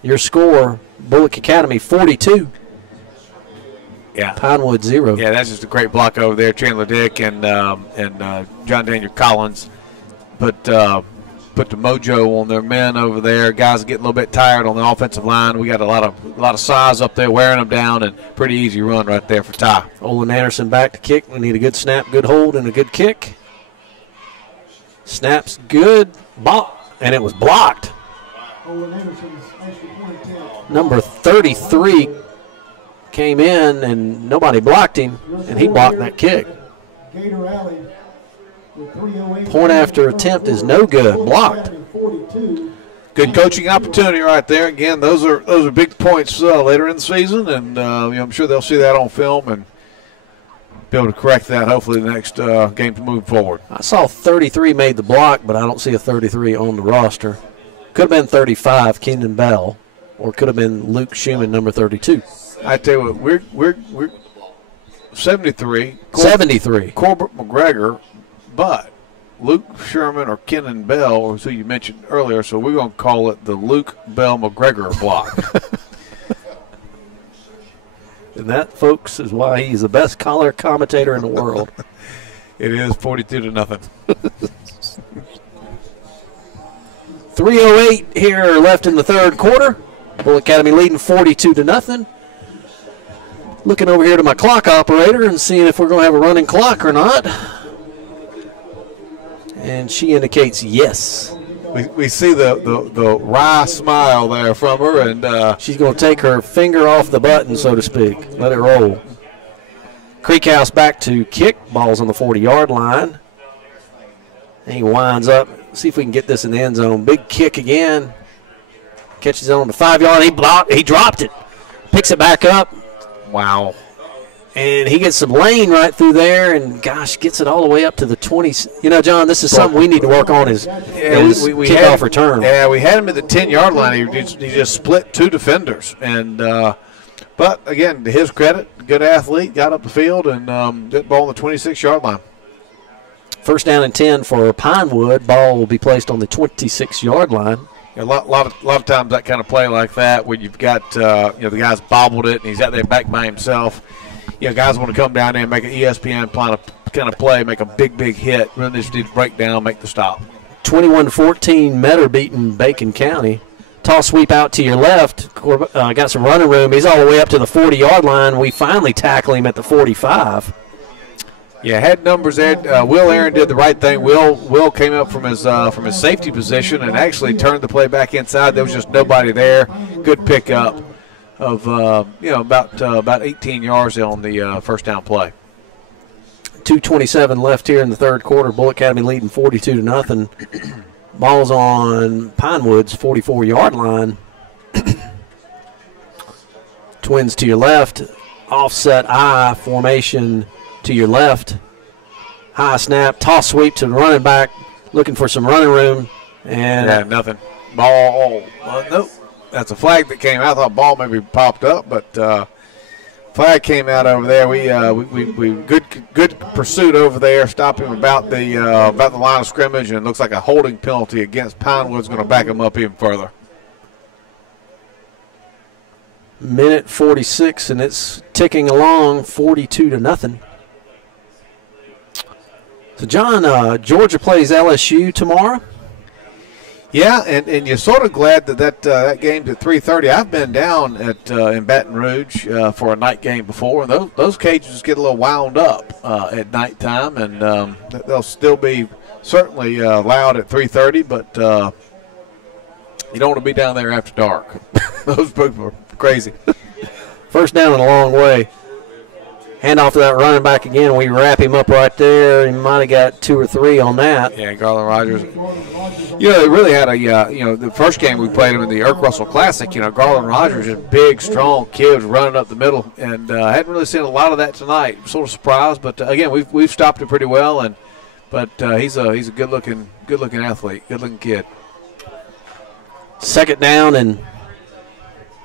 Your score, Bulloch Academy 42. Yeah. Pinewood 0. Yeah, that's just a great block over there. Chandler Dick and John Daniel Collins put the mojo on their men over there. Guys get a little bit tired on the offensive line. We got a lot of size up there wearing them down, and pretty easy run right there for Ty. Olin Anderson back to kick. We need a good snap, good hold, and a good kick. Snaps good, and it was blocked. Number 33 came in, and nobody blocked him, and he blocked that kick. Point after attempt is no good. Blocked. Good coaching opportunity right there. Again, those are big points later in the season, and I'm sure they'll see that on film and be able to correct that hopefully the next game to move forward. I saw 33 made the block, but I don't see a 33 on the roster. Could have been 35, Keenan Bell, or could have been Luke Schumann, number 32. I tell you what, we're 73. 73. Corbett McGregor. But Luke Sherman or Kenan Bell is who you mentioned earlier, so we're going to call it the Luke Bell McGregor block. And that, folks, is why he's the best color commentator in the world. It is 42-0. 3:08 here left in the third quarter. Bulloch Academy leading 42-0. Looking over here to my clock operator and seeing if we're going to have a running clock or not. And she indicates yes. We see the wry smile there from her, and she's going to take her finger off the button, so to speak. Let it roll. Creekhouse back to kick. Ball's on the 40-yard line. And he winds up. See if we can get this in the end zone. Big kick again. Catches it on the 5-yard. He dropped it. Picks it back up. Wow. And he gets some lane right through there, and, gosh, gets it all the way up to the 20. You know, John, this is something we need to work on is kickoff return. Yeah, we had him at the 10-yard line. He just split two defenders. And but, again, to his credit, good athlete, got up the field, and got the ball on the 26-yard line. First down and 10 for Pinewood. Ball will be placed on the 26-yard line. A lot of times that kind of play like that, when you've got the guy's bobbled it and he's out there back by himself. Guys want to come down there and make an ESPN kind of play, make a big hit. Really just need to break down, make the stop. 21-14, Metter beating Bacon County. Toss sweep out to your left. Got some running room. He's all the way up to the 40-yard line. We finally tackle him at the 45. Yeah, had numbers there. Will Aaron did the right thing. Will came up from his safety position and actually turned the play back inside. There was just nobody there. Good pickup of about 18 yards on the first down play. 2:27 left here in the third quarter. Bulloch Academy leading 42-0. Ball's on Pinewood's 44-yard line. Twins to your left. Offset I formation to your left. High snap. Toss sweep to the running back. Looking for some running room. And nothing. Ball. Nope. That's a flag that came out. I thought ball maybe popped up, but flag came out over there. We good pursuit over there. Stop him about the line of scrimmage, and it looks like a holding penalty against Pinewood's going to back him up even further. Minute 46, and it's ticking along 42-0. So, John, Georgia plays LSU tomorrow. Yeah, and you're sort of glad that game's at 3:30. I've been down in Baton Rouge for a night game before, and those cages get a little wound up at nighttime, and they'll still be certainly loud at 3:30, but you don't want to be down there after dark. Those people are crazy. First down and a long way. Hand off to that running back again. We wrap him up right there. He might have got 2 or 3 on that. Yeah, Garland Rogers. You know, they really had a, you know, the first game we played him in the Irk Russell Classic, you know, Garland Rogers is a big, strong kid running up the middle, and I hadn't really seen a lot of that tonight. Sort of surprised, but again, we've stopped it pretty well, but he's a good-looking athlete, good-looking kid. Second down and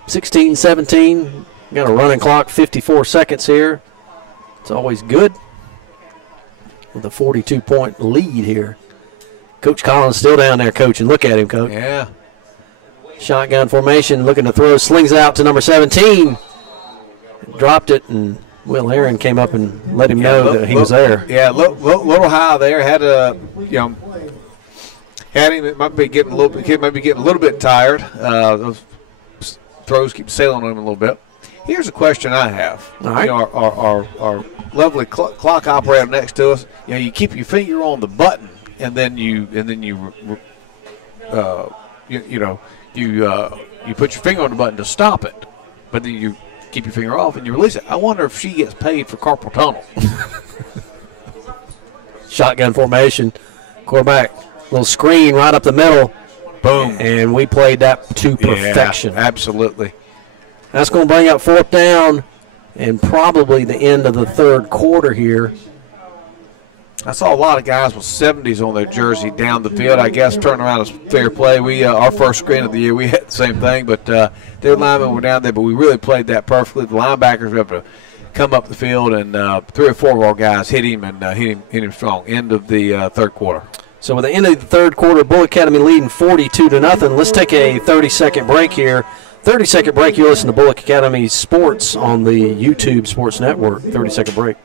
16-17. Got a running clock, 54 seconds here. It's always good with a 42-point lead here. Coach Collins still down there coaching. Look at him, Coach. Yeah. Shotgun formation, looking to throw, slings it out to number 17. Dropped it, and Mulherin came up and let him know that he was there. Yeah, little high there. Had a, you know, had him. It might be getting a little bit tired. Those throws keep sailing on him a little bit. Here's a question I have. All right. You know, our lovely clock operator next to us. You know, you keep your finger on the button, and then you put your finger on the button to stop it, but then you keep your finger off and you release it. I wonder if she gets paid for carpal tunnel. Shotgun formation, quarterback, little screen right up the middle. Boom. And we played that to perfection. Yeah, absolutely. That's going to bring up fourth down and probably the end of the third quarter here. I saw a lot of guys with 70s on their jersey down the field. I guess turning around is fair play. We our first screen of the year, we had the same thing, but their linemen were down there, but we really played that perfectly. The linebackers were able to come up the field, and 3 or 4 of our guys hit him and hit him strong. End of the third quarter. So with the end of the third quarter, Bulloch Academy leading 42-0. Let's take a 30-second break here. 30-second break. You listen to Bulloch Academy Sports on the YouTube Sports Network. 30-second break.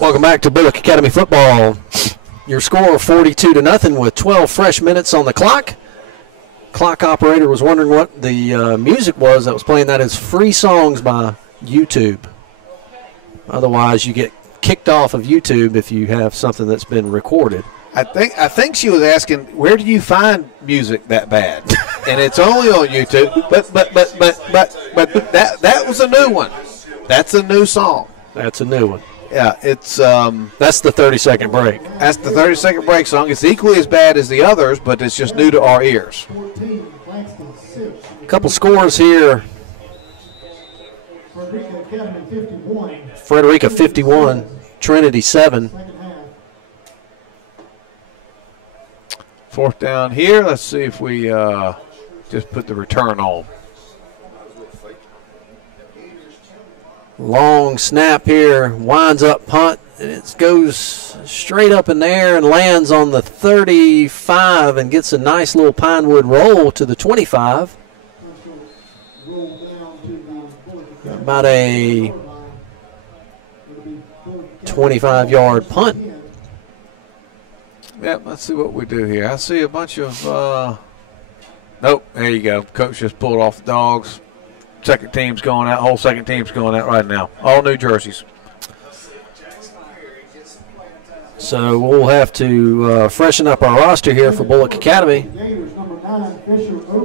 Welcome back to Bulloch Academy football. Your score 42-0 with 12 fresh minutes on the clock. Clock operator was wondering what the music was that was playing. That is free songs by YouTube. Otherwise, you get kicked off of YouTube if you have something that's been recorded. I think she was asking, where do you find music that bad? And it's only on YouTube. But that was a new one. That's a new song. That's a new one. Yeah, it's that's the 30-second break. That's the 30-second break song. It's equally as bad as the others, but it's just new to our ears. A couple scores here. Frederica 51, Trinity 7. Fourth down here. Let's see if we just put the return on. Long snap here, winds up punt, and it goes straight up in the air and lands on the 35 and gets a nice little Pinewood roll to the 25. About a 25-yard punt. Yep, let's see what we do here. I see a bunch of nope, there you go. Coach just pulled off the dogs. Second team's going out. Whole second team's going out right now. All new jerseys. So we'll have to freshen up our roster here for Bulloch Academy.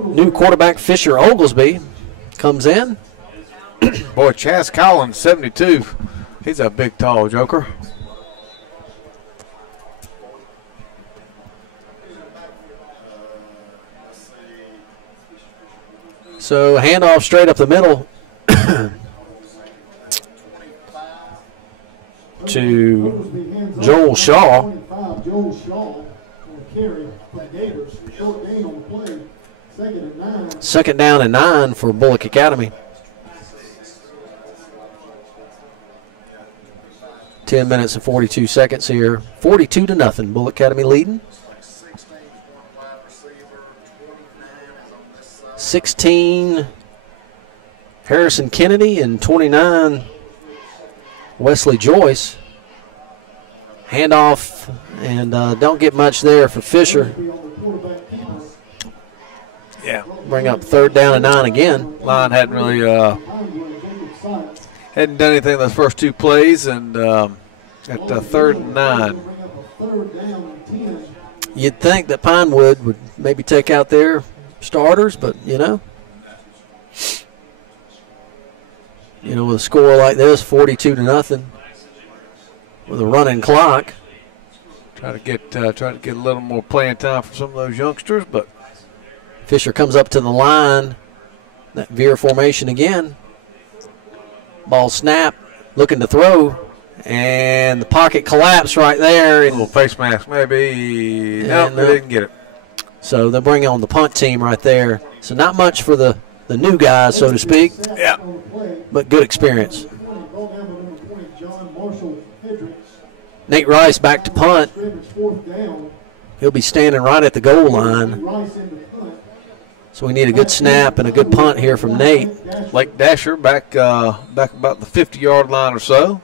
New quarterback Fisher Oglesby comes in. Boy, Chaz Collins, 72. He's a big, tall joker. So handoff straight up the middle to Joel Shaw. Second down and 9 for Bulloch Academy. 10 minutes and 42 seconds here. 42-0. Bulloch Academy leading. 16, Harrison Kennedy, and 29, Wesley Joyce. Handoff, and don't get much there for Fisher. Yeah. Bring up 3rd down and 9 again. Line hadn't really hadn't done anything those first 2 plays, and at 3rd and 9. You'd think that Pinewood would maybe take out their starters, but with a score like this, 42-0, with a running clock. Try to get a little more playing time for some of those youngsters, but Fisher comes up to the line. That veer formation again. Ball snap, looking to throw, and the pocket collapsed right there. A little face mask, maybe. No, they didn't get it. So they'll bring on the punt team right there. So not much for the new guys, so to speak. Yeah. But good experience. Nate Rice back to punt. He'll be standing right at the goal line. So we need a good snap and a good punt here from Nate. Lake Dasher back about the 50-yard line or so.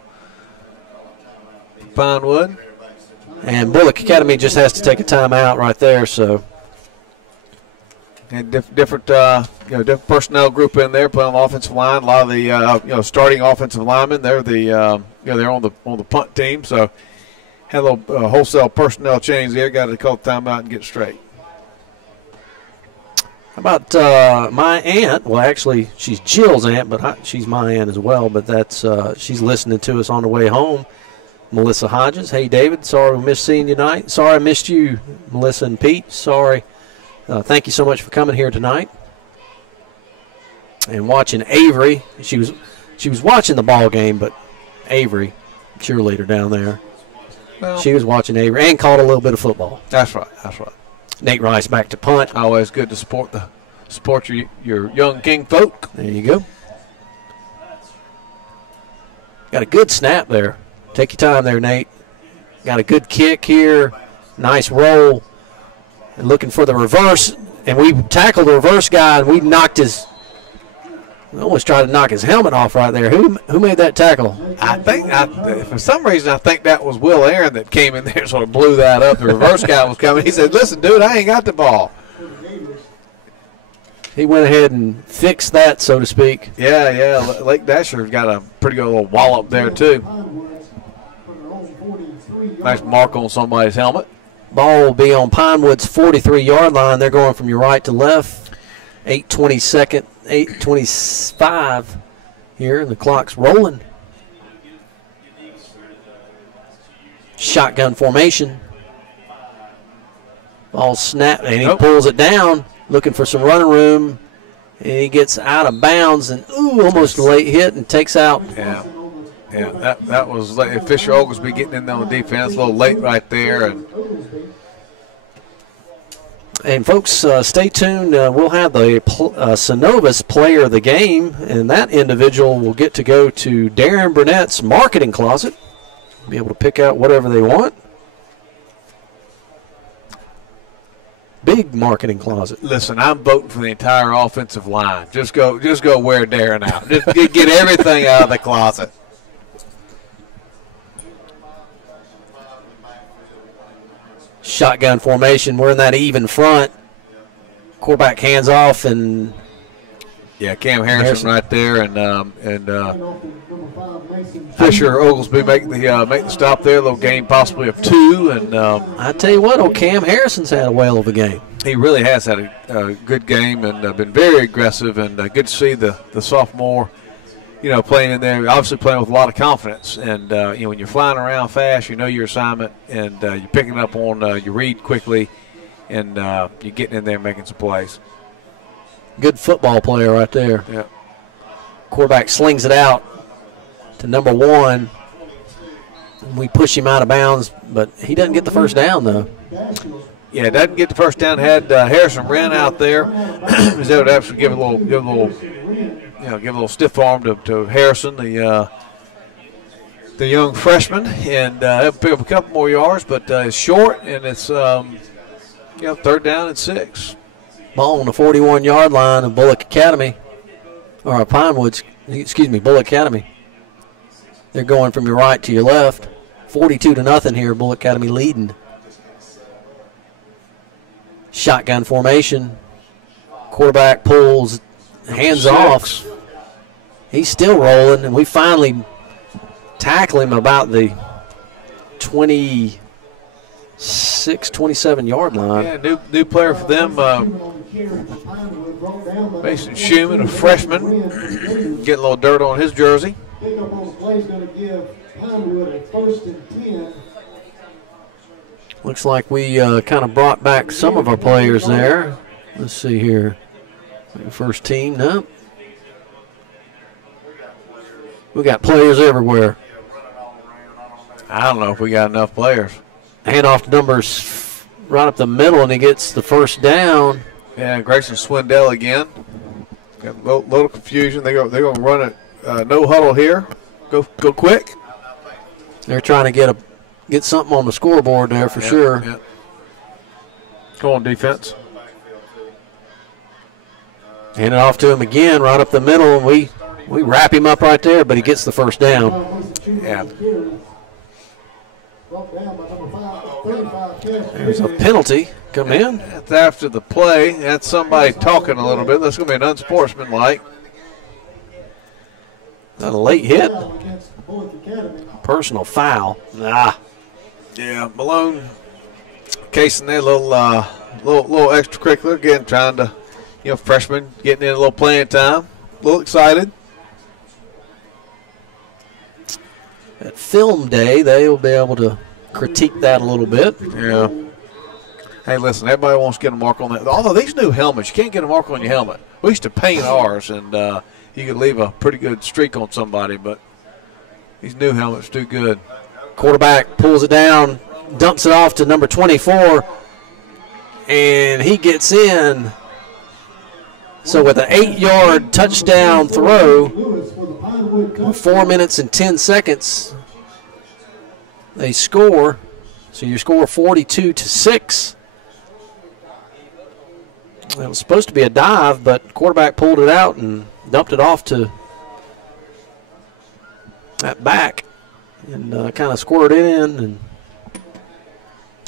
Pinewood. And Bulloch Academy just has to take a timeout right there. So. And different personnel group in there playing on the offensive line. A lot of the starting offensive linemen. They're they're on the punt team. So had a little wholesale personnel change there. Got to call the timeout and get straight. How about my aunt? Well, actually, she's Jill's aunt, but she's my aunt as well. But she's listening to us on the way home. Melissa Hodges. Hey, David. Sorry we missed seeing you tonight. Sorry I missed you, Melissa and Pete. Sorry. Thank you so much for coming here tonight. And watching Avery. She was watching the ball game, but Avery, cheerleader down there, she was watching Avery and caught a little bit of football. That's right. Nate Rice back to punt. Always good to support your young king folk. There you go. Got a good snap there. Take your time there, Nate. Got a good kick here. Nice roll. And looking for the reverse. And we tackled the reverse guy, and we almost tried to knock his helmet off right there. Who made that tackle? I think, for some reason, I think that was Will Aaron that came in there and sort of blew that up. The reverse guy was coming. He said, listen, dude, I ain't got the ball. He went ahead and fixed that, so to speak. Yeah. Lake Dasher got a pretty good little wallop there, too. Nice mark on somebody's helmet. Ball will be on Pinewood's 43-yard line. They're going from your right to left. 8:25 here, and the clock's rolling. Shotgun formation. Ball snapped, and he pulls it down, looking for some running room. And he gets out of bounds, and almost a late hit, and takes out. Yeah, that was Fisher Oglesby getting in there on the defense, a little late right there. And folks, stay tuned. We'll have the Synovus player of the game, and that individual will get to go to Darren Burnett's marketing closet, be able to pick out whatever they want. Big marketing closet. Listen, I'm voting for the entire offensive line. Just go wear Darren out. Just get everything out of the closet. Shotgun formation. We're in that even front. Quarterback hands off, and Cam Harrison right there, and Fisher Oglesby make the stop there. A little gain possibly of 2, and I tell you what, Cam Harrison's had a whale of a game. He really has had a good game and been very aggressive, and good to see the sophomore, playing in there. Obviously playing with a lot of confidence, and when you're flying around fast, you know your assignment, and you're picking up on you read quickly, and you're getting in there and making some plays. Good football player right there. Yeah. Quarterback slings it out to number 1. We push him out of bounds, but he doesn't get the first down, though. Yeah, doesn't get the first down. Had Harrison ran out there. Was able to actually give a little stiff arm to Harrison, the young freshman, and he'll pick up a couple more yards, but it's short, and it's 3rd down and 6. Ball on the 41-yard line of Bulloch Academy, or Bulloch Academy. They're going from your right to your left. 42-0 here. Bulloch Academy leading. Shotgun formation. Quarterback pulls, hands off. He's still rolling, and we finally tackle him about the 26, 27-yard line. Yeah, new player for them. Mason Schumann, a freshman, getting a little dirt on his jersey. Pickup on the play is going to give Pinewood a 1st and 10. Looks like we kind of brought back some of our players there. Let's see here. First team, no. We got players everywhere. I don't know if we got enough players. Hand off to numbers right up the middle, and he gets the first down. Yeah, Grayson Swindell again. Got a little confusion. They're going to run it no huddle here. Go quick. They're trying to get something on the scoreboard there for sure. Yeah. Go on, defense. Hand it off to him again, right up the middle, and we wrap him up right there, but he gets the first down. Yeah. There's a penalty come in. That's after the play. That's somebody talking a little bit. That's going to be an unsportsmanlike. Not a late hit. Personal foul. Nah. Yeah, Malone casing their little extracurricular again, trying to, freshman getting in a little playing time. A little excited. At film day, they will be able to critique that a little bit. Yeah. Hey, listen, everybody wants to get a mark on that. Although these new helmets, you can't get a mark on your helmet. We used to paint ours, and you could leave a pretty good streak on somebody, but these new helmets do good. Quarterback pulls it down, dumps it off to number 24, and he gets in. So with an 8-yard touchdown throw, 4 minutes and 10 seconds, they score. So you score 42-6. It was supposed to be a dive, but quarterback pulled it out and dumped it off to that back and kind of squirted it in, and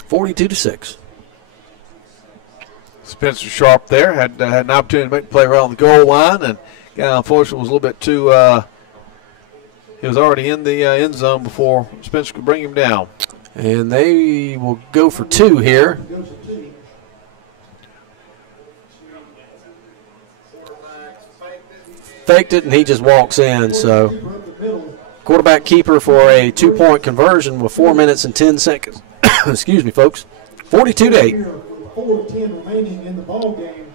42-6. Spencer Sharp there had an opportunity to make the play around the goal line, and unfortunately was a little bit too he was already in the end zone before Spencer could bring him down. And they will go for 2 here. Faked it, and he just walks in. So quarterback keeper for a 2-point conversion with 4 minutes and 10 seconds. Excuse me, folks. 42-8. 4:10 remaining in the ball game.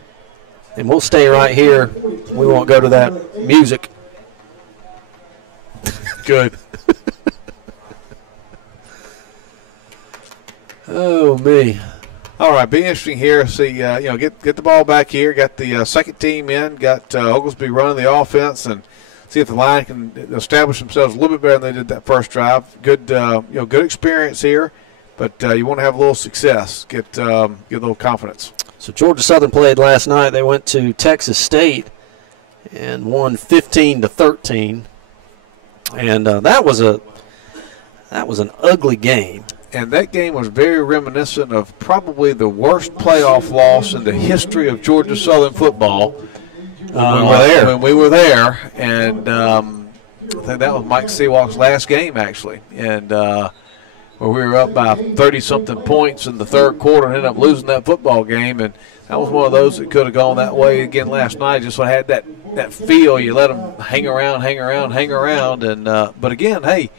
And we'll stay right here. We won't go to that music. Good. Oh, me. All right, be interesting here. See, get the ball back here. Got the second team in. Got Oglesby running the offense, and see if the line can establish themselves a little bit better than they did that first drive. Good, good experience here, but you want to have a little success. Get a little confidence. So Georgia Southern played last night. They went to Texas State and won 15-13, and that was an ugly game. And that game was very reminiscent of probably the worst playoff loss in the history of Georgia Southern football. When we were there, and I think that was Mike Seawalk's last game, actually. And where we were up by 30-something points in the third quarter and ended up losing that football game. And that was one of those that could have gone that way again last night. Just had that feel. You let them hang around. And but again, hey,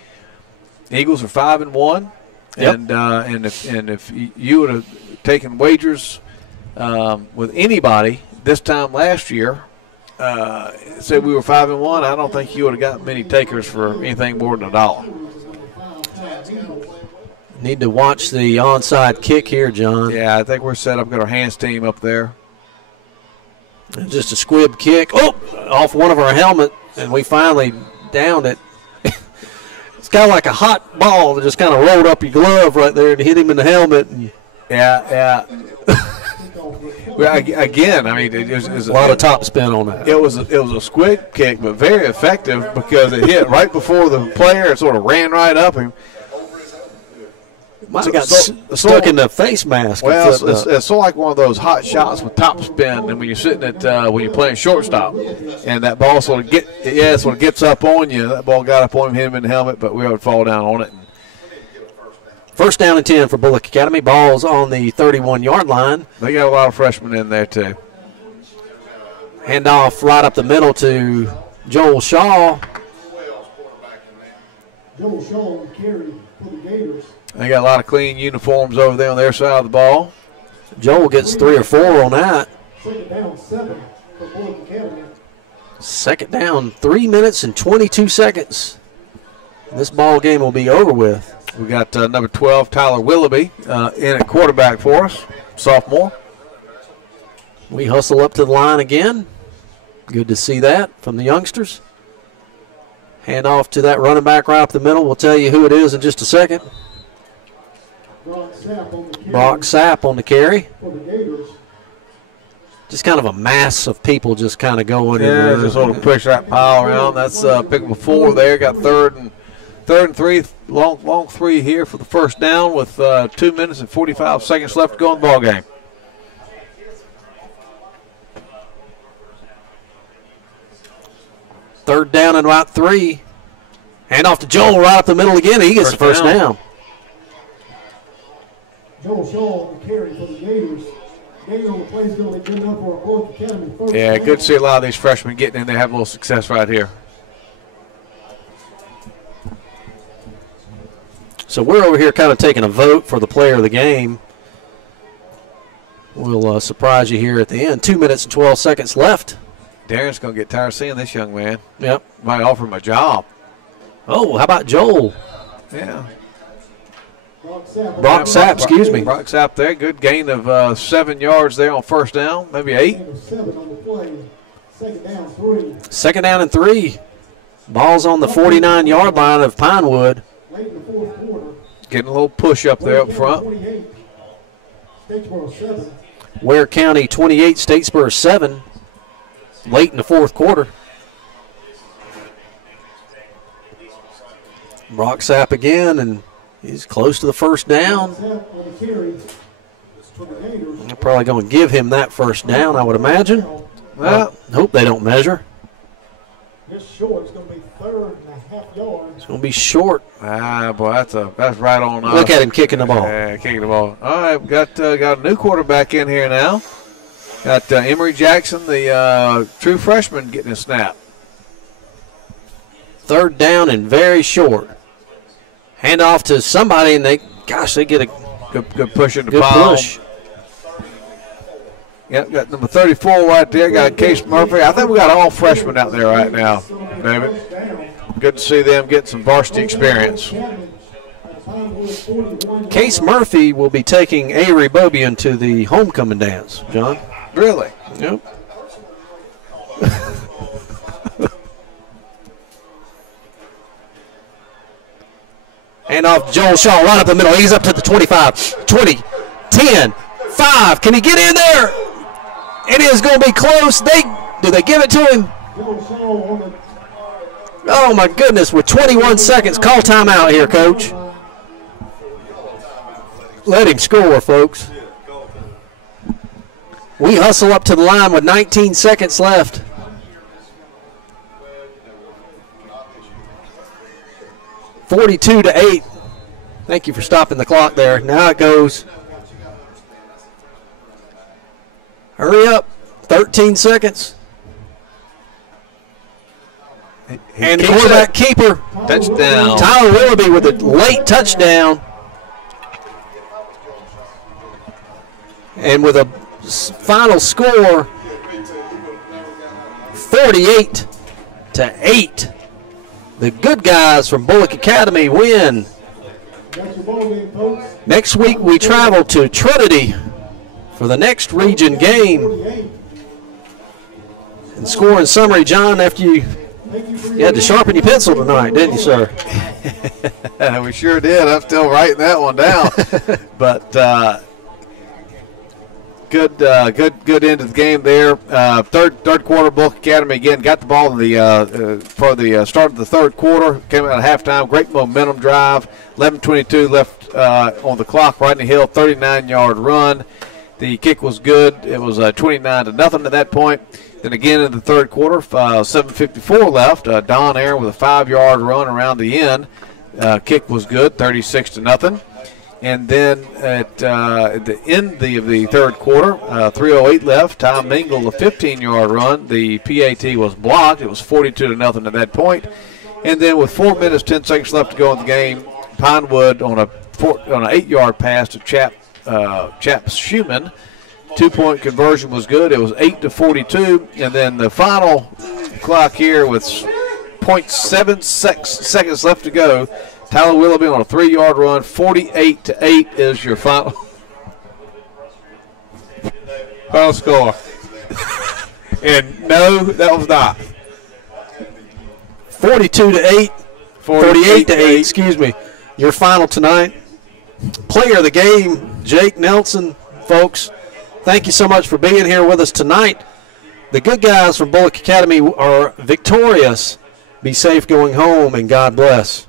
the Eagles are 5-1. Yep. And if you would have taken wagers with anybody this time last year, said we were 5-1, I don't think you would have got many takers for anything more than $1. Need to watch the onside kick here, John. Yeah, I think we're set up. Got our hands team up there. Just a squib kick. Oh, off one of our helmet, and we finally downed it. It's kind of like a hot ball that just kind of rolled up your glove right there and hit him in the helmet. Yeah. Well, again, I mean, it was a lot of top spin on that. It was a squid kick, but very effective because it hit right before the player. It sort of ran right up him. Might have got stuck in the face mask. Well, it's sort of like one of those hot shots with top spin, and when you're sitting at when you're playing shortstop, and that ball sort of gets up on you. That ball got up on him, hit him in the helmet, but we would fall down on it. First down and 10 for Bulloch Academy. Ball's on the 31-yard line. They got a lot of freshmen in there too. Handoff right up the middle to Joel Shaw. Joel Shaw will carry for the Gators. They got a lot of clean uniforms over there on their side of the ball. Joel gets 3 or 4 on that. Second down, 7 for Bulloch Academy. Second down, 3 minutes and 22 seconds. This ball game will be over with. We got number 12, Tyler Willoughby, in at quarterback for us, sophomore. We hustle up to the line again. Good to see that from the youngsters. Hand off to that running back right up the middle. We'll tell you who it is in just a second. Brock Sapp on the carry. For the Gators. Just kind of a mass of people just kind of going. Yeah, just sort of push that pile around. That's pick up 4 there. Got third and 3, long 3 here for the first down with 2 minutes and 45 seconds left to go in the ball game. Third down and about 3. Hand off to Joel right up the middle again. He gets the first down. Joel Shaw will carry for the Gators. Gator on the play is going to be good enough for a Bulloch Academy first. Yeah, good to see a lot of these freshmen getting in there, have a little success right here. So we're over here kind of taking a vote for the player of the game. We'll surprise you here at the end. 2 minutes and 12 seconds left. Darren's going to get tired of seeing this young man. Yep. Might offer him a job. Oh, how about Joel? Yeah. Brock Sapp, excuse me. Brock Sapp there. Good gain of 7 yards there on first down, maybe 8. 7 on the play. Second down, 3. Second down and 3. Ball's on the 49-yard line of Pinewood. Late in the fourth quarter. Getting a little push up there up front. 28. Statesboro 7. Ware County 28, Statesboro 7. Late in the fourth quarter. Brock Sapp again, and he's close to the first down. They're probably going to give him that first down, I would imagine. Well, hope they don't measure. Just short. It's going to be 3.5 yards. It's going to be short. Ah, boy, that's right on. Look at him kicking the ball. Yeah, kicking the ball. All right, we got a new quarterback in here now. Got Emory Jackson, the true freshman, getting a snap. Third down and very short. Hand off to somebody, and they get a good push in the good pile. push. Yep, got number 34 right there. Got Case Murphy. I think we got all freshmen out there right now, David. Good to see them get some varsity experience. Case Murphy will be taking Avery Beaubien to the homecoming dance, John. Really? Yep. Hand off Joel Shaw right up the middle. He's up to the 25, 20, 10, 5. Can he get in there? It is going to be close. Do they give it to him? Oh, my goodness. With 21 seconds, call timeout here, Coach. Let him score, folks. We hustle up to the line with 19 seconds left. (42-8). Thank you for stopping the clock there. Now it goes. Hurry up. 13 seconds. And the quarterback keeper. Touchdown. Tyler Willoughby with a late touchdown. And with a final score, 48-8. The good guys from Bulloch Academy win. Next week we travel to Trinity for the next region game. And scoring summary, John, after you had to sharpen your pencil tonight, didn't you, sir? We sure did. I'm still writing that one down. But Good end of the game there. Third quarter, Bulloch Academy again got the ball in the for the start of the third quarter. Came out at halftime. Great momentum drive. 11:22 left on the clock. Rodney Hill 39-yard run. The kick was good. It was 29-0 at that point. Then again in the third quarter, 7:54 left. Don Aaron with a 5-yard run around the end. Kick was good, 36-0. And then at the end of the third quarter, 3:08 left. Tom Mingle, a 15-yard run. The PAT was blocked. It was 42-0 at that point. And then with 4 minutes, 10 seconds left to go in the game, Pinewood on an 8-yard pass to Chap Schumann. 2-point conversion was good. It was 8-42. And then the final clock here with 0.7 seconds left to go. Tyler Willoughby on a 3-yard run, 48-8 is your final score. And no, that was not. 42-8, 48-8, excuse me. Your final tonight. Player of the game, Jake Nelson, folks. Thank you so much for being here with us tonight. The good guys from Bulloch Academy are victorious. Be safe going home, and God bless.